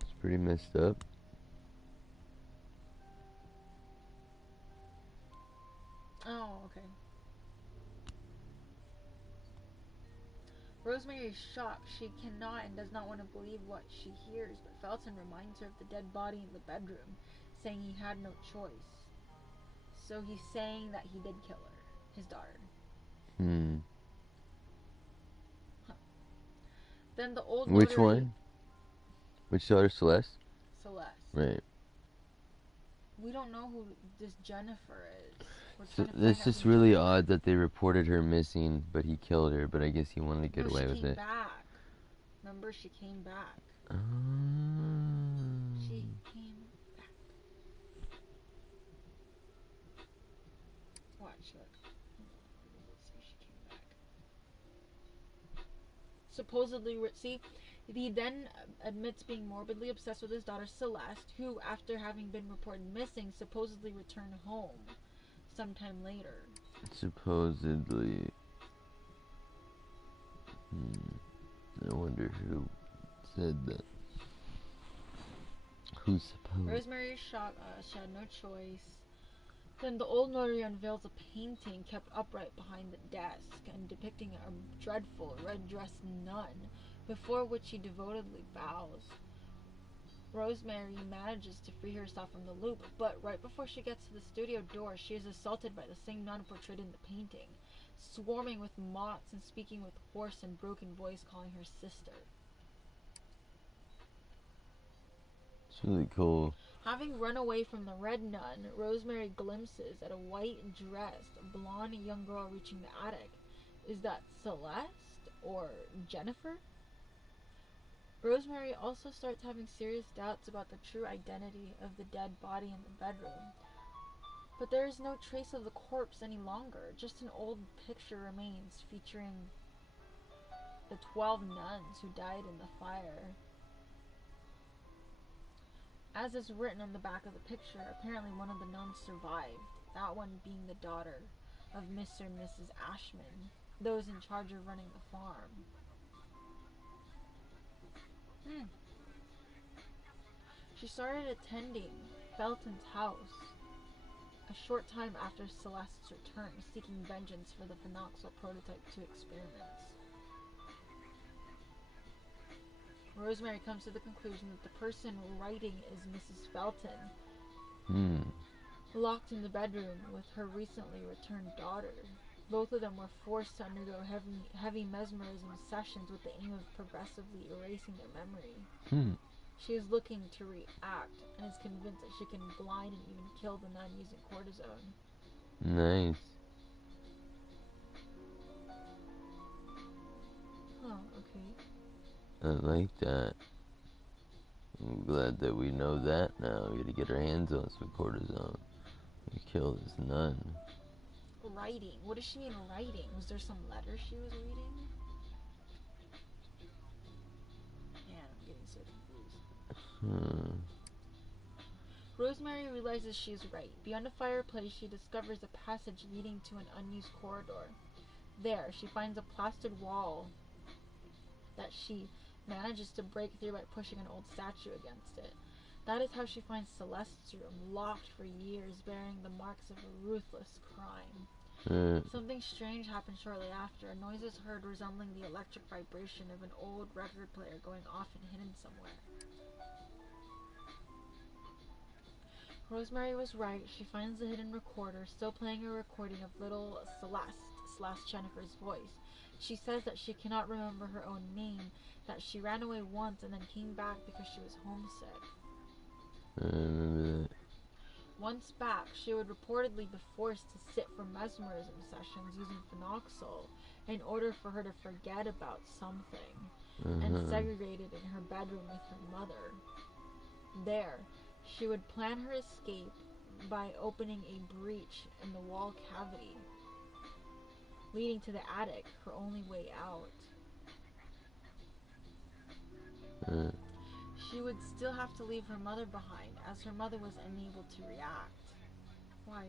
It's pretty messed up. Oh, okay. Rosemary is shocked. She cannot and does not want to believe what she hears, but Felton reminds her of the dead body in the bedroom, saying he had no choice. So he's saying that he did kill her, his daughter. Then the old Which notary... one? Which daughter, Celeste? Celeste. Right. We don't know who this Jennifer is. So it's just really odd that they reported her missing, but he killed her. But I guess he wanted to get away with it. She came back. Remember, she came back. She came back. Watch, look. See, she came back. Supposedly, see, he then admits being morbidly obsessed with his daughter Celeste, who, after having been reported missing, supposedly returned home sometime later. Supposedly. I wonder who said that. Who supposed? Rosemary is shocked. She had no choice. Then the old notary unveils a painting kept upright behind the desk and depicting a dreadful red-dressed nun, before which she devotedly bows. Rosemary manages to free herself from the loop, but right before she gets to the studio door, she is assaulted by the same nun portrayed in the painting, swarming with moths and speaking with hoarse and broken voice, calling her sister. It's really cool. Having run away from the red nun, Rosemary glimpses at a white-dressed, blonde young girl reaching the attic. Is that Celeste or Jennifer? Rosemary also starts having serious doubts about the true identity of the dead body in the bedroom. But there is no trace of the corpse any longer. Just an old picture remains featuring the 12 nuns who died in the fire. As is written on the back of the picture, apparently one of the nuns survived, that one being the daughter of Mr. and Mrs. Ashman, those in charge of running the farm. She started attending Felton's house a short time after Celeste's return, seeking vengeance for the Phenoxyl Prototype 2 experiments. Rosemary comes to the conclusion that the person writing is Mrs. Felton, locked in the bedroom with her recently returned daughter. Both of them were forced to undergo heavy mesmerism sessions with the aim of progressively erasing their memory. She is looking to react and is convinced that she can blind and even kill the nun using cortisone. Nice. Okay. I like that. I'm glad that we know that now. We gotta get our hands on some cortisone. We kill this nun. writing. What does she mean writing? Was there some letter she was reading? Yeah, I'm getting so confused. Rosemary realizes she's right. Beyond a fireplace, she discovers a passage leading to an unused corridor. There, she finds a plastered wall that she manages to break through by pushing an old statue against it. That is how she finds Celeste's room, locked for years, bearing the marks of a ruthless crime. Something strange happens shortly after. A noise is heard resembling the electric vibration of an old record player going off and hidden somewhere. Rosemary was right. She finds the hidden recorder, still playing a recording of little Celeste/Jennifer's voice. She says that she cannot remember her own name, that she ran away once and then came back because she was homesick. I remember that. Once back, she would reportedly be forced to sit for mesmerism sessions using phenoxyl in order for her to forget about something, and segregated in her bedroom with her mother. There, she would plan her escape by opening a breach in the wall cavity, leading to the attic, her only way out. She would still have to leave her mother behind, as her mother was unable to react. Why?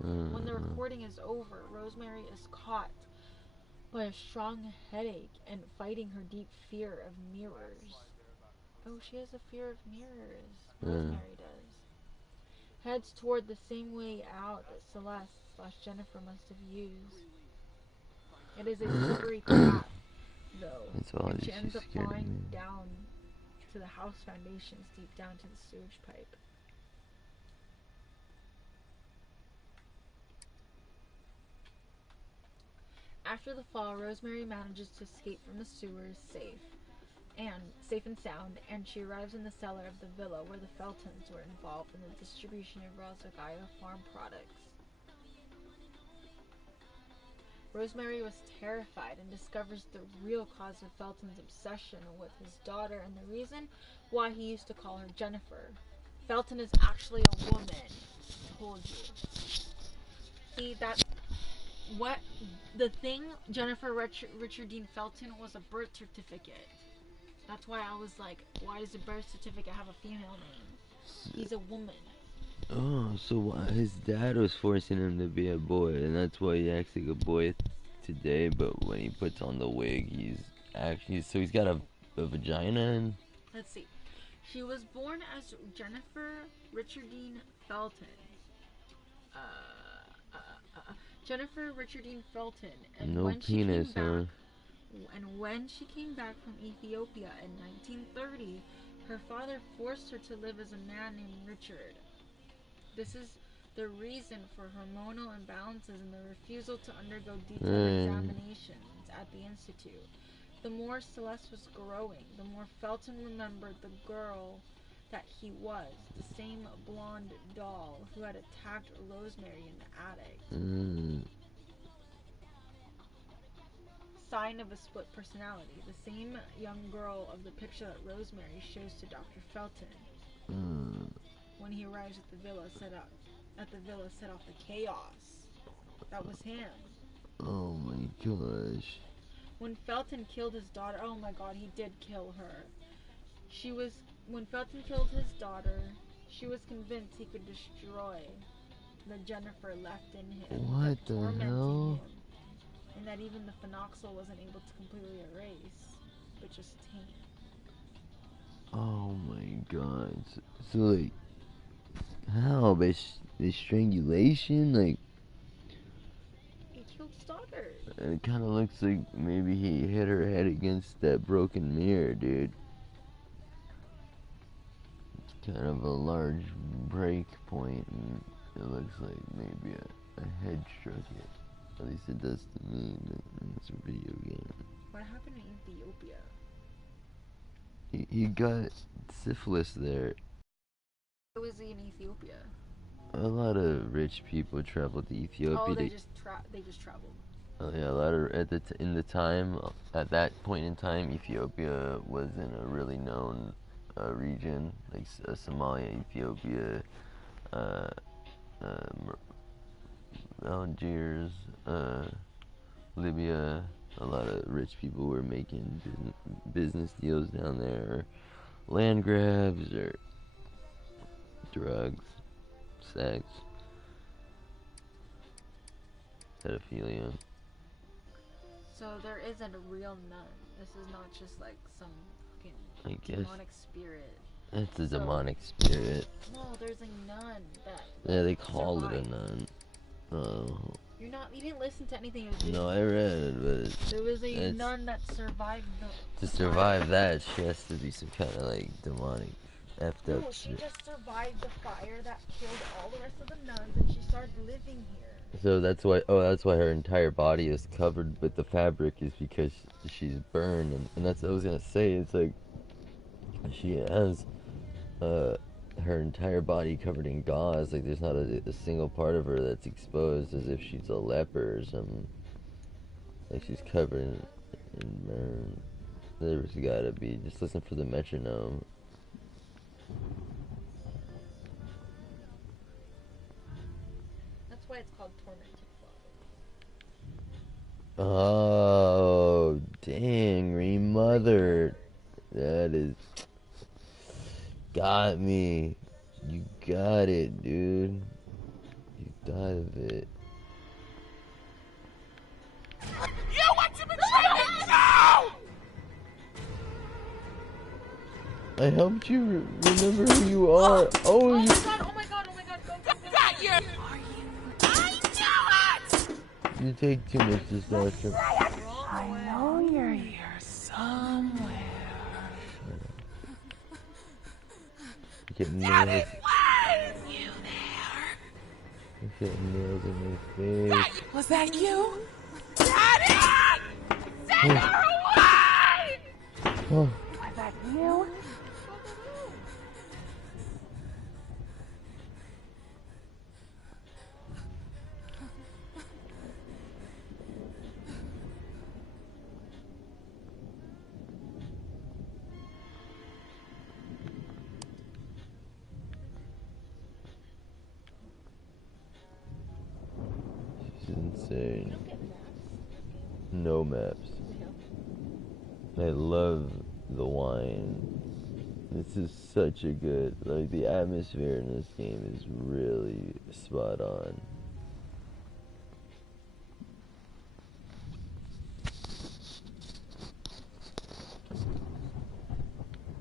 When the recording is over, Rosemary is caught by a strong headache and fighting her deep fear of mirrors. Oh, she has a fear of mirrors. Rosemary does. Heads toward the same way out that Celeste/Jennifer must have used. It is a slippery path, though, and she ends up falling down to the house foundations, deep down to the sewage pipe. After the fall, Rosemary manages to escape from the sewers safe and sound, and she arrives in the cellar of the villa where the Feltons were involved in the distribution of Razagaya farm products. Rosemary was terrified and discovers the real cause of Felton's obsession with his daughter and the reason why he used to call her Jennifer. Felton is actually a woman. Told you. See, that's what the thing. Jennifer Richardine Felton was a birth certificate. That's why I was like, why does the birth certificate have a female name? He's a woman. Oh, so his dad was forcing him to be a boy, and that's why he acts like a boy today, but when he puts on the wig, he's got a vagina. And let's see. She was born as Jennifer Richardine Felton. Jennifer Richardine Felton. And no when penis, she came back, and when she came back from Ethiopia in 1930, her father forced her to live as a man named Richard. This is the reason for hormonal imbalances and the refusal to undergo detailed examinations at the institute. The more Celeste was growing, the more Felton remembered the girl that he was, the same blonde doll who had attacked Rosemary in the attic. Sign of a split personality, the same young girl of the picture that Rosemary shows to Dr. Felton. When he arrives at the villa, set off the chaos. That was him. Oh my gosh. When Felton killed his daughter, oh my god, he did kill her. When Felton killed his daughter, she was convinced he could destroy the Jennifer left in him. What the hell? Him, and that even the phenoxyl wasn't able to completely erase, but just taint. Oh my god. So like, how? By strangulation? Like, he killed his daughter. It kind of looks like maybe he hit her head against that broken mirror, dude. It's kind of a large break point, and it looks like maybe a head struck it. At least it does to me in this video game. What happened in Ethiopia? He got syphilis there. Where was he in Ethiopia? A lot of rich people traveled to Ethiopia. Oh, they just traveled. Oh yeah, a lot of at that point in time, Ethiopia wasn't a really known region, like Somalia, Ethiopia, Algiers, Libya, a lot of rich people were making business deals down there, or land grabs, or drugs, sex, pedophilia. So there isn't a real nun. This is not just like some fucking I guess demonic spirit. it's a demonic spirit. No, there's a nun that. Yeah, they call survived. it a nun. Oh. You didn't listen to anything it was doing. No, I read, but There was a nun that survived the. to survive that, she has to be some kind of like demonic, effed No, up she shit. just survived the fire that killed all the rest of the nuns, and she started living here. So that's why. Oh, that's why her entire body is covered with the fabric, is because she's burned, and that's what I was gonna say. It's like she has her entire body covered in gauze. Like there's not a single part of her that's exposed, as if she's a leper or something. Like she's covered in burn. There's gotta be. Just listen for the metronome. That's why it's called Tormented. Oh, dang, Remothered. That is... Got me. You got it, dude. You thought of it. You want to betray me? No! I helped you remember who you are. Oh You... my god, oh my god, oh my god, go, go, go. Got you! I knew it! You take too much testosterone. I know you're here. Somewhere. You get nails. You there? You get nails in my face. Was that you? Daddy! Send her away! Oh. Was that you? This is insane. No maps. I love the wine. This is such a good, like, the atmosphere in this game is really spot on.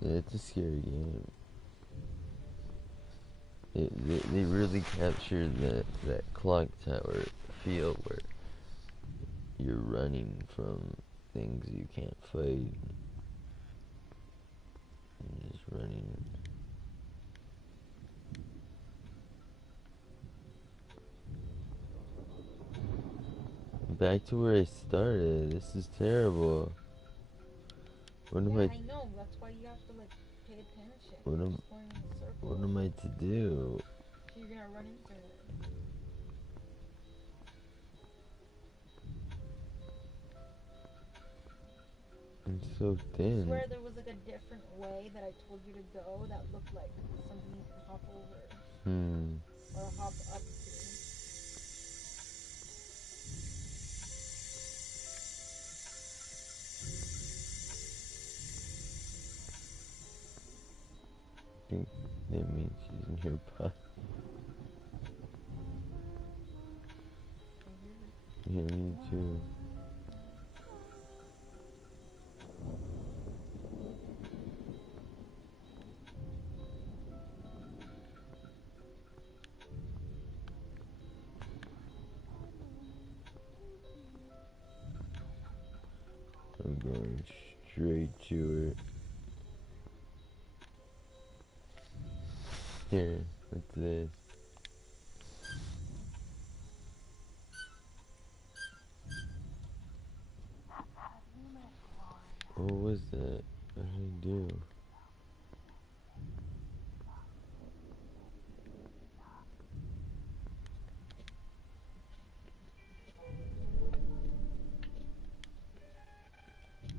Yeah, it's a scary game. They really captured that ClockTower feel where you're running from things you can't fight. You're just running. Back to where I started. This is terrible. What am Yeah, I? I know, that's why you have to like pay attention. What am? Just going in a circle. What am I to do? You're gonna run into it. I'm so I thin. swear there was like a different way that I told you to go that looked like something you can hop over. Or hop up to. I think that means she's in her pot. Yeah, me too. I'm going straight to her. Here, what's this? What was that? What did I do?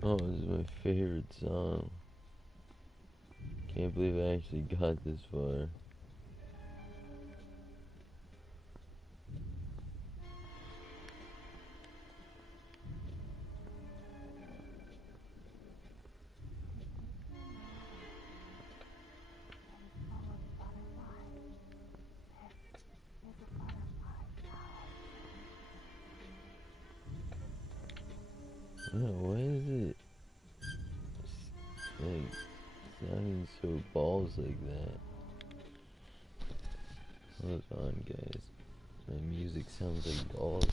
Oh, this is my favorite song. Can't believe I actually got this far. No, why is it like sounding so balls like that? Hold on, guys. My music sounds like balls.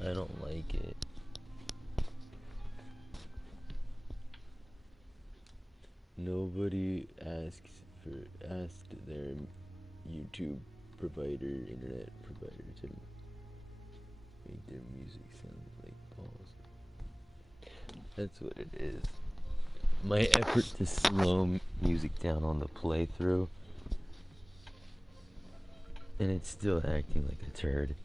I don't like it. Nobody asked their YouTube provider, internet provider to make their music sound like balls. That's what it is. My effort to slow music down on the playthrough, and it's still acting like a turd.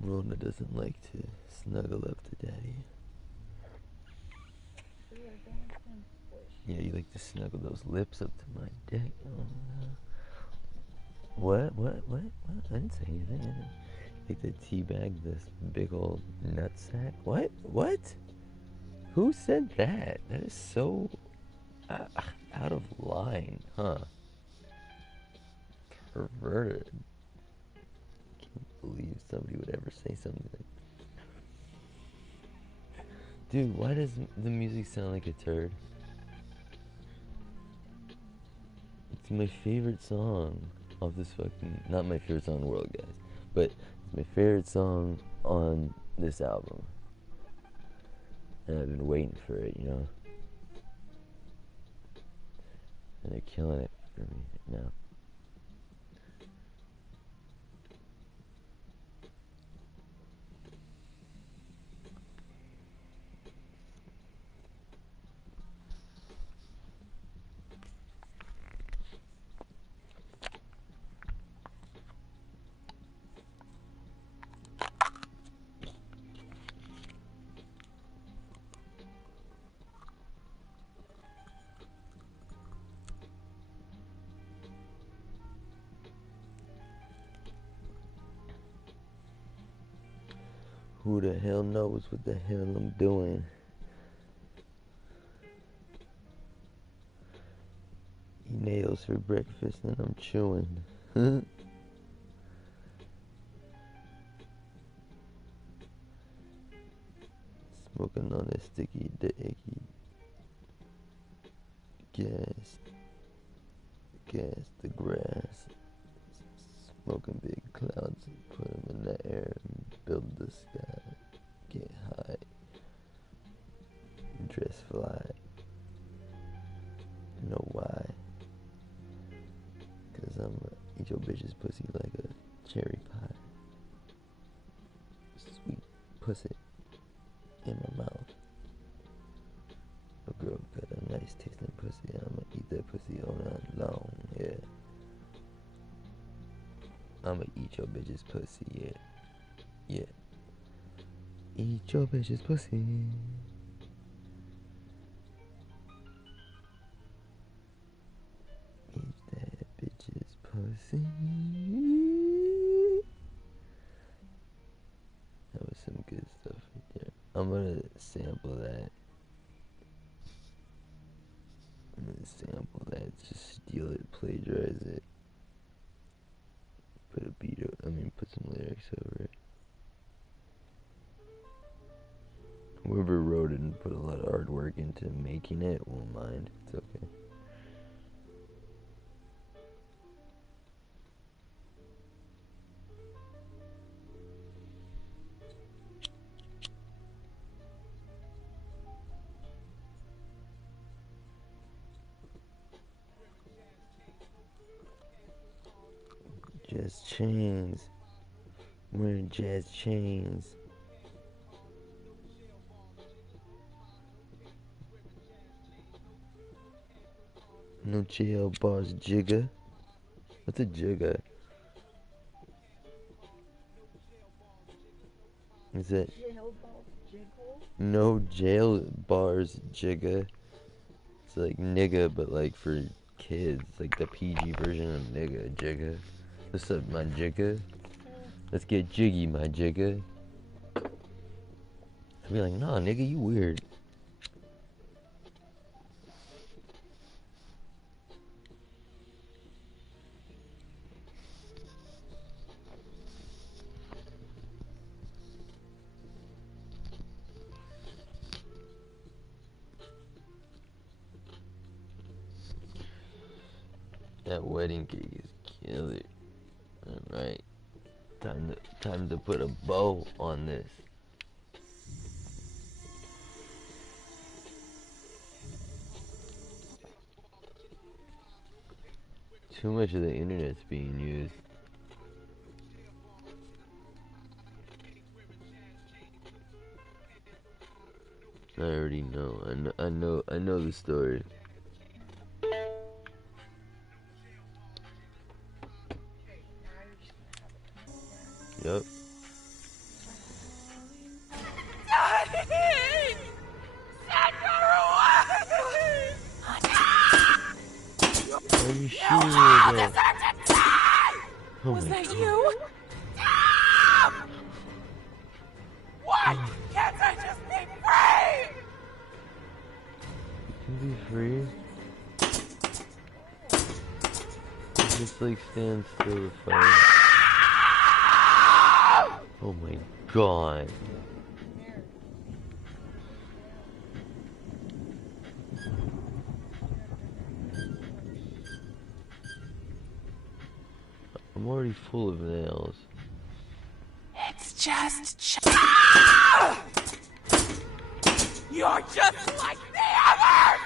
Rona doesn't like to snuggle up to daddy. Yeah, you like to snuggle those lips up to my dick. Oh, no. What? I didn't say anything. I didn't like to teabag this big old nutsack. What? Who said that? That is so out of line, huh? Perverted. Can't believe somebody would ever say something like that. Dude, why does the music sound like a turd? It's my favorite song of this fucking... Not my favorite song in the world, guys. But it's my favorite song on this album. And I've been waiting for it, you know? And they're killing it for me now. Who the hell knows what the hell I'm doing? Eat nails for breakfast and I'm chewing. Smoking on a sticky, icky gas the grass. Smoking big clouds and put them in the air and build the sky. Get high. Dress fly. You know why? Cause I'ma eat your bitch's pussy like a cherry pie. Sweet pussy in my mouth. A girl got a nice tasting pussy. I'ma eat that pussy all night long, yeah. I'ma eat your bitch's pussy, yeah. Yeah. Eat your bitch's pussy. Eat that bitch's pussy. That was some good stuff right there. I'm gonna sample that. Just steal it, plagiarize it. Put a beat, put some lyrics over it. Whoever wrote it and put a lot of hard work into making it won't mind. It's okay. Jazz chains. Wearing jazz chains. No jail bars, jigger. What's a jigger? Is that no jail bars, jigger? It's like nigga, but like for kids, like the PG version of nigga, jigger. What's up, my jigger? Let's get jiggy, my jigger. I'll be like, nah, nigga, you weird. That wedding cake is killer. Alright. Time to put a bow on this. Too much of the internet's being used. I already know. I know the story. Yup. Why are you shooting me again? Oh Was my that God. you? Why can't I just be free? You can be free. Just like stand still to fight. Oh my God. I'm already full of nails. It's just You're just like the others!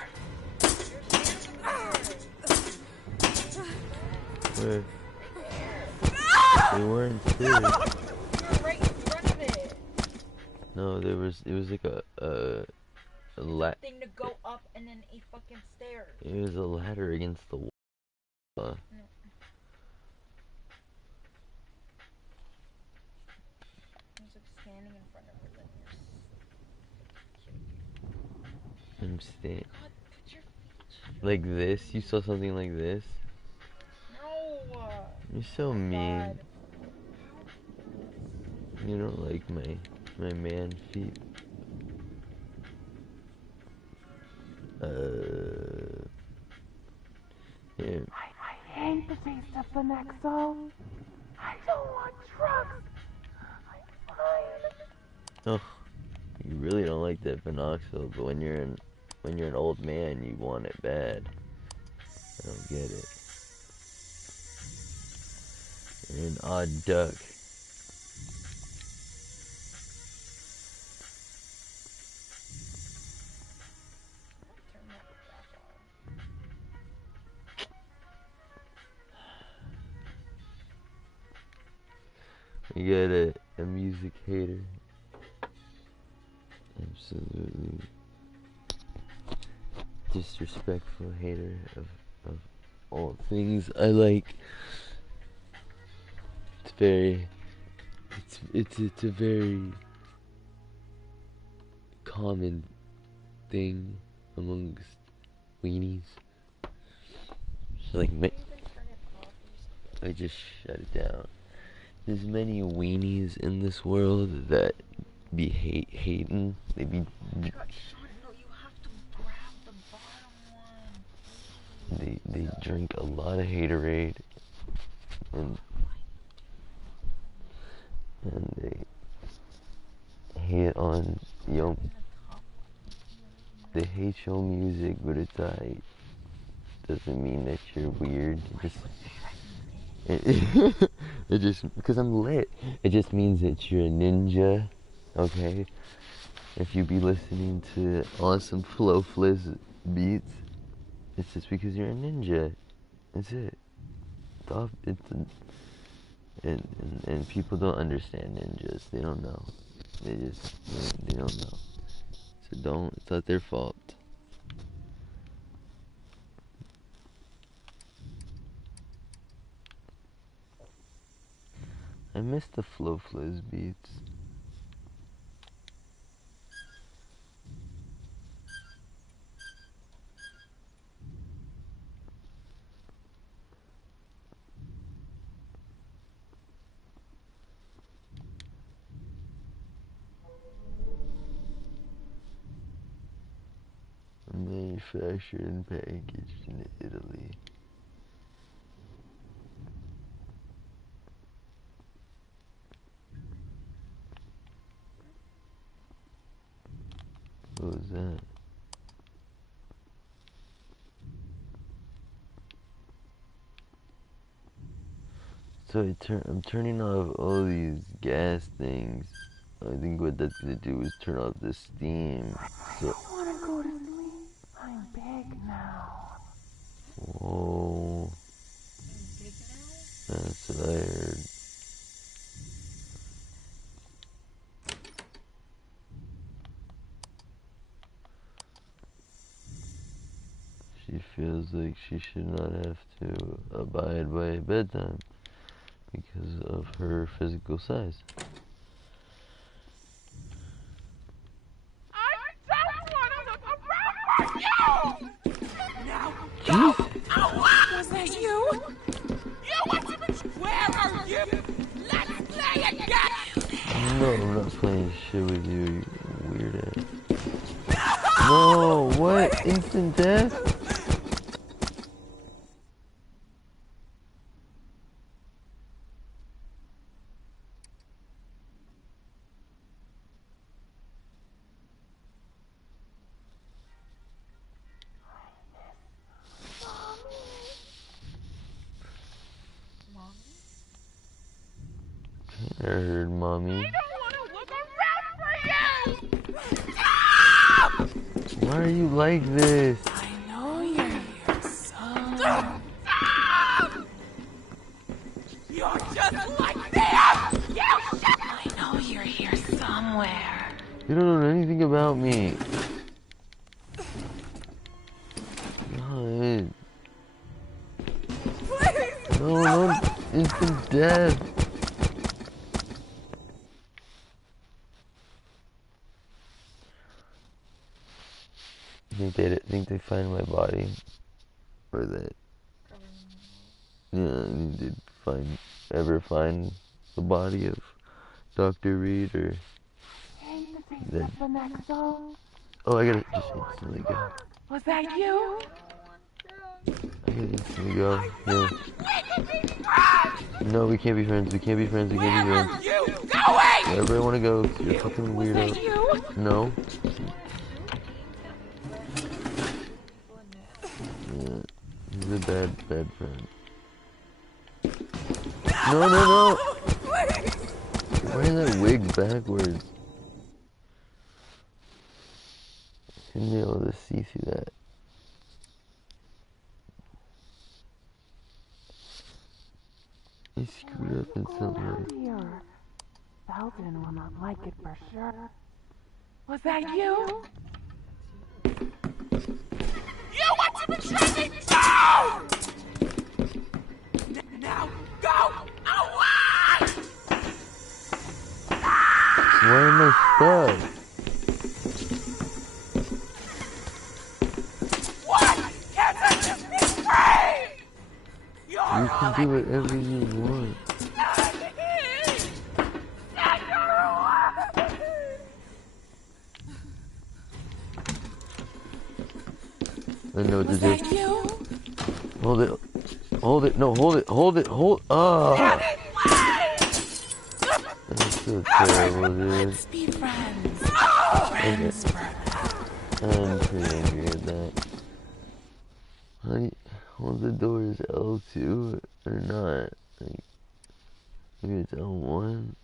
Where? They weren't serious. You were right in front of it. No, it was like a Thing to go up and then a fucking stairs. it was a ladder against the wall. No. I was like standing in front of her, then I'm staying. God, put your feet. Like this? You saw something like this? No. You're so mean. God. You don't like my man feet. Here. I hate the taste of the Nexo. I don't want drugs. I'm fine. Oh, you really don't like that Phenoxyl, but when you're an old man, you want it bad. I don't get it. You're an odd duck. Turn that back on. You got a music hater. Absolutely disrespectful hater of all things I like. It's a very common thing amongst weenies. Like I just shut it down. There's many weenies in this world that be hating. They be. No, you have to grab the bottom one. They drink a lot of haterade, and they hate on they hate your music, but it's alright. Doesn't mean that you're weird. It just because I'm lit. It just means that you're a ninja, okay? If you be listening to awesome flow fliz beats, it's just because you're a ninja. That's it. And people don't understand ninjas. They don't know. They don't know. So it's not their fault. I miss the flow fliz beats. Manufactured and packaged in Italy. What was that? So I'm turning off all these gas things. I think what that's gonna do is turn off the steam. So. I wanna go to sleep. I'm big now. Whoa. That's what I heard. She feels like she should not have to abide by a bedtime because of her physical size. I don't want to look around for you! Now, go away! Was that you? You want to be... Where are you? Let's play again! No, I'm not playing shit with you, you weird ass. No, what? Instant death? I heard mommy. I don't want to look around for you! Why are you like this? I know you're here somewhere. Stop! You're just like this! You shut I know you're here somewhere. You don't know anything about me. God. No, instant death. Think they find my body, or that? Yeah, did ever find the body of Dr. Reed or that? Oh, I gotta just instantly go. Was that you? I gotta instantly go. No. No, we can't be friends. We can't be friends. We can't be friends. you! Go away! Wherever I wanna go, 'cause you're a fucking weirdo. No. Yeah, he's a bad friend. No! You're wearing that wig backwards. I shouldn't be able to see through that. He screwed up in some way. Belden will not like it for sure. Was that you? You want to betray me too! Now, go away! Why am I stuck? What? Can't I just be free? You can do whatever you want. I know what to do. Hold it. No, hold it. Ah! That's so terrible, dude. Let's be friends. Friends forever. I'm pretty angry at that. Honey, hold the doors L2 or not? Like, maybe it's L1?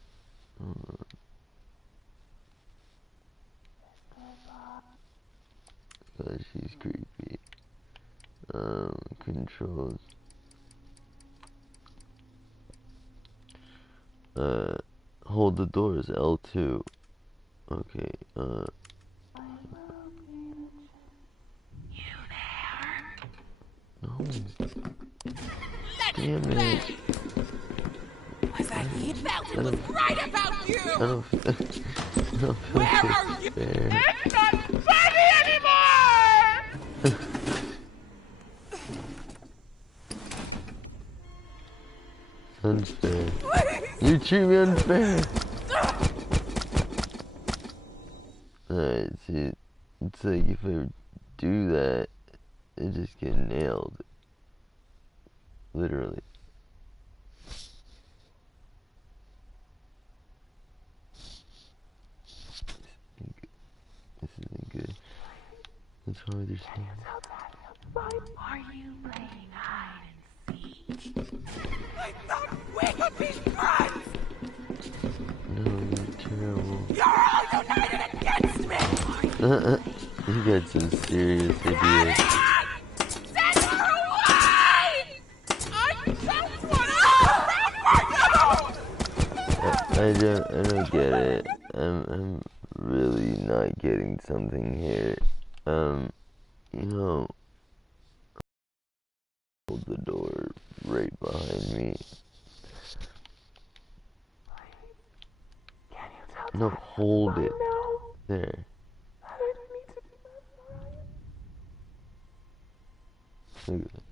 God, she's creepy. Controls. Hold the doors L2. Okay, You no. Damn it. Was that you? Belden was right about you! I don't feel Where are you? fair. It's not funny anymore! Unfair. You treat me unfair. See, it's like if I do that, I just get nailed. Literally. This isn't good. What's wrong with your stand? Are you playing hide and seek? I thought we could peace friends! No, you're terrible. You're all united against me! You got some serious ideas. Send her away! I don't want to I don't get it. I'm really not getting something here. You know, hold the door right behind me. Can you tell No, hold it. No. There. I don't need to be mesmerized. Look at that.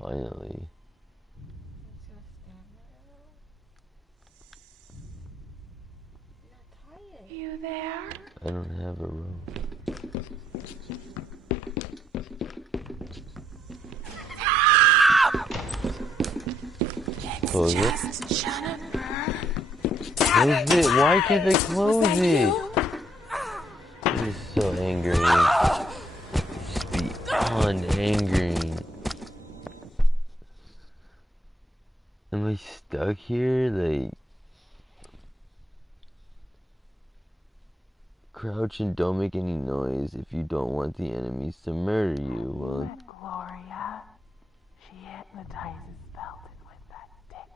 Finally. You there? I don't have a room. Close it. Close it. Why can't they close it? You're so angry. Just beyond angry. Am I stuck here? Like, crouch and don't make any noise if you don't want the enemies to murder you. Well, Gloria, she hypnotizes Belton with that tick.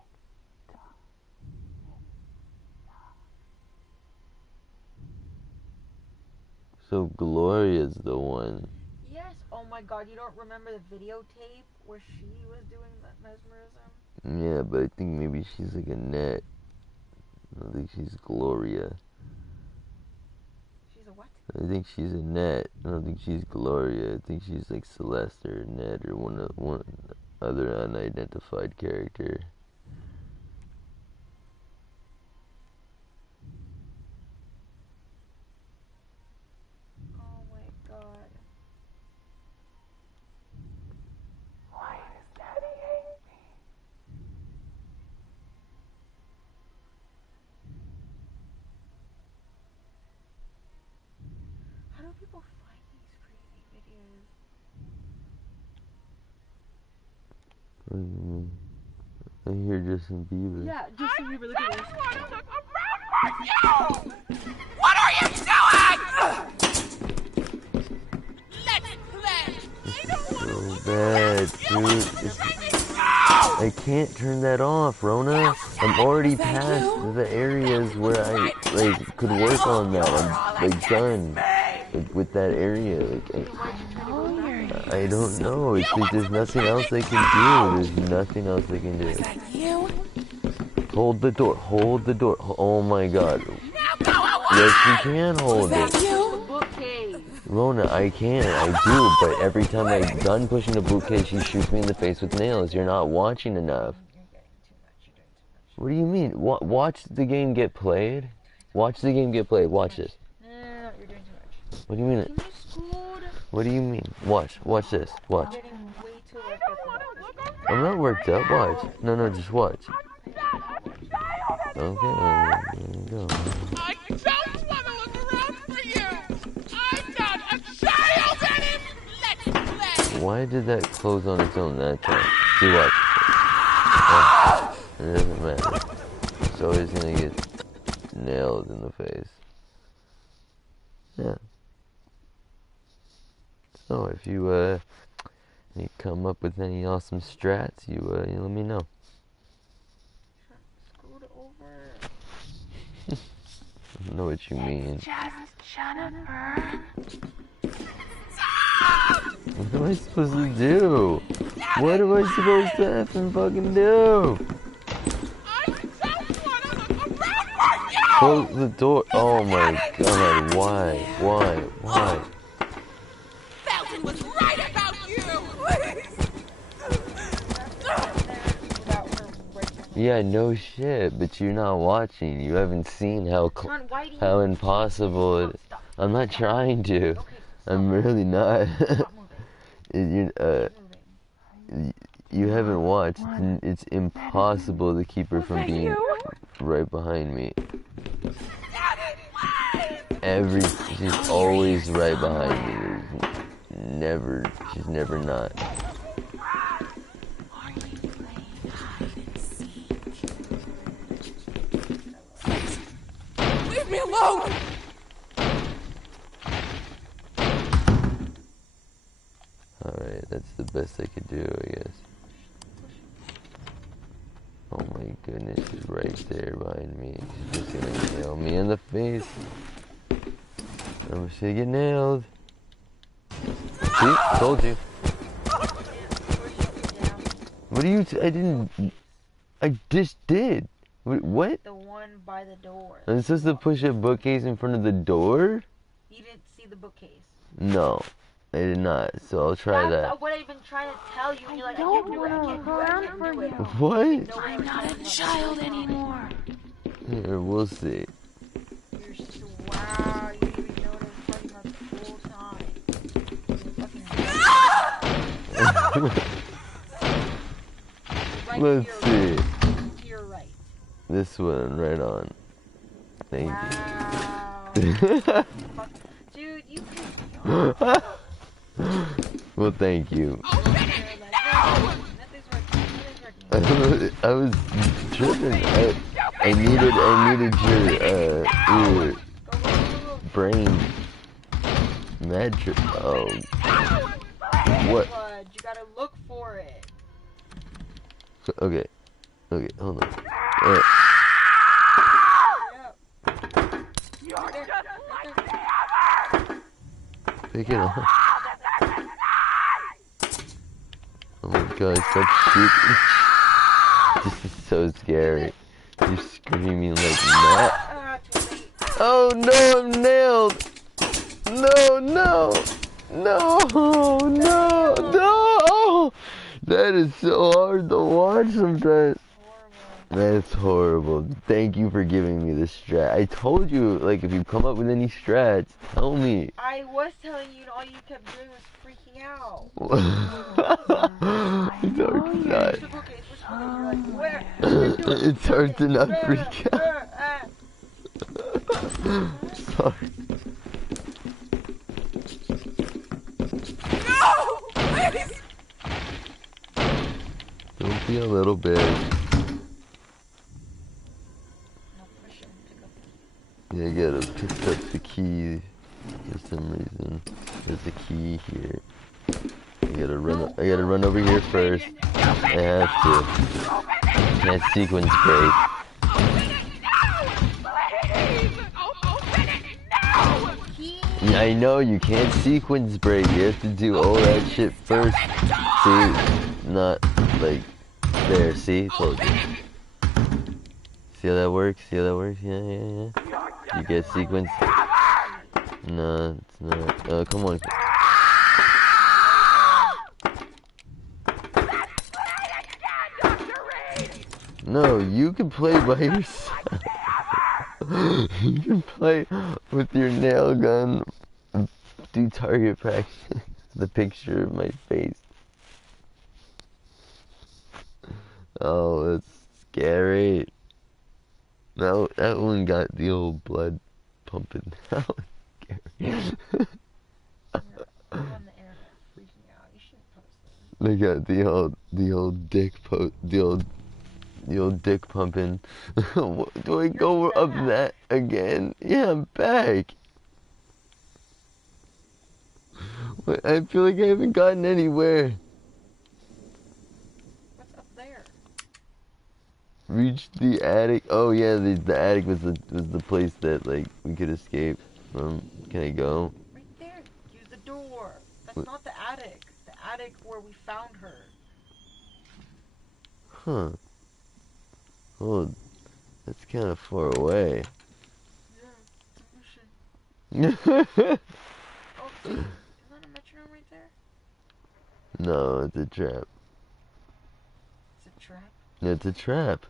so Gloria's the one. Yes. Oh my God, you don't remember the videotape where she was doing that mesmerism? Yeah, but I think maybe she's like a net. I don't think she's Gloria. She's a what? I think she's a net. I don't think she's Gloria. I think she's like Celeste or Ned or one other unidentified character. Oh my God. Why does Daddy hate me? How do people find these crazy videos? What do you mean? I hear Justin Bieber. Yeah, Justin Bieber, look at this. I want to look around for you! What are you doing? Let's play! I don't want to So look bad, dude. I can't turn that off, Rona. I'm already past the areas where I like could work on that. I'm like done like, with that area. Like I don't know. It's like there's nothing else I can do. There's nothing else I can do. Is that you? Hold the door. Hold the door. Oh my God. Yes, you can hold it. Rona, I can. I do. But every time I'm done pushing the bookcase, she shoots me in the face with nails. You're not watching enough. What do you mean? Watch the game get played. Watch the game get played. Watch this. No, you're doing too much. What do you mean? What do you mean? Watch. Watch this. Watch. Getting way too worked up about this. I'm not worked up. Watch. No, just watch. Okay, there you go. I don't want to look around for you! I'm not a child anymore! Let's play! Why did that close on its own that time? See what? It doesn't matter. It's always gonna get nailed in the face. Yeah. So if you come up with any awesome strats, you let me know. Scoot over. I don't know what you mean. Just Jennifer. What am I supposed to do? What am I supposed to effing fucking do? Close the door. Oh my God, why? Felton was right about you! Yeah, no shit, but you're not watching. You haven't seen how impossible it is. I'm not trying to. I'm really not. You haven't watched. It's impossible to keep her from being right behind me. She's always right behind me. There's she's never not. Leave me alone! Alright, that's the best I could do, I guess. Oh my goodness, she's right there behind me. She's just gonna nail me in the face. I wish I get nailed. See? Told you. What do you I just did. What? The one by the door. I'm supposed to push a bookcase in front of the door? You didn't see the bookcase. No, I did not. So I'll try that. That's what I've been trying to tell you. And you're like, I can't do it, I can't do it, I can't do it. What? I'm not a child anymore. Here, we'll see. You're just, wow, you didn't even know what I was talking about the whole time. Right Let's see. To your right. This one, right on. Thank you. Dude, you could... Well, thank you. I was tripping. I needed your brain magic. Oh, what? You gotta look for it. Okay, hold on. Pick it up. Oh my god, stop shooting. This is so scary. You're screaming like that. Oh no, I'm nailed! No! That is so hard to watch sometimes. That's horrible. Thank you for giving me this strat. I told you, like, if you come up with any strats, tell me. I was telling you, and all you kept doing was freaking out. It's hard to not. It's hard to not freak out. Sorry. No! Please! Don't be a little bit. Yeah, I gotta pick up the key for some reason. There's a key here. I gotta run over here first. I have to. Can't sequence break. Yeah, I know you can't sequence break. You have to do all that shit first. See, not like there. See, told you. See how that works? Yeah. You get sequence. No, it's not. Oh, come on. No, you can play by yourself. You can play with your nail gun. Do target practice. The picture of my face. Oh, that's scary. No, that one got the old blood pumping. That was scary. They got the old dick dick pumping. Do I go up that again? Yeah, I'm back. I feel like I haven't gotten anywhere. What's up there? Reach the attic. Oh yeah, the attic was the place that like we could escape from. Can I go? Right there. Use the door. That's not the attic. The attic where we found her. Huh. Oh, that's kind of far away. Yeah. Oh, see? Isn't that a metronome right there? No, it's a trap. It's a trap? It's a trap.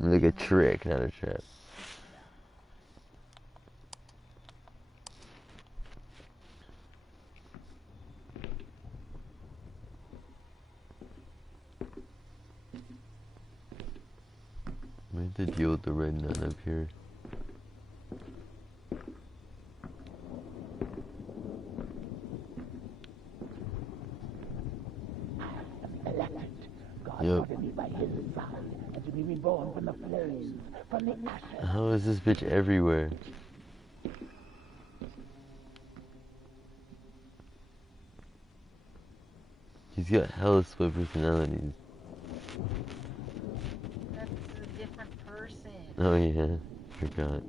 Like a trick, not a trap. We have to deal with the red nun up here. and to be reborn from the flames, from the ashes. How is this bitch everywhere? He's got hella split personalities. That's a different person. Oh yeah, forgot.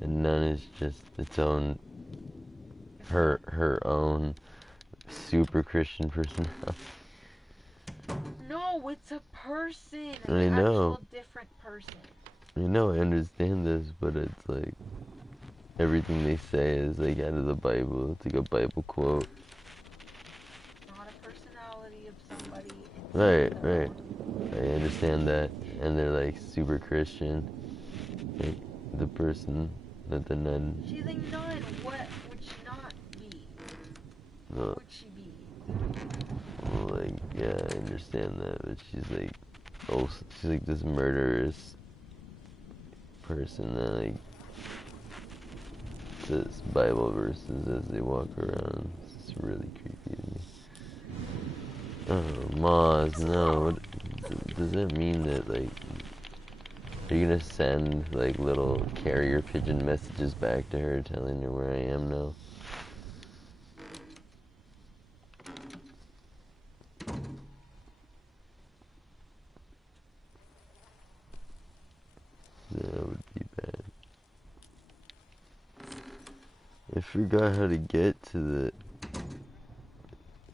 And none is just its own, her own super Christian personality. No, it's a person. An I know. actual different person. I know, I understand this, but it's like everything they say is like out of the Bible. It's like a Bible quote. Not a personality of somebody. Right, right. I understand that. And they're like super Christian. Like the person that the nun. She's a nun. What would she not be? Well, What would she be? well, like, yeah, I understand that, but she's like, oh, she's like this murderous person that like says Bible verses as they walk around. It's really creepy to me. Oh, Maz, no. What, does that mean that like, are you gonna send like little carrier pigeon messages back to her telling her where I am now? That would be bad. I forgot how to get to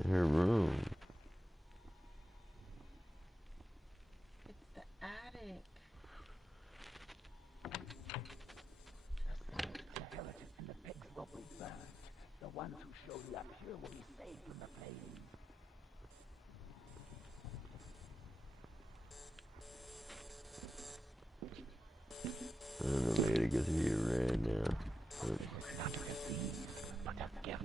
her room. It's the attic. The heretics and the pigs will be burned. The ones who show the up here will be saved from the flames. I don't know, I gotta go through here right now. Not to receive, but a gift.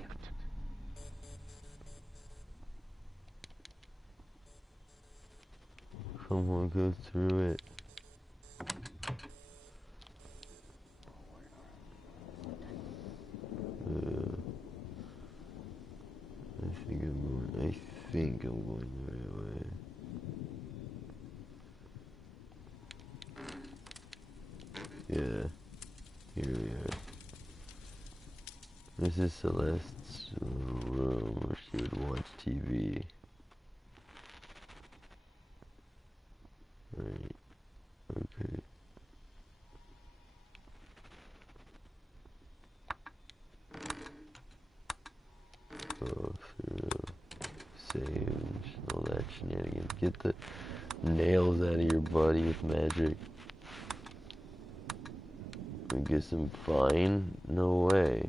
Someone goes through it. I think I'm going the right way. Yeah, here we are. This is Celeste's room where she would watch TV. Right, okay. Go through, save, all that shenanigans. Get the nails out of your body with magic. I guess I'm fine? No way.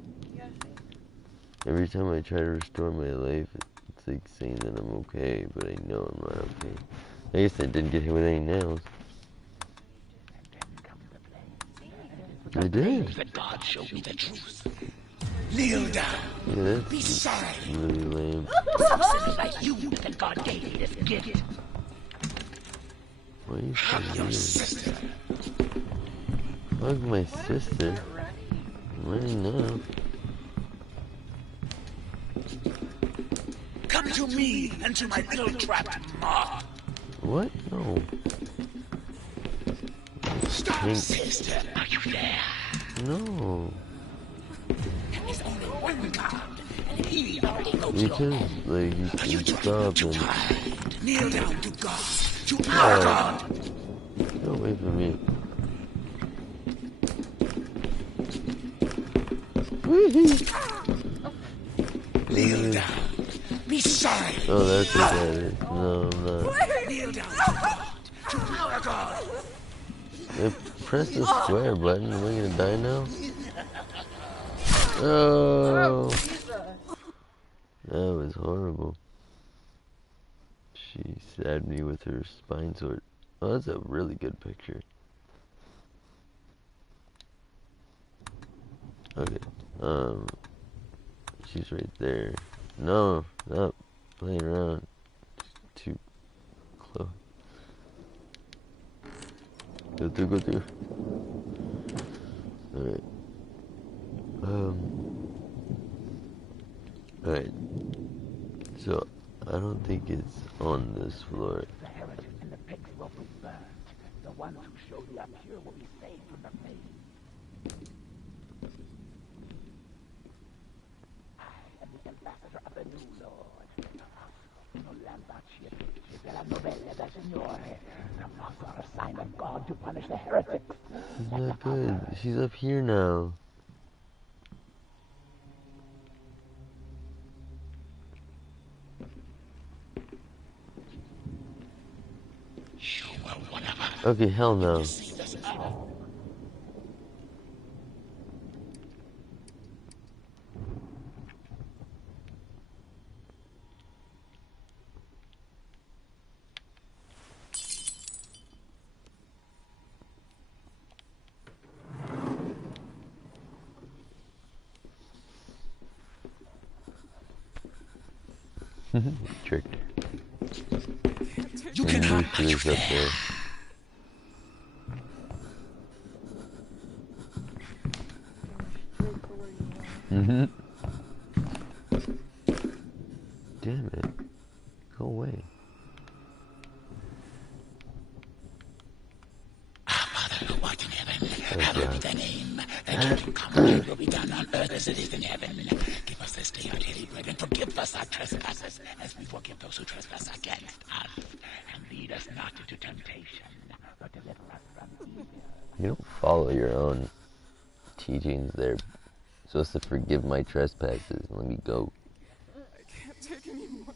Every time I try to restore my life, it's like saying that I'm okay, but I know I'm not okay. I guess I didn't get hit with any nails. I did. The God show me the truth. Kneel down. Yeah, that's Be sorry. really lame. It's like you that God gave me this gift. Why are you so I'm your weird? sister. Fuck my sister. I'm running now. Come to me and to my little trap, moth. What? No. Stop, Pink. sister. Are you there? No. There's only one God, and he already knows your Because, name. like, Are you you can trying stop to and... hide? Kneel down to God, to our God. Get away from me. Kneel down. Be sorry. Oh, that's what that is. No, I'm not. Kneel down to God, to our God. I pressed the square button. Am I gonna die now? Oh, that was horrible. She stabbed me with her spine sword. Oh, that's a really good picture. Okay, she's right there. No, not playing around. Too close. Go through, go through. Alright. Alright. So, I don't think it's on this floor. The heretics and the pigs will be burned. The The ones who show the up here will be saved from the flames. I am the ambassador of the new Lord. Non l'ambasciatrice della novella del Signore. The marks are a sign of God to punish the heretics. She's not good. She's up here now. Okay, hell no. Tricked. You can hide up there. Damn it. Go away. Our Father who art in heaven, hallowed be thy name. Thy kingdom come, thy will be done on earth as it is in heaven. Give us this day our daily bread, and forgive us our trespasses, as we forgive those who trespass against us. And lead us not into temptation, but deliver us from evil. You don't follow your own teachings there. You're supposed to forgive my trespasses and let me go. I can't take anymore.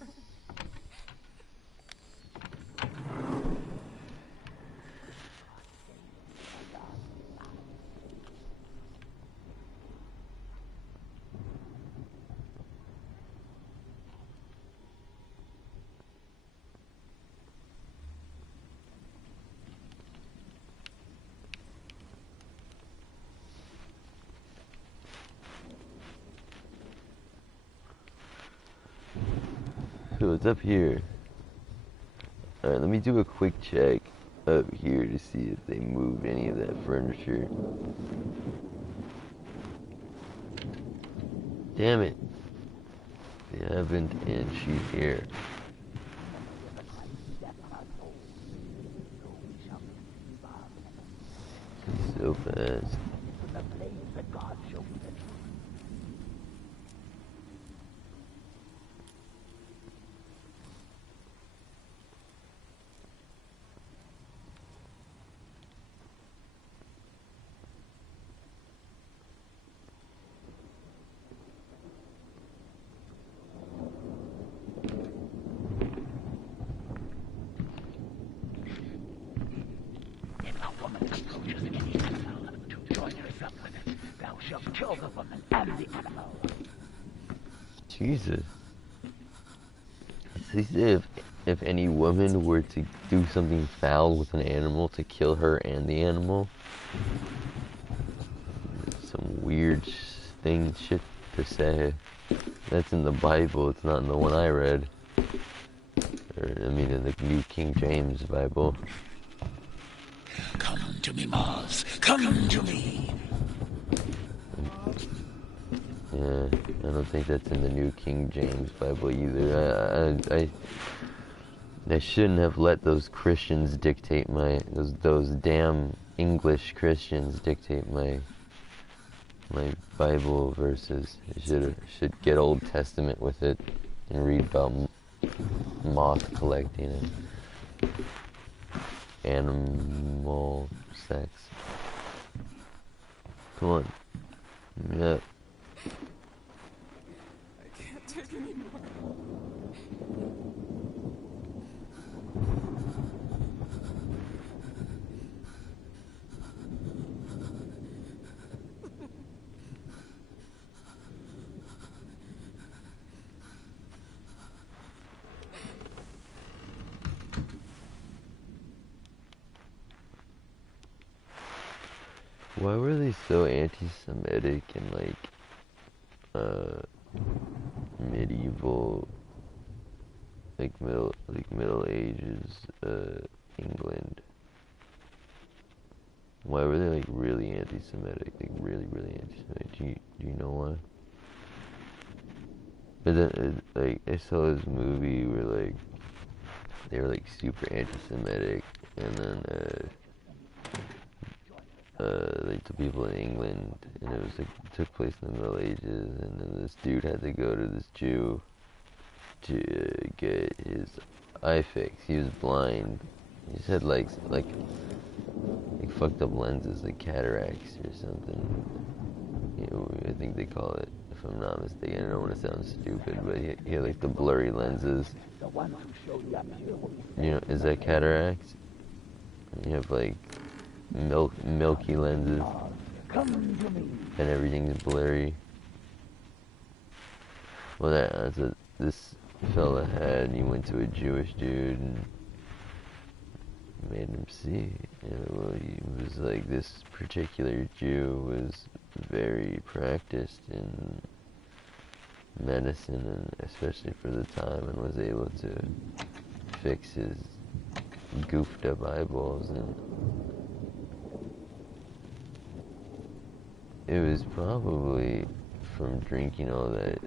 So it's up here. Alright, let me do a quick check up here to see if they moved any of that furniture. Damn it. They haven't, and she's here. She's so fast. Kill the woman and the animal. Jesus. They say if any woman were to do something foul with an animal, to kill her and the animal. Some weird shit to say. That's in the Bible, it's not in the one I read. Or, I mean, in the New King James Bible. Come to me, Mars. Come to me. Yeah, I don't think that's in the New King James Bible either. I shouldn't have let those Christians dictate those damn English Christians dictate my Bible verses. I should get Old Testament with it and read about moth collecting and animal sex. Come on. Yeah. I can't take anymore. Why were they so anti-Semitic in medieval, Middle Ages England? Why were they really anti-Semitic? Really anti-Semitic? Do you know why? But then I saw this movie where they were super anti-Semitic, and then like the people in England, and it was like it took place in the Middle Ages, and then this dude had to go to this Jew to get his eye fixed. He was blind. He just had like fucked up lenses, like cataracts or something. You know, I think they call it, if I'm not mistaken. I don't want to sound stupid, but he had like the blurry lenses. You know, is that cataracts? You have like milky lenses, and everything's blurry. Well, that's what this fella had. He went to a Jewish dude and made him see. You know, well, he was like, this particular Jew was very practiced in medicine, and especially for the time, and was able to fix his goofed up eyeballs. And it was probably from drinking all that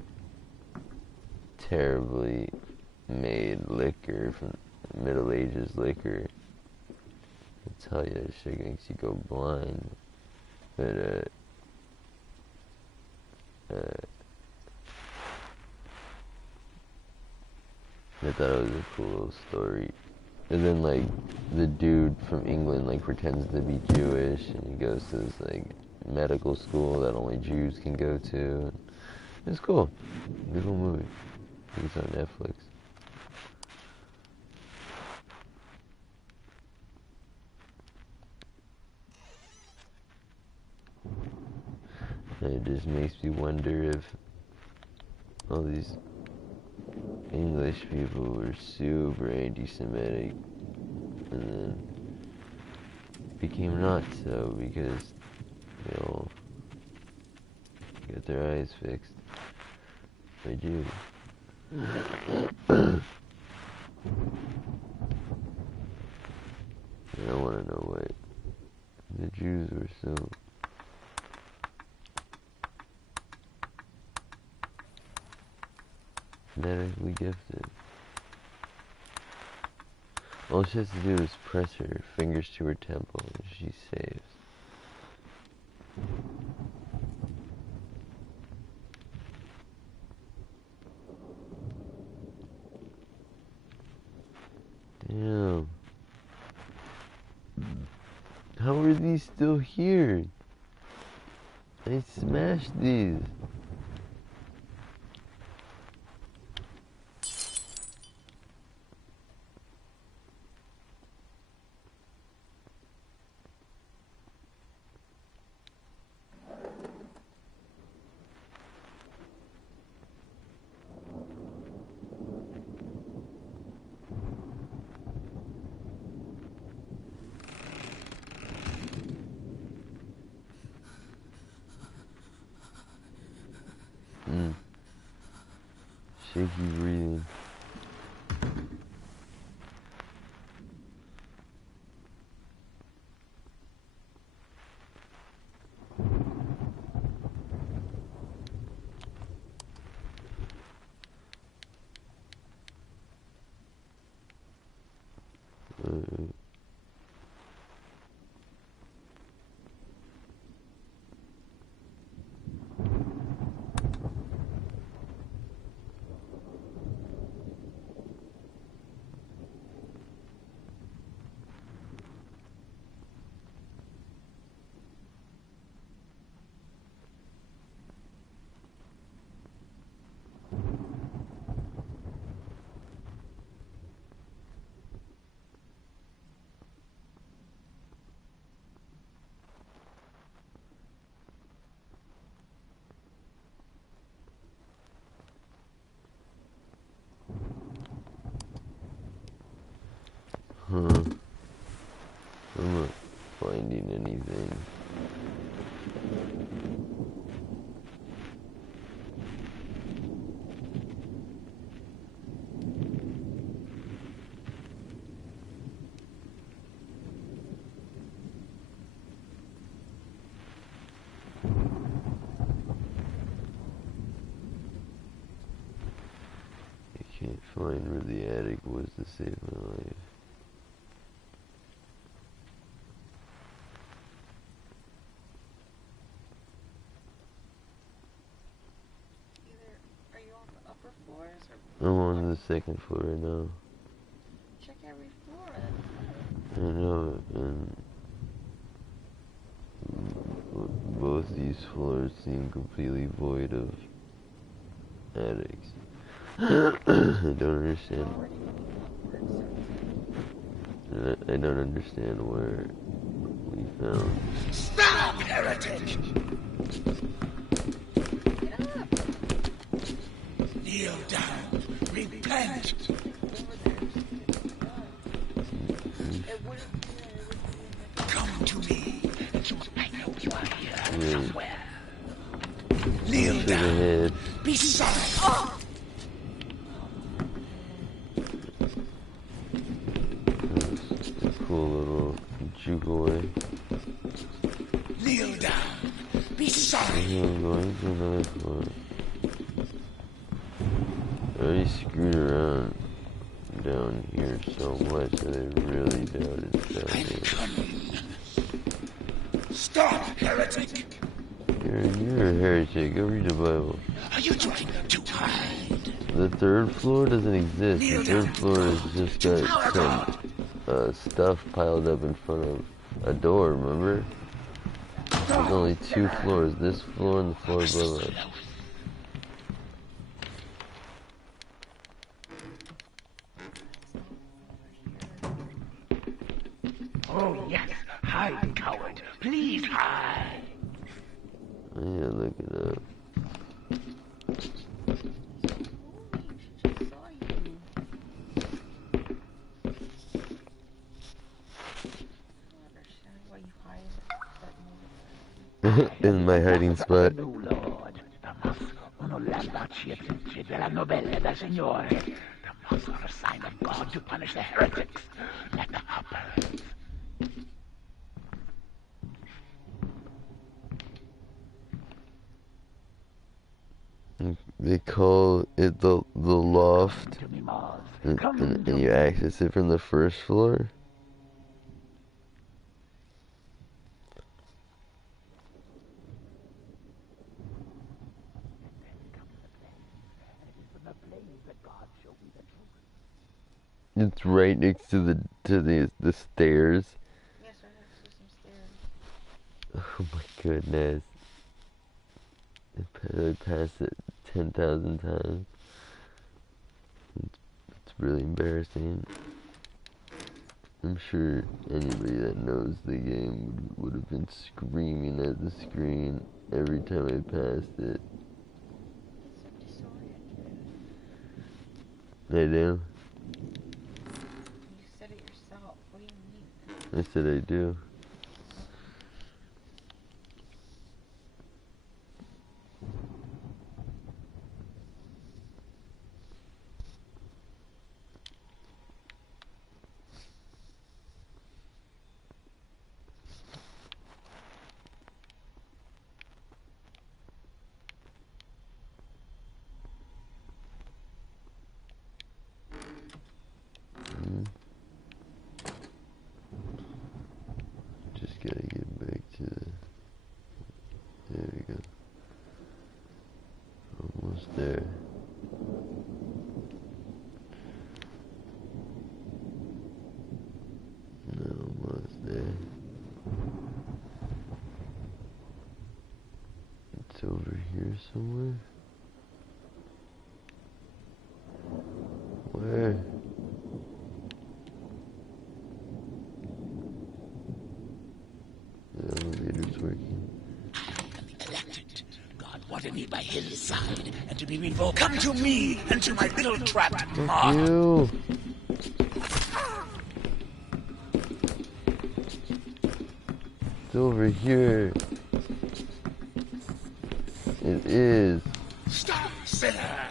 terribly made liquor from Middle Ages liquor. I tell you, that shit makes you go blind. But I thought it was a cool little story. And then like the dude from England like pretends to be Jewish, and he goes to this like medical school that only Jews can go to. It's cool. Good little movie. I think it's on Netflix. And it just makes me wonder if all these English people were super anti-Semitic and then became not so because they all got their eyes fixed by Jews. And I want to know why the Jews were so genetically gifted. All she has to do is press her fingers to her temple and she's saved. Damn. How are these still here? I smashed these. Shaky breathing. I'm not finding anything. I can't find where the attic was to save my life. on the second floor right now. Check every floor. I know, and both these floors seem completely void of attics. I don't understand. I don't understand where we found. Stop, heretic! Kneel down. Repent. Come to me. I know you are here somewhere. Kneel down. Be sorry. Cool little juke away. Kneel down. Be sorry. I'm going to another floor. I already screwed around down here so much that I really doubt it's down here. Coming. Stop, heretic! You're a heretic. Go read the Bible. Are you trying to hide? The third floor doesn't exist. The third floor is just got some stuff piled up in front of a door, remember? There's only 2 floors. This floor and the floor above us. Oh, yes. Hide, coward. Please hide. I need to look it up. In my hiding spot. Lord, uno l'ambasciatrice della novella del Signore. The moths are a sign of God to punish the heretics, like the hoppers. They call it the loft, and you access it from the first floor. It's right next to the stairs. Yes, right next to some stairs. Oh my goodness. I passed it 10,000 times. It's really embarrassing. I'm sure anybody that knows the game would have been screaming at the screen every time I passed it. I do. You said it yourself. What do you mean? I said I do. Just gotta get back to the... There we go. Almost there. Almost there. It's over here somewhere. Where? The elevator's working. Elected. God wanted me by his side, and to be revoked. Come to me and to my little trapped moth. You. It's over here. It is. Stop, sinner!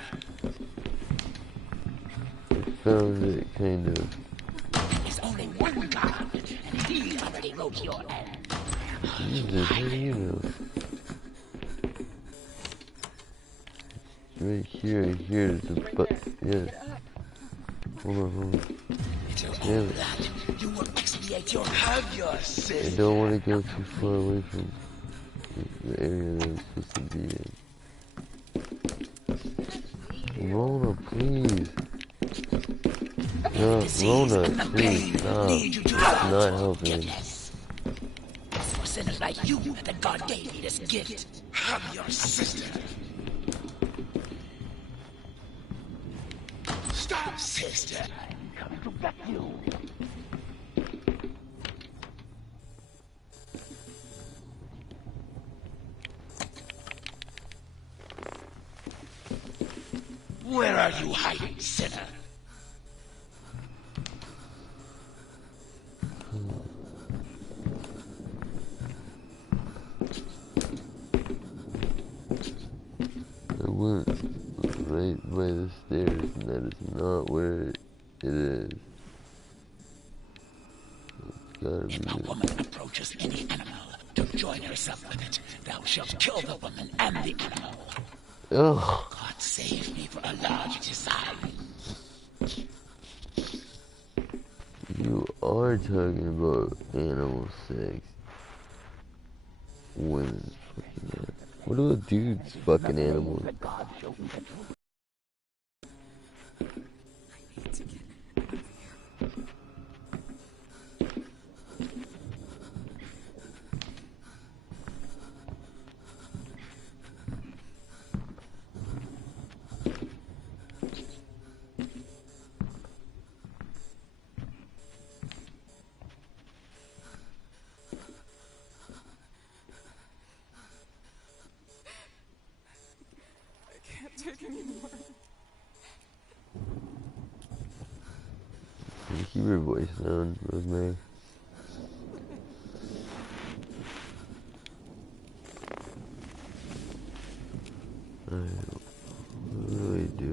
I found it, kind of. There's only one God, and he already wrote your end. Jesus, how do you know? Right here, there's a yes. Hold on. Damn it. That you will expiate your have your sin. I don't want to go too far away from the area that I'm supposed to be in. Ramona, please. Rona, please stop. It's not helping. It's for sinners like you that God gave me this gift. I'm your sister. Stop, sister. I'm coming to get you. Where are you hiding, sinner? I went right by the stairs, and that is not where it is. It's gotta be If a woman approaches any animal to join herself with it, thou shalt kill the woman and the animal. Ugh. God save me for a large design. You are talking about animal sex. Women fucking animals. What about dudes fucking animals? Take anymore. Can you keep your voice down, Rosemary? Alright, what do I do?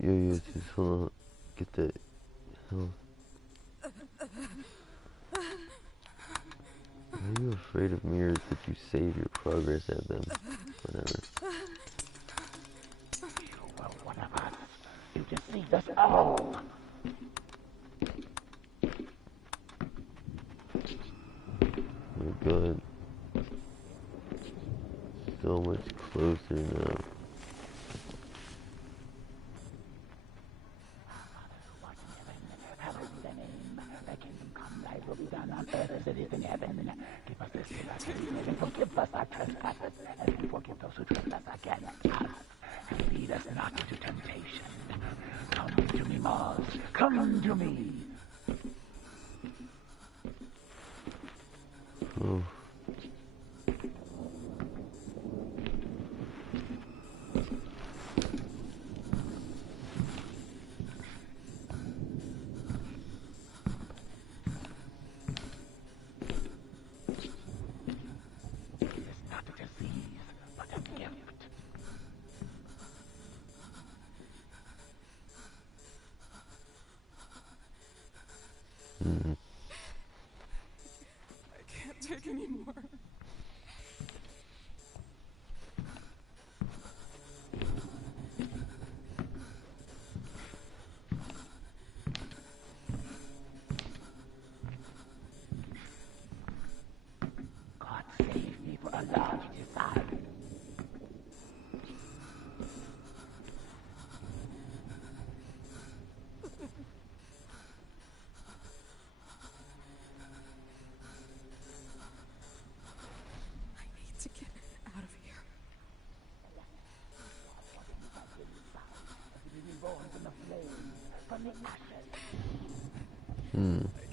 Yo, just hold on. Get that health. Are you afraid of mirrors that you save your progress at them? Whatever. You were one of us. You deceived us all. Oh my god. So much closer now. Hallowed be thy name. Thy kingdom come, thy will be done on earth as it is in heaven. Give us this day our daily bread, and forgive us our trespasses, as we forgive those who trespass against us. And lead us not into temptation. Come to me, Mars. Come to me. Oh. I can't take anymore. God save me for a large design. I need to get out of here. Reborn from the flames, from the ashes. I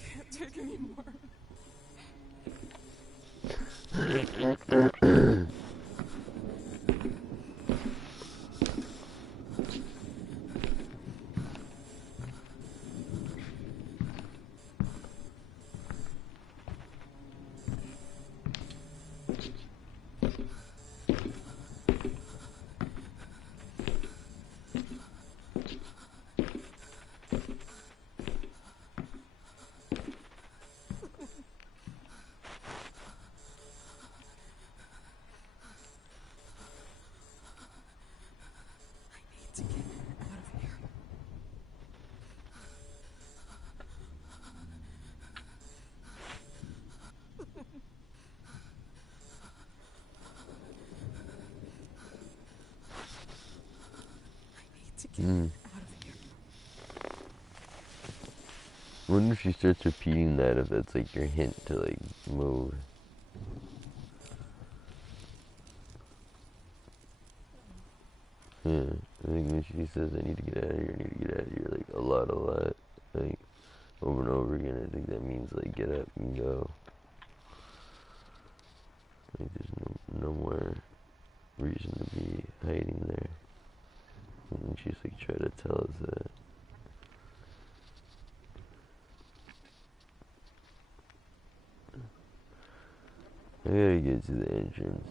can't take anymore. Get out of here. I wonder if she starts repeating that, if that's like your hint to like move. Yeah, I think when she says I need to get out of here, I need to get out of here, like a lot, like over and over again, I think that means like get up and go. Like there's no more reason to be hiding there. And she's like trying to tell us that. I gotta get to the entrance.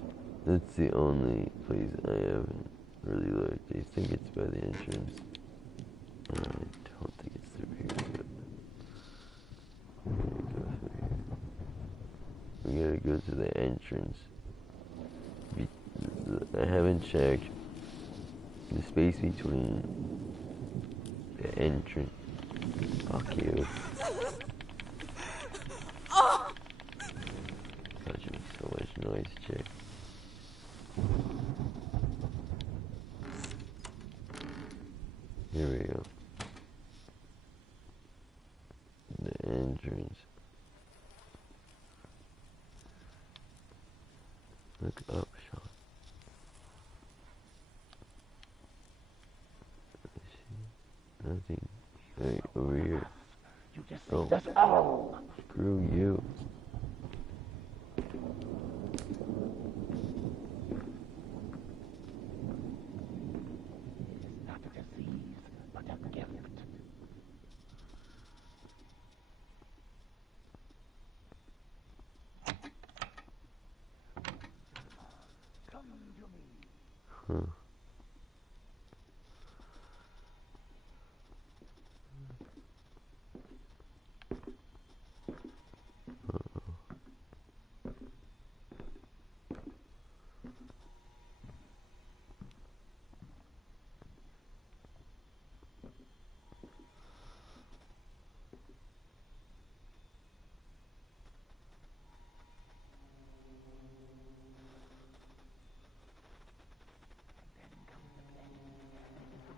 That's the only place I haven't really looked. I think it's by the entrance. I don't think it's through here, but we gotta go to the entrance. I haven't checked the space between the entrance. Fuck you. God, you make so much noise, chick. Here we go. The entrance. Look up, Sean. Nothing. Right, over here. You just saved us all. Screw you. Not a disease, but a gift. Come to me. Huh.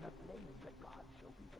The flames that God shall be the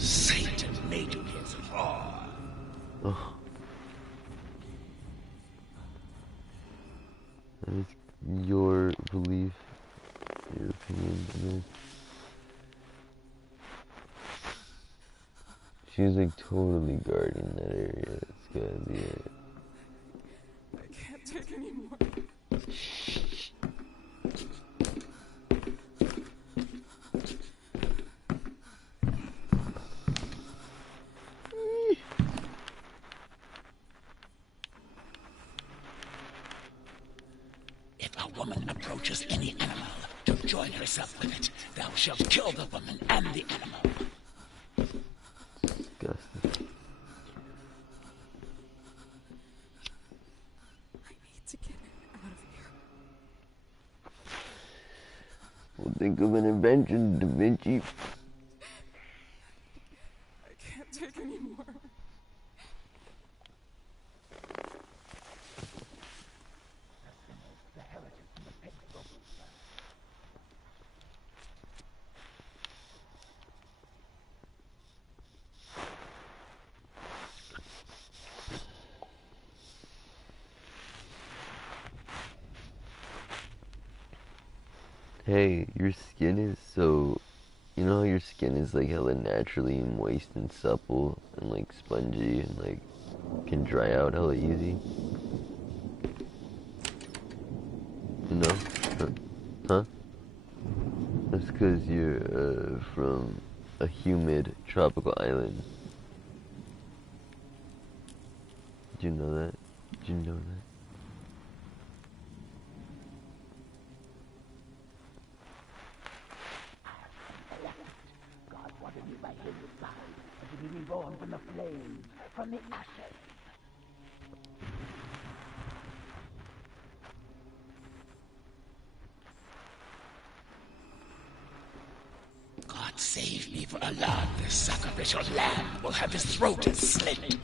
Satan made you his whore. Oh. That is your belief, your opinion on this. She's like totally guarding that area. It's gotta be it. I can't take anymore. If a woman approaches any animal to join herself with it, thou shalt kill the woman and the animal. Disgusting. I need to get out of here. Well, think of an invention, Da Vinci. I can't take anymore. The heritage and the pigs will be Hey, your skin is so... You know how your skin is like hella naturally moist and supple and like spongy and like can dry out hella easy? No? Huh? That's because you're from a humid tropical island. Did you know that? Did you know that? God wanted me by his side, and to be reborn from the flames, from the ashes. God save me for Allah, the sacrificial lamb will have his throat slit.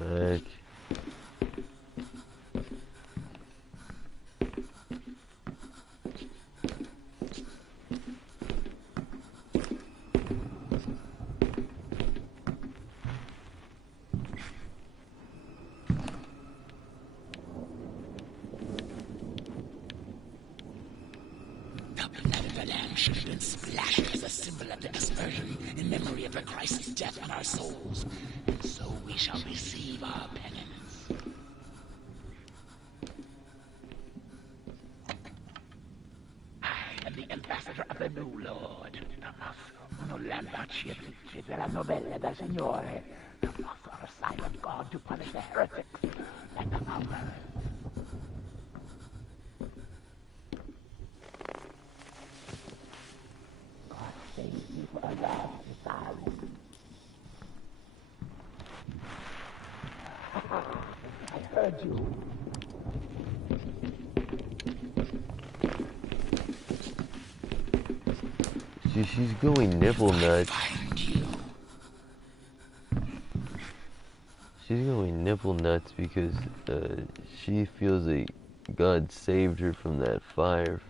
What? The lamb should have been splashed as a symbol of the aspersion in memory of the Christ's death on our souls, and so we shall receive our penance. I am the ambassador of the new Lord. Uno lampaci della novella del Signore. The moss are a sign of God to punish the heretics and the power. God save me for a last side. I heard you. See, she's going nipple nuts. She's going nipple nuts because she feels like God saved her from that fire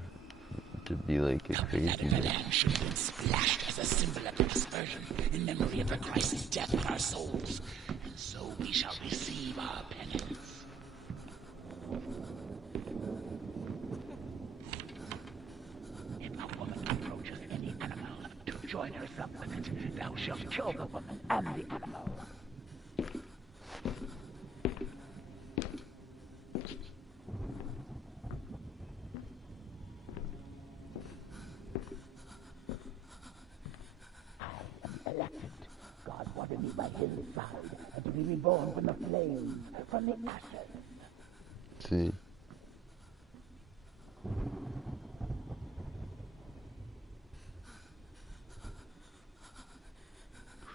to be like a crazy The lamb should have been splashed as a symbol of the aspersion in memory of the Christ's death on our souls, and so we shall receive our penance. If a woman approaches any animal to join herself with it, thou shalt kill the woman and the animal. I am elected. God wanted me by his side, and to be reborn from the flames, from the ashes. See.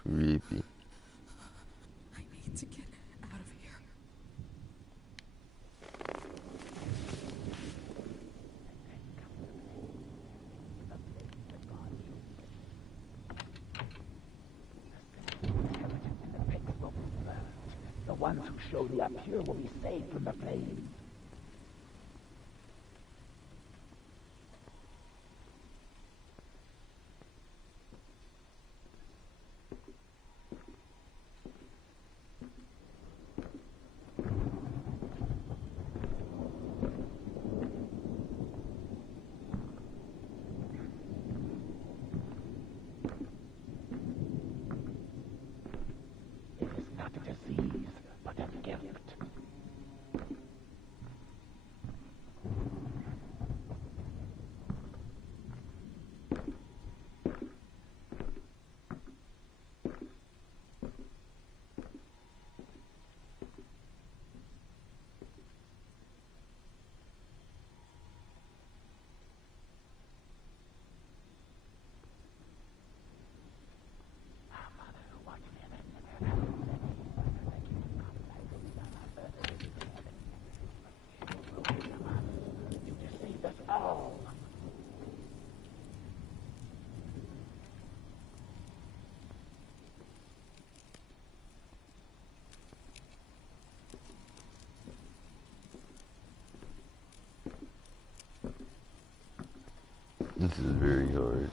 Creepy. I need to get out of here. The ones who show the up here will be saved from the flames. It is not a disease, but a gift. You deceived us all. This is very hard.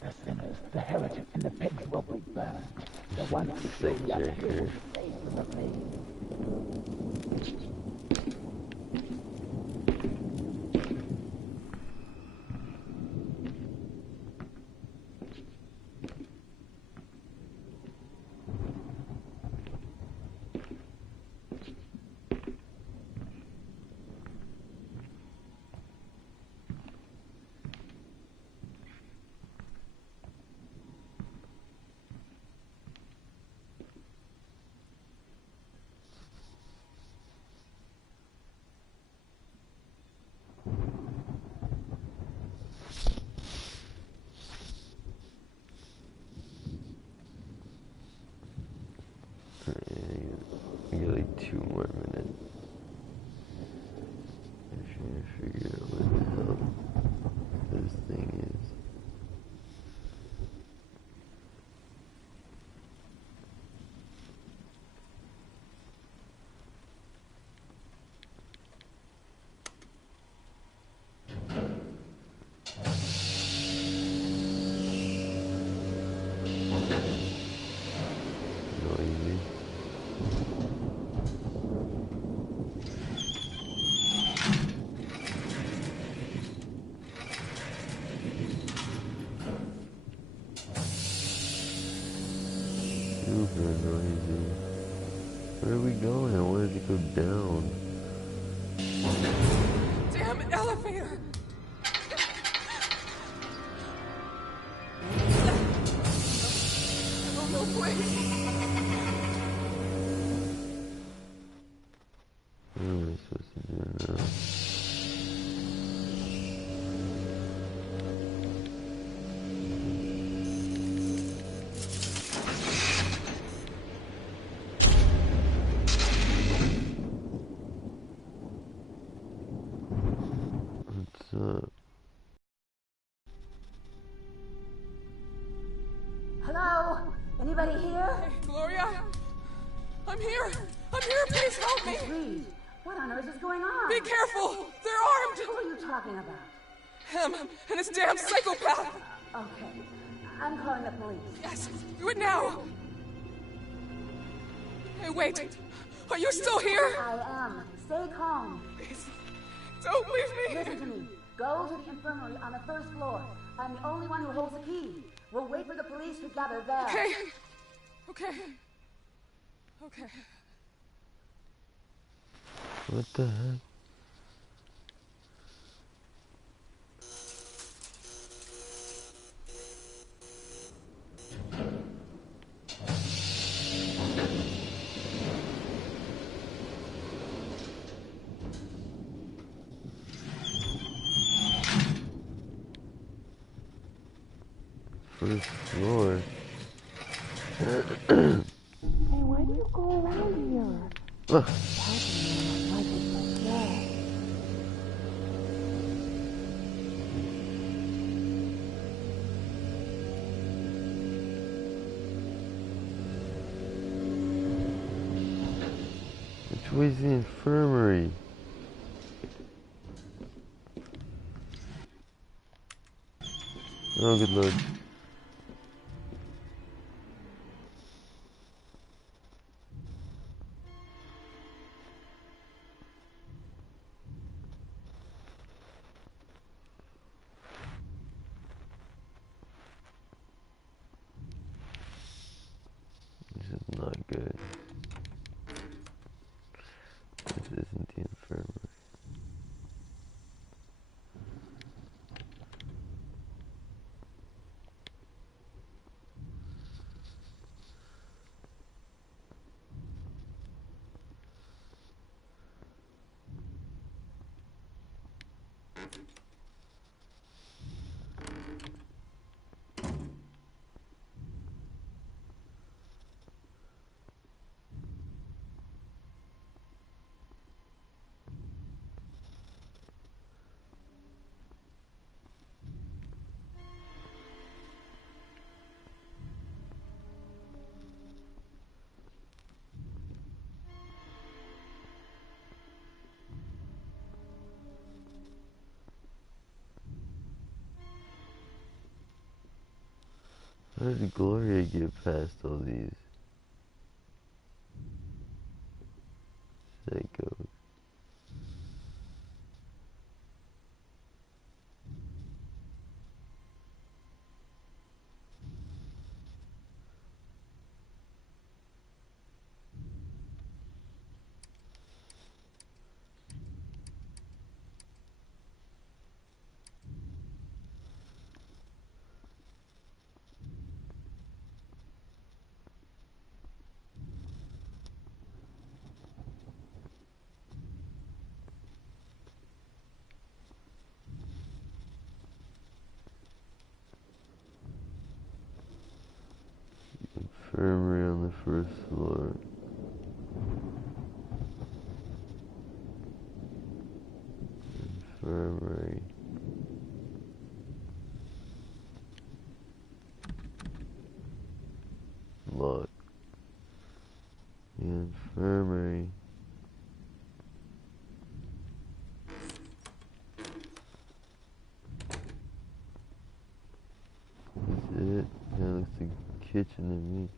The sinners, the heretics, and the pigs will be burned. The ones who show the up here will be saved from the flames. I got like 2 more minutes. I'm trying to figure out what the hell this thing is. Noisy. Super noisy. Where are we going? I wanted to go down. Damn elevator! Oh no, please! What am I supposed to do now? What's up? Hello? Anybody here? Hey, Gloria? I'm here! I'm here! Please help me! Reed, what on earth is going on? Be careful! They're armed! Who are you talking about? Him and his damn psychopath! Okay, I'm calling the police. Yes, do it now! Hey, wait! Are you still here? I am. Stay calm. Please, don't leave me! Listen to me. Go to the infirmary on the 1st floor. I'm the only one who holds the key. We'll wait for the police to gather there. Okay. Okay. Okay. What the heck? First floor. Hey, why do you go around here? Ugh. Which way's the infirmary? Oh, good lord. This is not good. This isn't the infirmary. How did Gloria get past all these psychos? Infirmary on the 1st floor. infirmary. Look. The infirmary. That's it. That looks like a kitchen to me.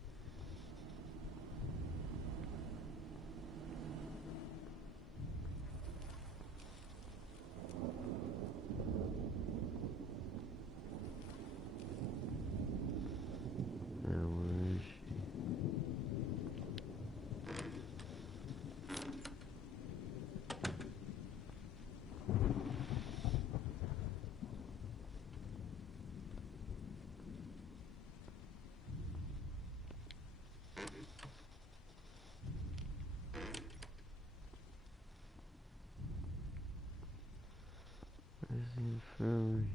Where's the infirmary?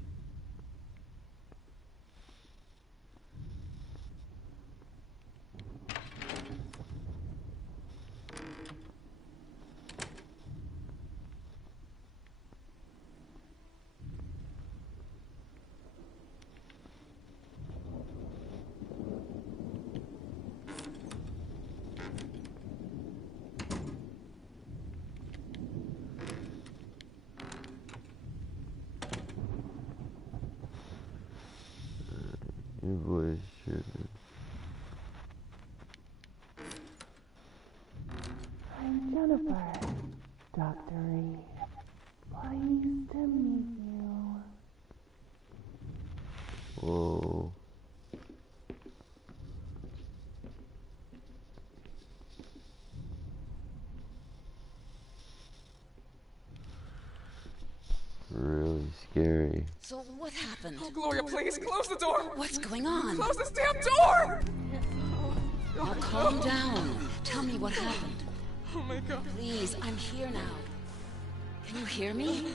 Your voice tripping. I'm Jennifer, Dr. Reed. Pleased to meet you. Whoa. Really scary. So what happened? Oh, Gloria, please, close the door! What's going on? Close this damn door! Now calm down. Tell me what happened. Oh my god. Please, I'm here now. Can you hear me?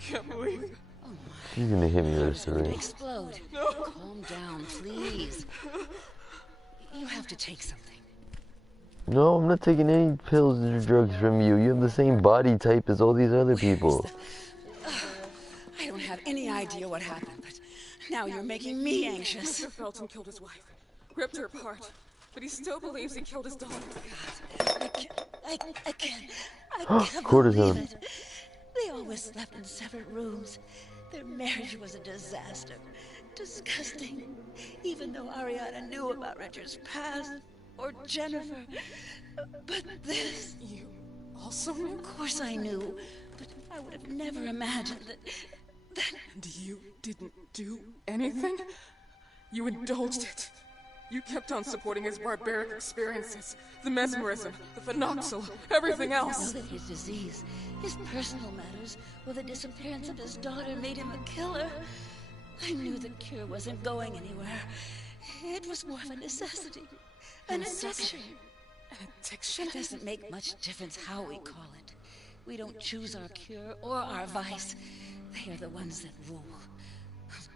Can't believe it. Oh my. She's gonna hit me with a It's going to syringe. explode. No. Calm down, please. You have to take something. No, I'm not taking any pills or drugs from you. You have the same body type as all these other people. I don't have any idea what happened, but now you're making me anxious. Mr. Felton killed his wife, ripped her apart, but he still believes he killed his daughter. I can't Cortisone. believe it. They always slept in separate rooms. Their marriage was a disaster. Disgusting. Even though Ariana knew about Richard's past, or Jennifer. But this... You also knew? Of course I knew, but I would have never imagined that... And you didn't do anything? You indulged it. You kept on supporting his barbaric experiences. The mesmerism, the phenoxyl, everything I else. know that his disease, his personal matters, or the disappearance of his daughter made him a killer. I knew the cure wasn't going anywhere. It was more of a necessity. An addiction. An addiction? It doesn't make much difference how we call it. We don't choose our cure or our vice. They are the ones that rule.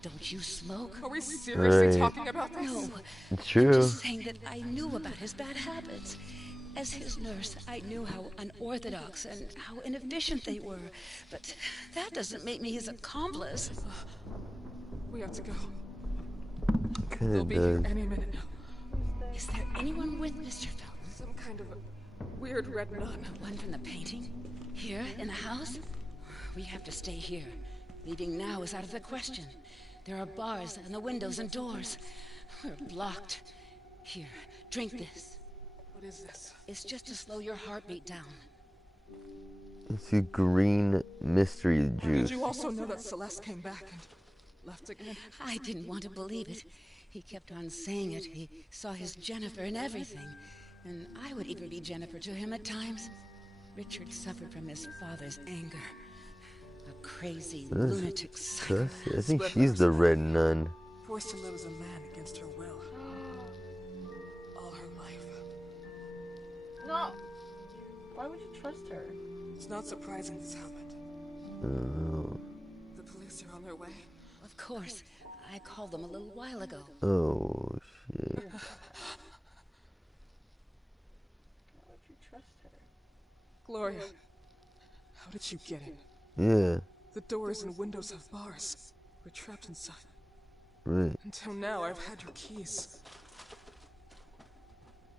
Don't you smoke? Are we seriously Right. talking about this? No. It's I'm true. just saying that I knew about his bad habits. As his nurse, I knew how unorthodox and how inefficient they were. But that doesn't make me his accomplice. We have to go. Kinda They'll be here does. any minute now. Is there anyone with Mr. Felton? Some kind of a weird red nun. The one from the painting? Here, in the house? We have to stay here. Leaving now is out of the question. There are bars and the windows and doors. We're blocked. Here, drink this. What is this? It's just to slow your heartbeat down. It's a green mystery Did juice. you also know that Celeste came back and left again? I didn't want to believe it. He kept on saying it. He saw his Jennifer in everything. And I would even be Jennifer to him at times. Richard suffered from his father's anger. A crazy, lunatic psycho. I think she's the red nun. Forced to live as a man against her will. All her life. No. Why would you trust her? It's not surprising this happened. Oh. The police are on their way. Of course. I called them a little while ago. Oh, shit. Why would you trust her? Gloria, how did you get in? Yeah. The doors and windows have bars. We're trapped inside. Right. Until now, I've had your keys.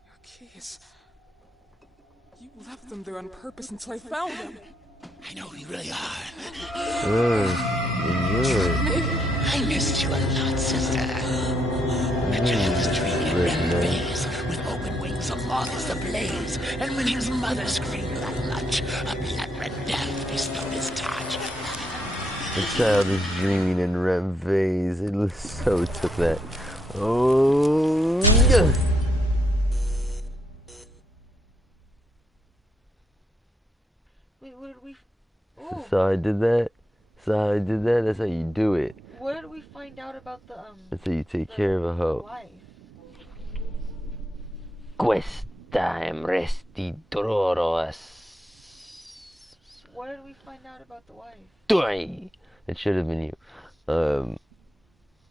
Your keys. You left them there on purpose until I found them. I know who you really are. I missed you a lot, sister. Richard had this dream in red phase, with open wings long as the blaze, and when his mother screamed that much, a blood-red death bestowed his touch. The child is dreaming in REM phase. It so took that. Oh, yeah. Wait, what did we... Oh. So I did that. That's how you do it. What did we find out about the, That's how you take care of a hoe. Wife? Questa restituros. What did we find out about the wife? It should have been you.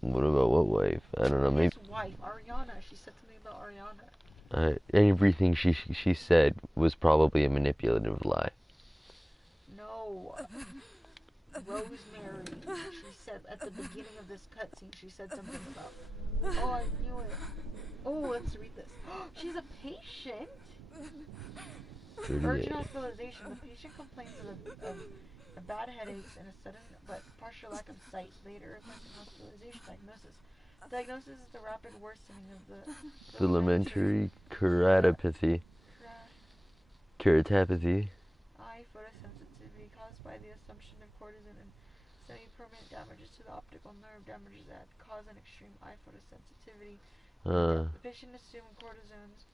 What about what wife? I don't know. Maybe. His wife, Ariana. She said something about Ariana. Everything she said was probably a manipulative lie. No. Rosemary. She said at the beginning of this cutscene. She said something about. Oh, I knew it. Oh, let's read this. She's a patient. Urgent hospitalization. The patient complains of bad headaches and a sudden but partial lack of sight. Later, requesting hospitalization diagnosis. Diagnosis is the rapid worsening of the filamentary keratopathy. Eye photosensitivity caused by the assumption of cortisone and semi-permanent damages to the optical nerve. Damages that cause an extreme eye photosensitivity. The patient assumed cortisones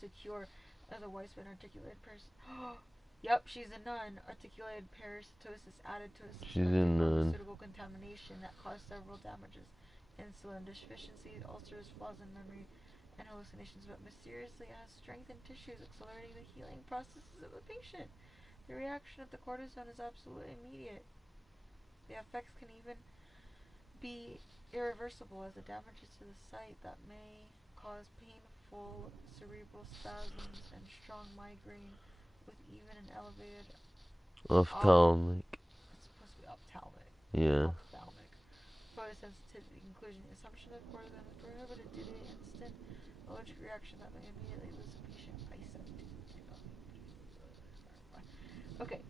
to cure. Otherwise, when articulated Yep, she's a nun. Articulated parasitosis added to a pharmaceutical contamination that caused several damages. Insulin deficiency, ulcers, flaws in memory, and hallucinations, but mysteriously it has strengthened tissues, accelerating the healing processes of the patient. The reaction of the cortisone is absolutely immediate. The effects can even be irreversible, as the damages to the site that may cause painful cerebral spasms and strong migraine, with even an elevated ophthalmic. It's supposed to be ophthalmic. Yeah. Ophthalmic. Photosensitivity. Conclusion. The assumption of cortisone is prohibited due to the instant allergic reaction that may immediately lose the patient eyesight. Okay.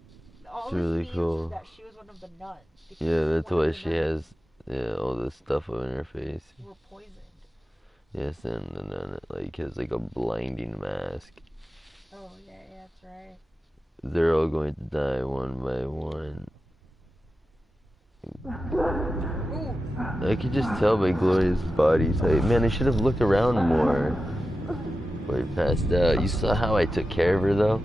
All it's really cool. That she was one of the nuns. Yeah, that's why she has all this stuff on her face. Were poisoned. Yes, and then like has like a blinding mask. Oh yeah, that's right. They're all going to die one by one. I could just tell by Gloria's body type. Man, I should have looked around more before I passed out. You saw how I took care of her though?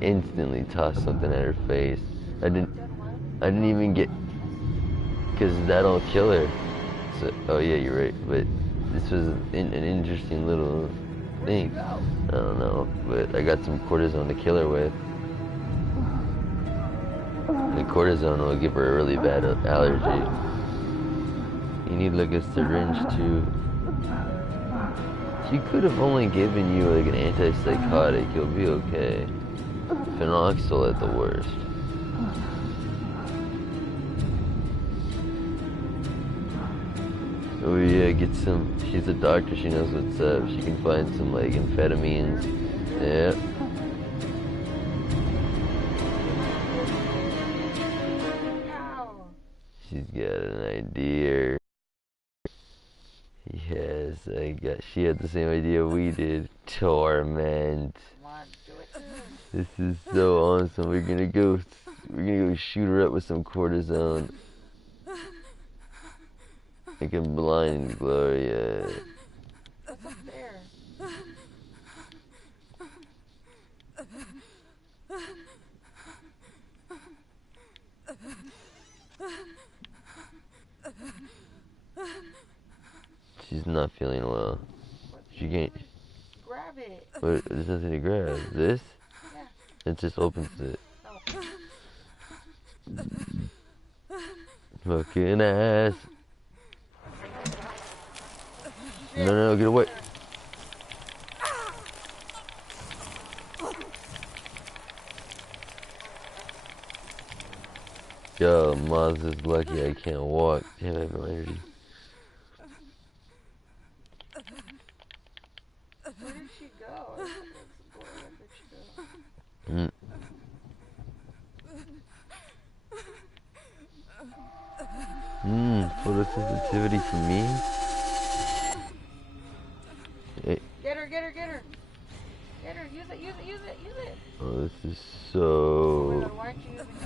Instantly tossed something at her face. I didn't even get, because that'll kill her. So, oh yeah, you're right. But this was an interesting little thing. I don't know, but I got some cortisone to kill her with. The cortisone will give her a really bad allergy. You need like a syringe too. She could have only given you like an antipsychotic. You'll be okay. Phenoxyl at the worst. Oh yeah, get some. She's a doctor. She knows what's up. She can find some like amphetamines. Yep. She's got an idea. Yes, she had the same idea we did. Torment. This is so awesome. We're gonna go shoot her up with some cortisone. I can blind Gloria. What's up there? She's not feeling well. She can't. Grab it. What? There's nothing to grab. This? Yeah. It just opens it. Oh. Fucking ass. No, get away. go. Moz is lucky I can't walk. Damn, I have no energy. Where did she go? Photosensitivity for me? Hey. Get her, get her, get her! Get her, use it, use it, use it, use it! Oh, this is so... Oh my God, why aren't you using it?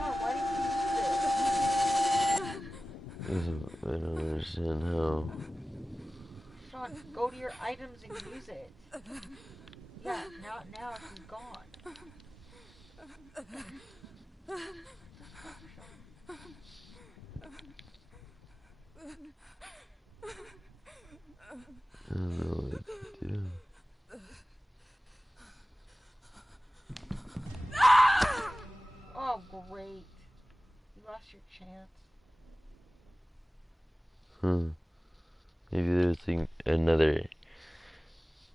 Oh, why didn't you use it? I don't understand how. Sean, go to your items and use it. Yeah, now she's gone. I don't know what to do. Oh, great. You lost your chance. Maybe there's like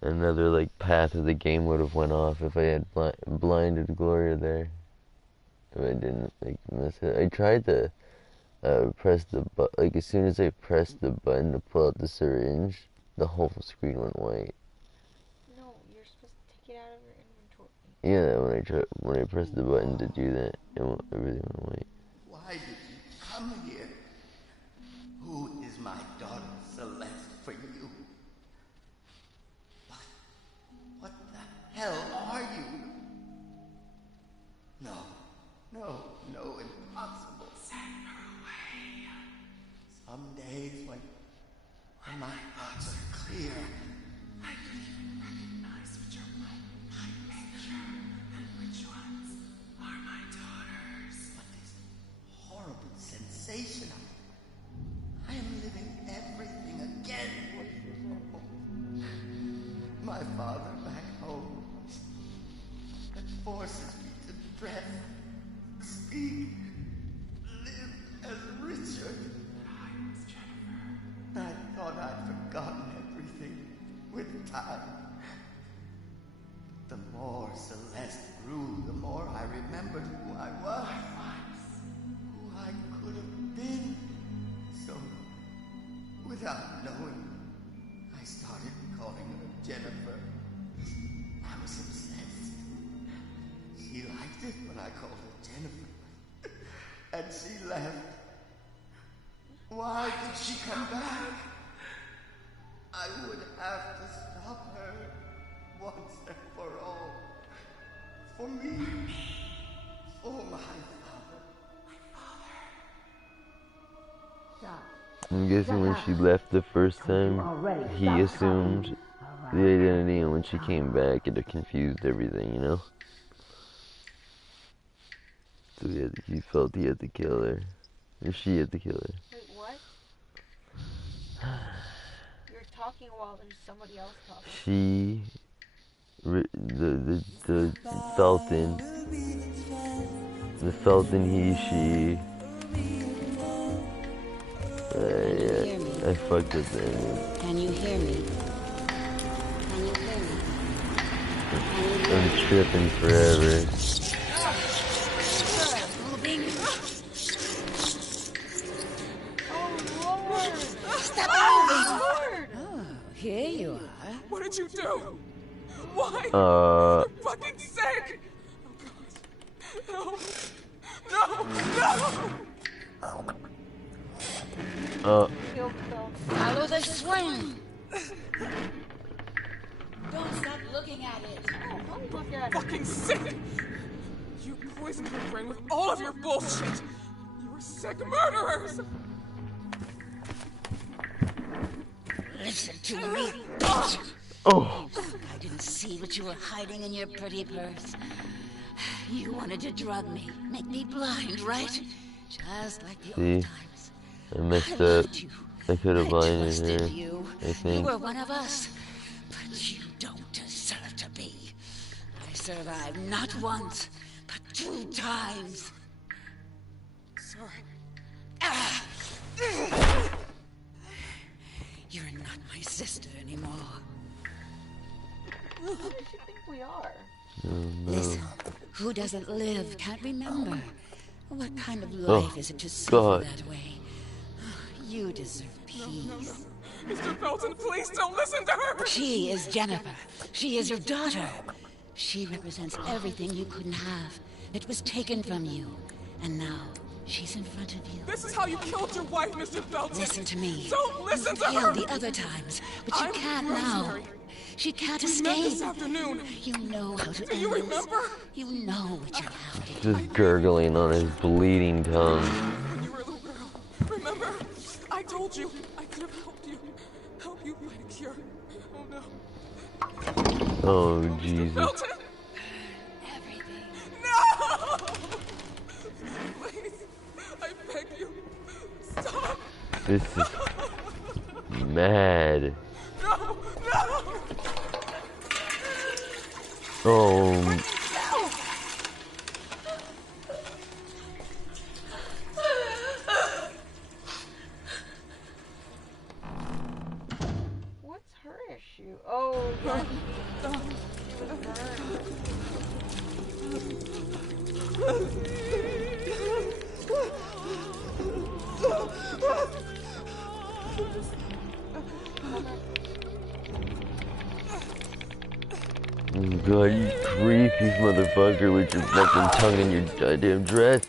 another like path of the game would have went off if I had blinded Gloria there. If I didn't like miss it. I tried to press the button. Like as soon as I pressed the button to pull out the syringe, the whole screen went white. No, you're supposed to take it out of your inventory. Yeah, when I pressed the button to do that, everything went white. Why did you come here? Who is my daughter Celeste for you? What the hell are you? No, impossible. Send her away. Some days when my thoughts are clear, I could even recognize which are my picture and which ones are my daughters. But this horrible sensation, I am living everything again. My father back home, that forces me to dress, speak, live as Richard. I was Jennifer. I thought I'd forgotten everything with time. The more Celeste grew, the more I remembered who I was, who I could have been. So, without knowing, I started calling her Jennifer. I was obsessed. She liked it when I called her Jennifer. And she left. Why did she come back? I would have to stop her once and for all. For me. For my father. I'm guessing when she left the first time, he assumed the identity, and when she came back, it confused everything, you know? So he felt he had to kill her. Or she had to kill her. Wait, what? You're talking while there's somebody else talking. She... The Felton. The Felton, he, she... yeah, I fucked up there. Can you hear me? Can you hear me? I'm tripping forever. Stop moving! Oh, here you are. What did you do? Why? For fucking sake! Oh God. No! Follow the swing! Don't stop looking at it! Don't look at it! Fucking sick! You poisoned her brain with all of your bullshit! You were sick murderers! Listen to me! Oh! I didn't see what you were hiding in your pretty purse. You wanted to drug me, make me blind, right? Just like the old times. I messed up. I could have blinded her. You. I think. You were one of us, but you don't deserve to be. I survived not once, but 2 times. Sorry. You're not my sister anymore. Who does she think we are? Oh, no. Listen, Who doesn't live can't remember. What kind of Oh, life is it to suffer God. that way? You deserve peace. Mr. Felton, please don't listen to her! She is Jennifer. She is your daughter. She represents everything you couldn't have. It was taken from you. And now, she's in front of you. This is how you killed your wife, Mr. Felton! Listen to me. Don't listen to You her! killed the other times, but you I'm can't now. Rosemary. She can't We met escape. this afternoon. You know how to Do you end remember? this. You know what you have to do. Just gurgling on his bleeding tongue. When you were a little girl, remember? I told you I could have helped you. Help you find a cure. Oh no. Oh, Jesus. Felton! Everything. No! Please, I beg you. Stop! This is mad. No! No! Oh, What's her issue? Oh, yeah, she was burned. God, you creepy motherfucker with your fucking tongue in your goddamn dress.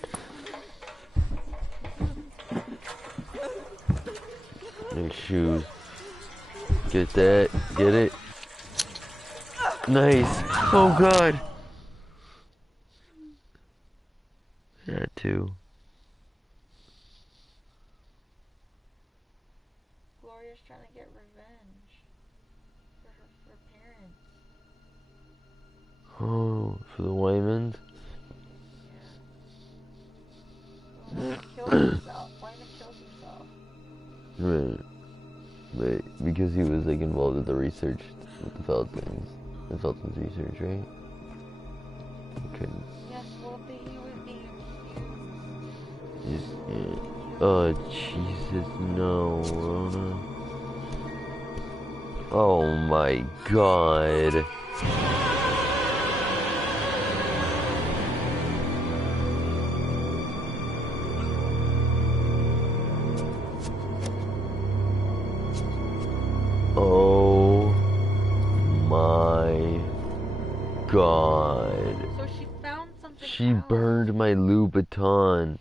And shoes. Get that. Get it. Nice. Oh God. That too. Gloria's trying to get revenge for her parents. Oh, for the Wymans? Why killed himself? Why killed himself? Right. But because he was like involved with the research with the Feltons. The Feltons research, right? Okay. Yes, well, he was being Yeah. Oh, Jesus, no, Rona. Oh my God. Oh my God. So she found something She out. burned my Louboutin.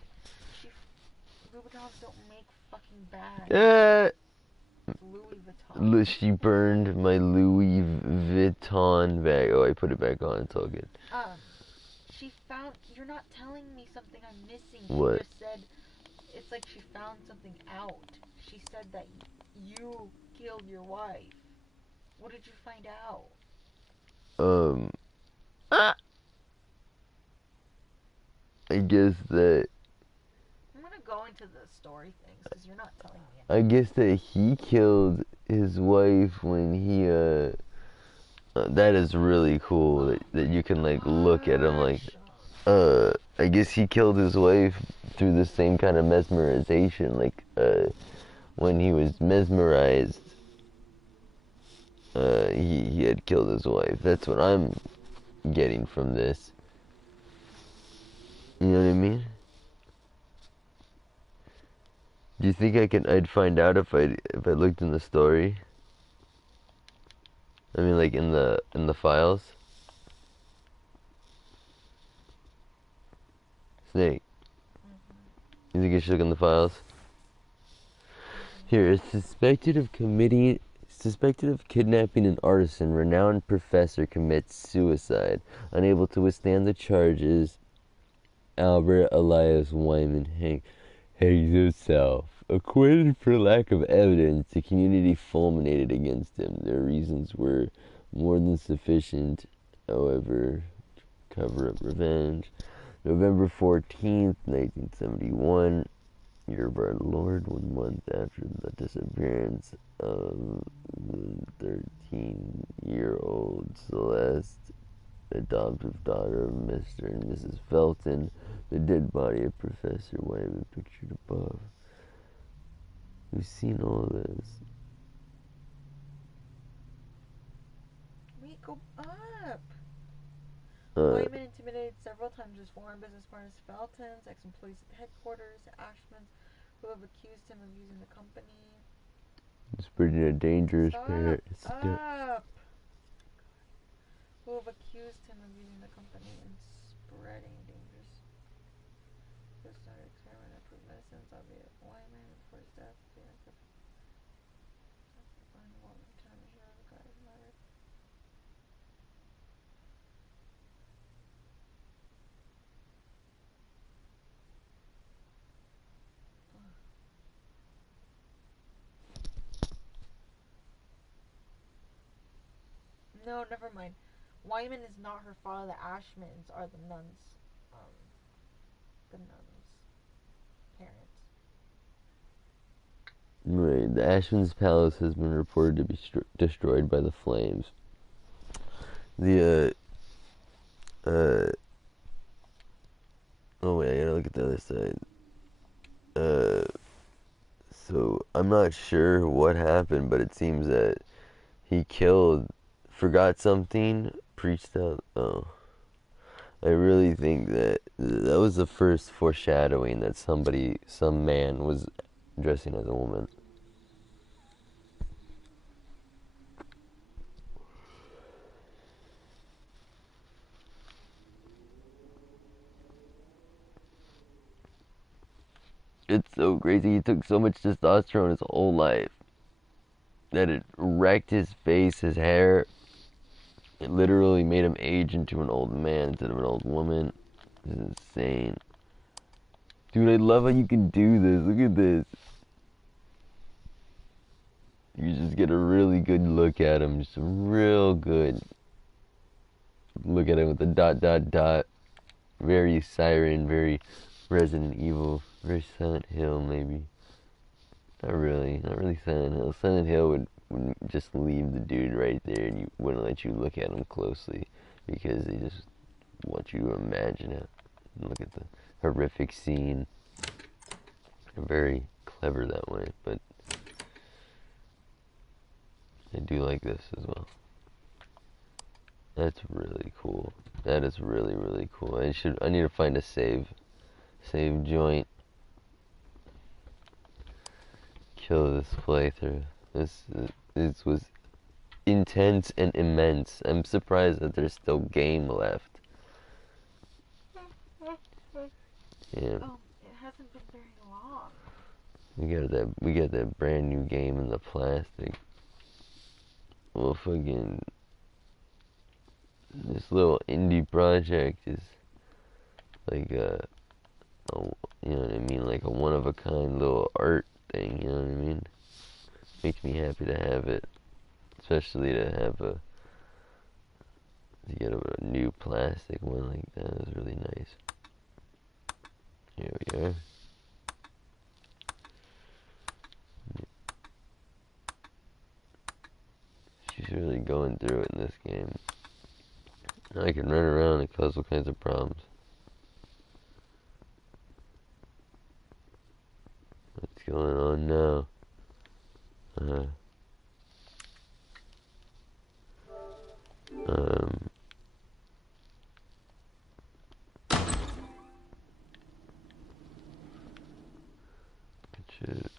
Louboutins don't make fucking bags. Louis Vuitton. She burned my Louis Vuitton bag. Oh, I put it back on. It's all good. She found. You're not telling me something I'm missing. What? She just said. It's like she found something out. She said that you killed your wife. What did you find out? I guess that. I'm gonna go into the story things because you're not telling me. I guess that he killed his wife when he that is really cool that you can like look at him like I guess he killed his wife through the same kind of mesmerization, like when he was mesmerized he had killed his wife. That's what I'm getting from this. You know what I mean? Do you think I'd find out if I looked in the story? I mean, like in the files. Snake. You think I should look in the files? Here, is suspected of kidnapping an artisan, renowned professor commits suicide. Unable to withstand the charges, Albert Elias Wyman hangs himself. Acquitted for lack of evidence, the community fulminated against him. Their reasons were more than sufficient, however, to cover up revenge. November 14th, 1971, year of our Lord, 1 month after the disappearance of the 13-year-old Celeste, adoptive daughter of Mr. and Mrs. Felton, the dead body of Professor Wyman pictured above. We've seen all of this. Wait, go up. Wyman intimidated several times his foreign business partners, Feltons, ex-employees at the headquarters, Ashmans, who have accused him of using the company. Spreading a dangerous pair. Stop! Who have accused him of using the company and spreading dangerous. Who started experiment and approved medicines on the Wyman before his death. No, never mind. Wyman is not her father. The Ashmans are the nuns. The nuns' parents. Right. The Ashman's palace has been reported to be destroyed by the flames. Oh wait, I gotta look at the other side. So I'm not sure what happened, but it seems that he forgot something, preached out. Oh, I really think that was the first foreshadowing that some man was dressing as a woman. It's so crazy. He took so much testosterone his whole life that it wrecked his face, his hair. It literally made him age into an old man instead of an old woman. It's insane. Dude, I love how you can do this. Look at this. You just get a really good look at him. Just real good. Look at him with the ... Very Siren, very Resident Evil, very Silent Hill maybe. Not really Silent Hill. Silent Hill would just leave the dude right there and you wouldn't let you look at him closely because they just want you to imagine it. Look at the horrific scene. They're very clever that way, but I do like this as well. That's really cool. That is really, really cool. I need to find a save joint. Kill this playthrough. This was intense and immense. I'm surprised that there's still game left. Yeah. Oh, it hasn't been very long. We got that brand new game in the plastic. Well, fucking this little indie project is like you know what I mean, like a one of a kind little art thing. You know what I mean? Makes me happy to have it, especially to get a new plastic one like that is really nice. Here we are. She's really going through it in this game. I can run around and cause all kinds of problems. What's going on now?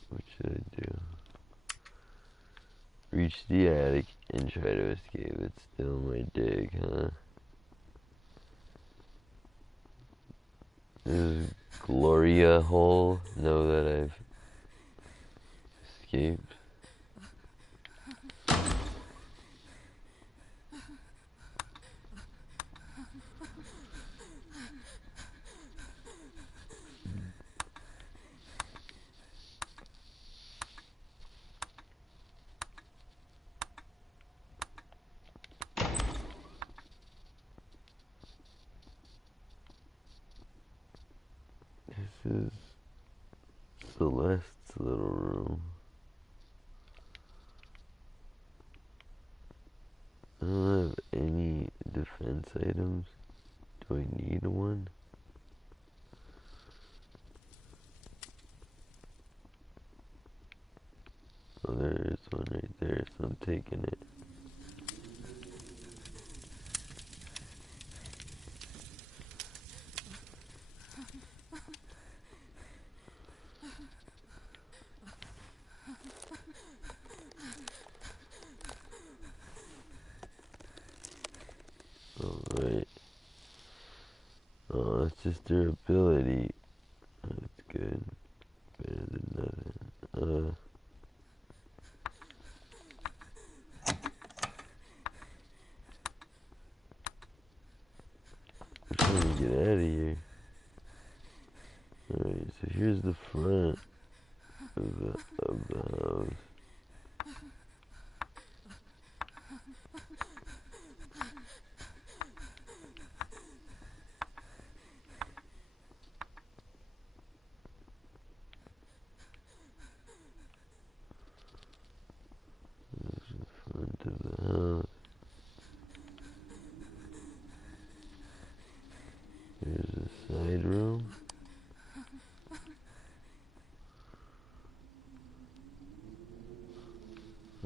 What should I do? Reach the attic and try to escape. It's still my dig, huh? This is Gloria hole. Know that I've escaped. This is Celeste's little room. I don't have any defense items. Do I need one? Oh, there is one right there, so I'm taking it. Increases durability. That's good. Better than nothing. I'm trying to get out of here. Alright, so here's the front of the house. Front of the house. Here's a side room.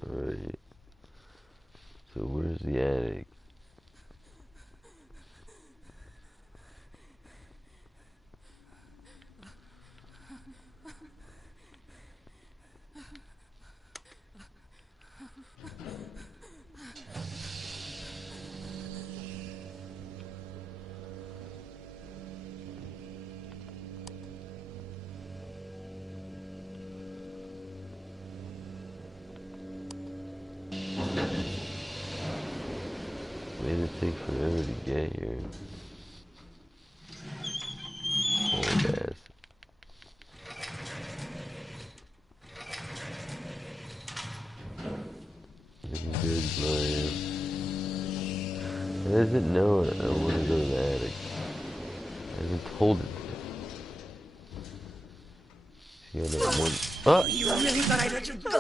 Alright. So where's the attic? Made it take forever to get here. Old ass. Looking good, Brian. It doesn't know I want to go to the attic. I haven't told it. She got that one. Oh! You really thought I'd let you go?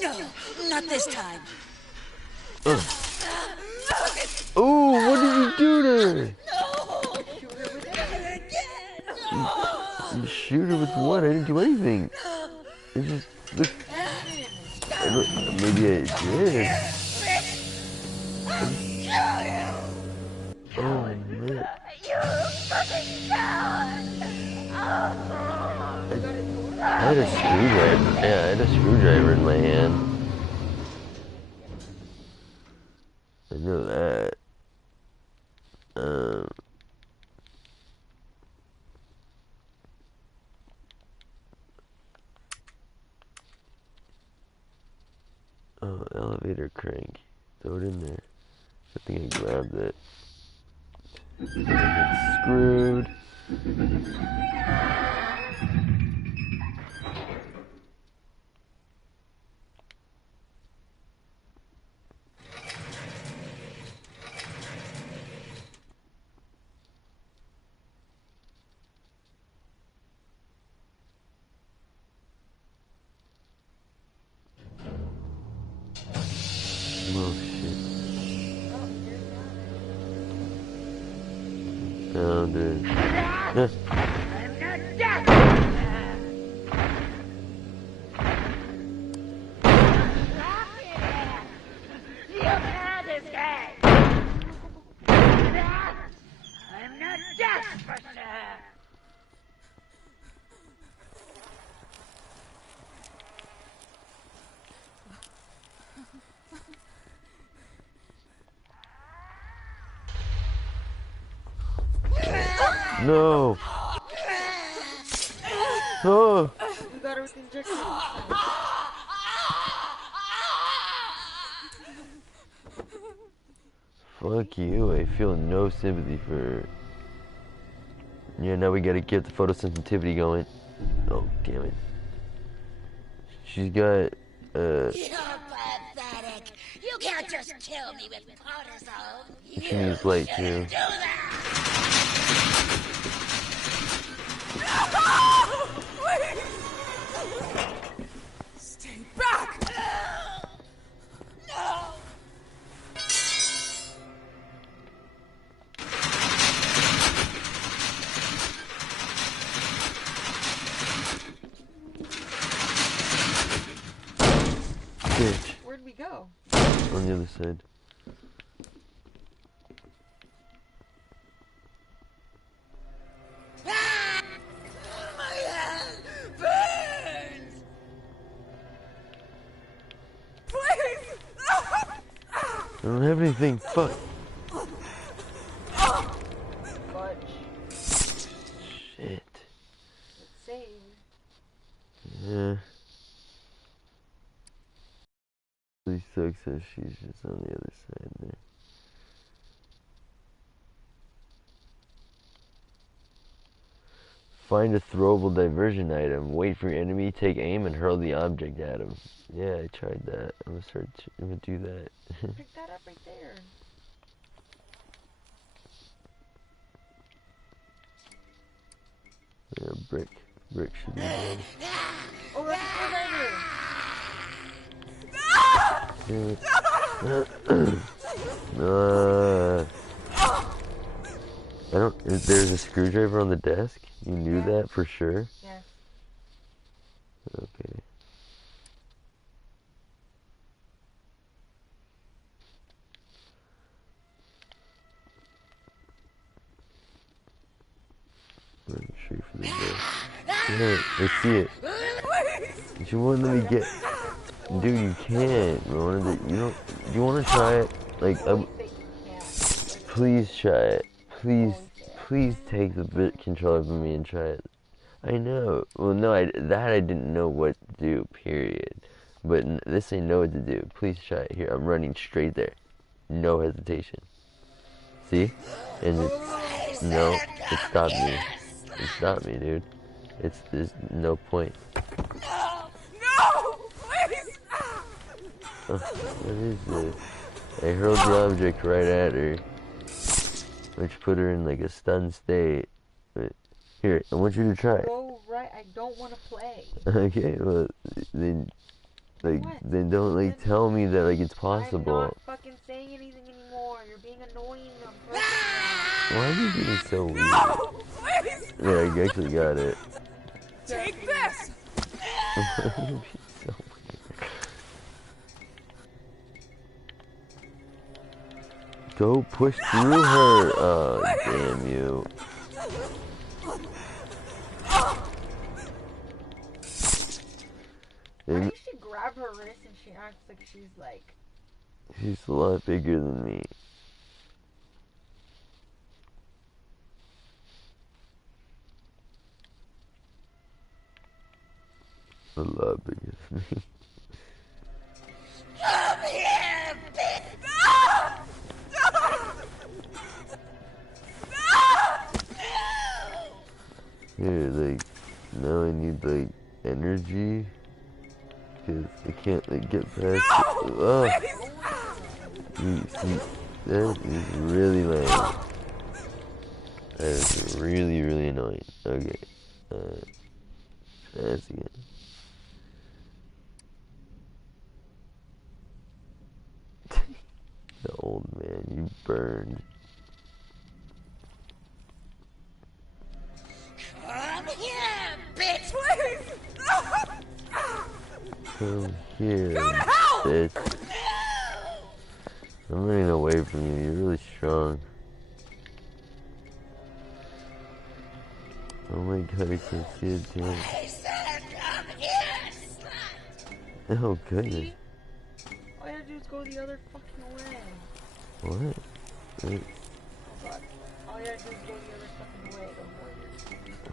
No, not this time. Oh, what did you do to her? No! You shoot her with what? I didn't do anything. It just look. Maybe I did. Oh man. You fucking coward! I had a screwdriver. Yeah, I had a screwdriver in my hand. I know that. Oh, elevator crank. Throw it in there. I think I grabbed it. It's screwed. Oh shit. Found it. Yeah. I'm not dead! You can't escape! I'm not dead for sure! No. Oh. You got her injection. Fuck you. I feel no sympathy for her. Yeah, now we gotta get the photosensitivity going. Oh, damn it. She's got, You're pathetic. You can't just kill me with cortisone. she needs light too. Do that! Stay back! No! Bitch. Where'd we go? On the other side. My hand burns! Please! I don't have anything. Fuck. Fudge. The successor, she's just on the other side there. Find a throwable diversion item. Wait for your enemy, take aim, and hurl the object at him. Yeah, I tried that. I'm gonna do that. Pick that up right there. Yeah, brick should be good. Oh, that's a screwdriver. There's a screwdriver on the desk? You knew that for sure? Yeah. Okay. Run straight for the door. Yeah, I see it. But you wouldn't let me get... Dude, you can't. You want to try it? Like, please try it. Please take the bit controller from me and try it. I know. Well, no, I didn't know what to do, period. But this I know what to do. Please try it. Here, I'm running straight there. No hesitation. See? And it stopped me. It stopped me, dude. There's no point. No! Please! What is this? I hurled the object right at her, which put her in like a stunned state. But here, I want you to try it. Go right. I don't want to play. Okay, well, then don't like tell me that like it's possible. I'm not fucking saying anything anymore. You're being annoying. Why are you being so weird? No! Please! Yeah, I actually got it. Take this! Why are you being so weird? Go push through her. Oh, damn you. Why does she grab her wrist and she acts like she's like... She's a lot bigger than me. A lot bigger than me. Come here, bitch! Here, like, now I need, like, energy. Because I can't, like, get past it. Oh! See, that is really lame. That is really, really annoying. Okay. That's again. The old man, you burned. Come here, bitch! Please! Come here, Go to hell! bitch. I'm running away from you. You're really strong. Oh my god, I can't see it, damn. I said come here, slut! Oh goodness. All you have to do is go the other fucking way. What? Wait. Oh god. All you have to do is go the other fucking way.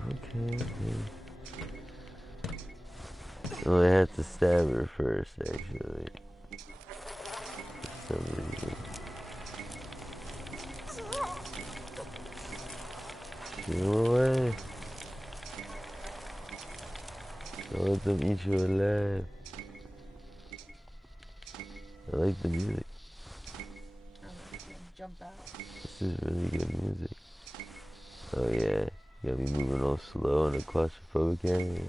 Okay. Well, I have to stab her first, actually. For some reason. Go away. Don't let them eat you alive. I like the music. Jump out. This is really good music. Oh yeah, you gotta be moving all slow in a claustrophobic area.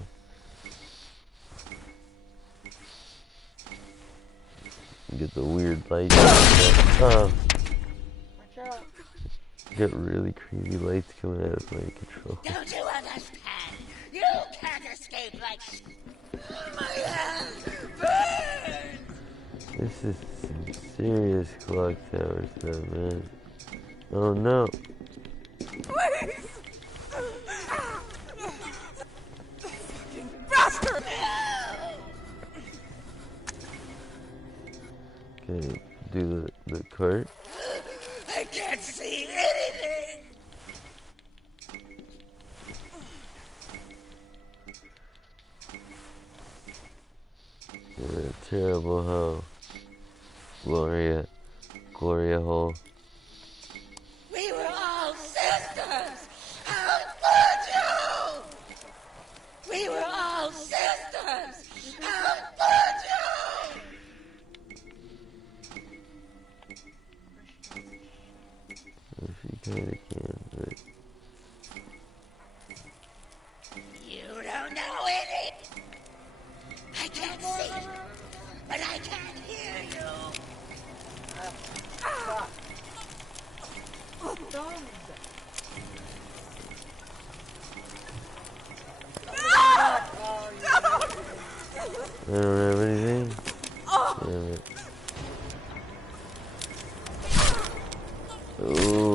You get the weird lights. Oh. Watch out. You got really crazy lights coming out of my control. Don't you understand? You can't escape like my hands burn! This is some serious ClockTower stuff, man. Oh no. Please! Fucking bastard! Okay, do the cart. I can't see anything! You're a terrible hoe. Gloria hole. We were all sisters! How could you? We were all sisters! How could you? She kinda can, but... You don't know it! I can't see, but I can hear you! I don't have anything. Damn it. Ooh.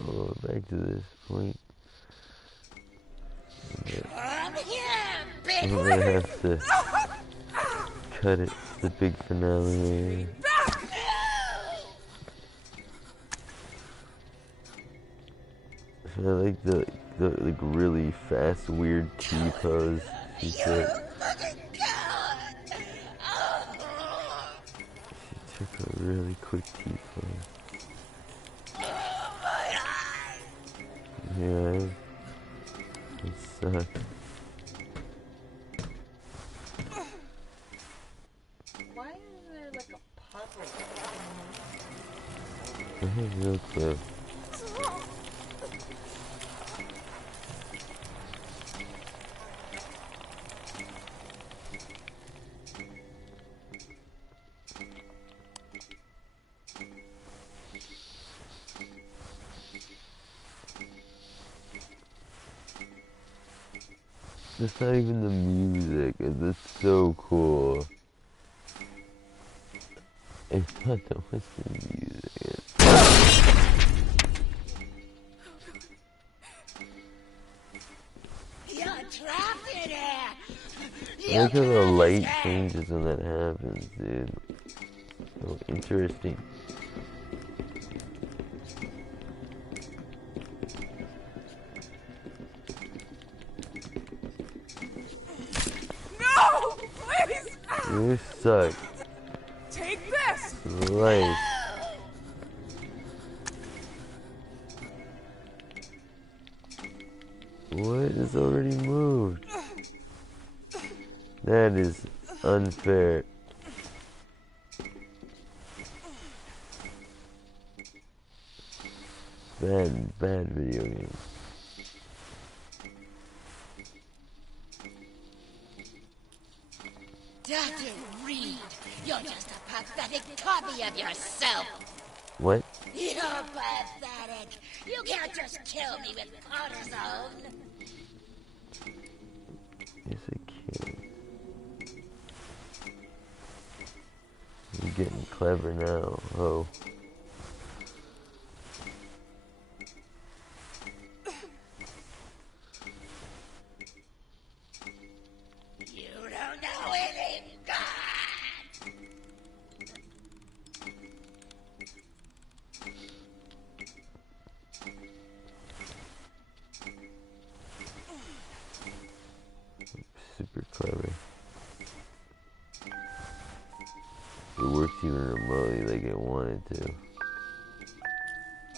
Oh, back to this point. Come here, big I'm gonna have to cut it. The big finale. I like the like really fast, weird T pose. She took. She took a really quick T pose. Yeah, it sucked. Why is there like a puzzle? I have no clue. It's not even the music, it's so cool. I thought that was the music. You're trapped in here! I like how the light changes when that happens, dude. So interesting. You suck. Take this! Life. What is already moved? That is unfair. Bad video game. Dr. Reed, you're just a pathetic copy of yourself. What? You're pathetic. You can't just kill me with cortisone. Yes, I can. You're getting clever now. Oh. You don't know any God. Super clever. It works even remotely like it wanted to.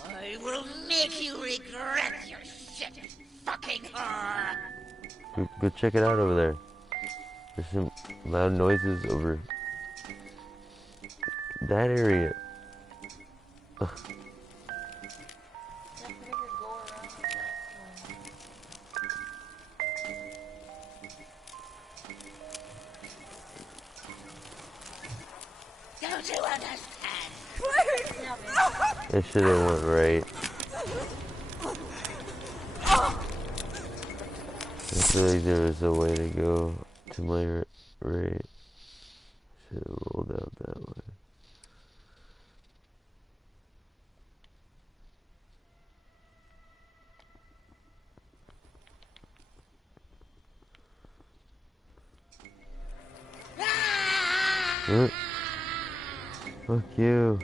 I will make you regret your shit, fucking whore. Go check it out over there. There's some loud noises over that area. Ugh. Don't you understand? It should have went right. I feel like there was a way to go to my right. Should have rolled out that way. Fuck you.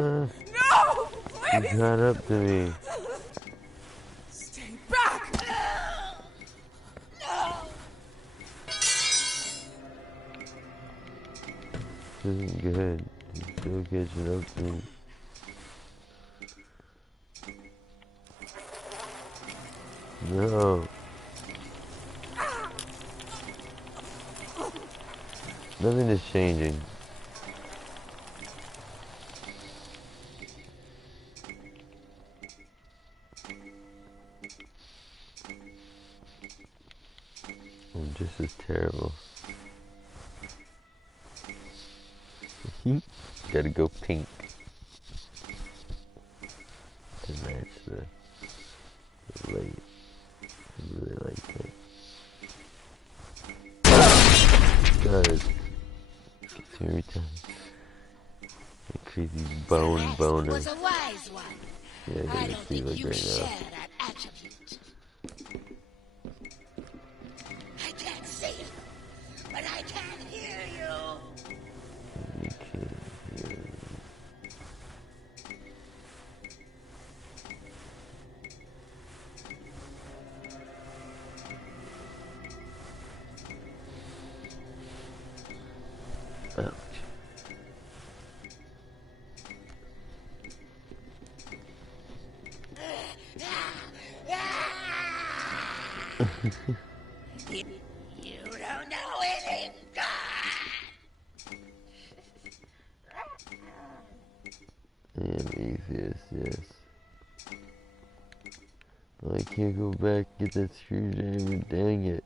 No! He Please! got up to me. Stay back! No! This isn't good. He's still catching up to me. No. Nothing is changing. I'm just as terrible. Gotta go pink to match the light. I really like that. God, it gets me every time. That crazy boner. Was a wise one. Yeah, I I gotta don't sleep think like you right share now. that attribute. I can't see you, but I can hear you. You can't hear me. Ouch. You don't know anything. I am atheist, yes. Well, I can't go back and get that screwdriver, dang it.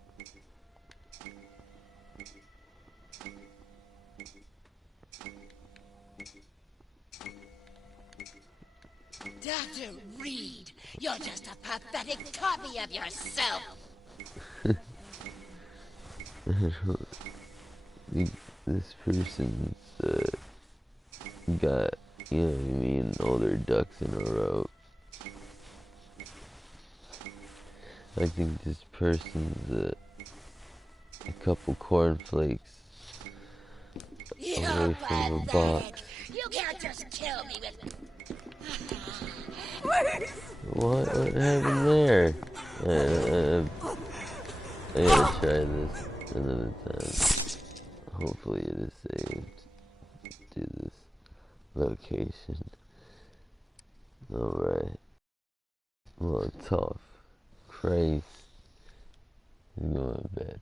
Dr. Reed, you're just a pathetic copy of yourself. I don't think this person's got, you know what I mean, all their ducks in a row. I think this person's a couple cornflakes away from a box. You can't just kill me with... What happened there? I gotta try this another time. Hopefully it is saved to this location. Alright. Well, tough. Christ. I'm going to bed.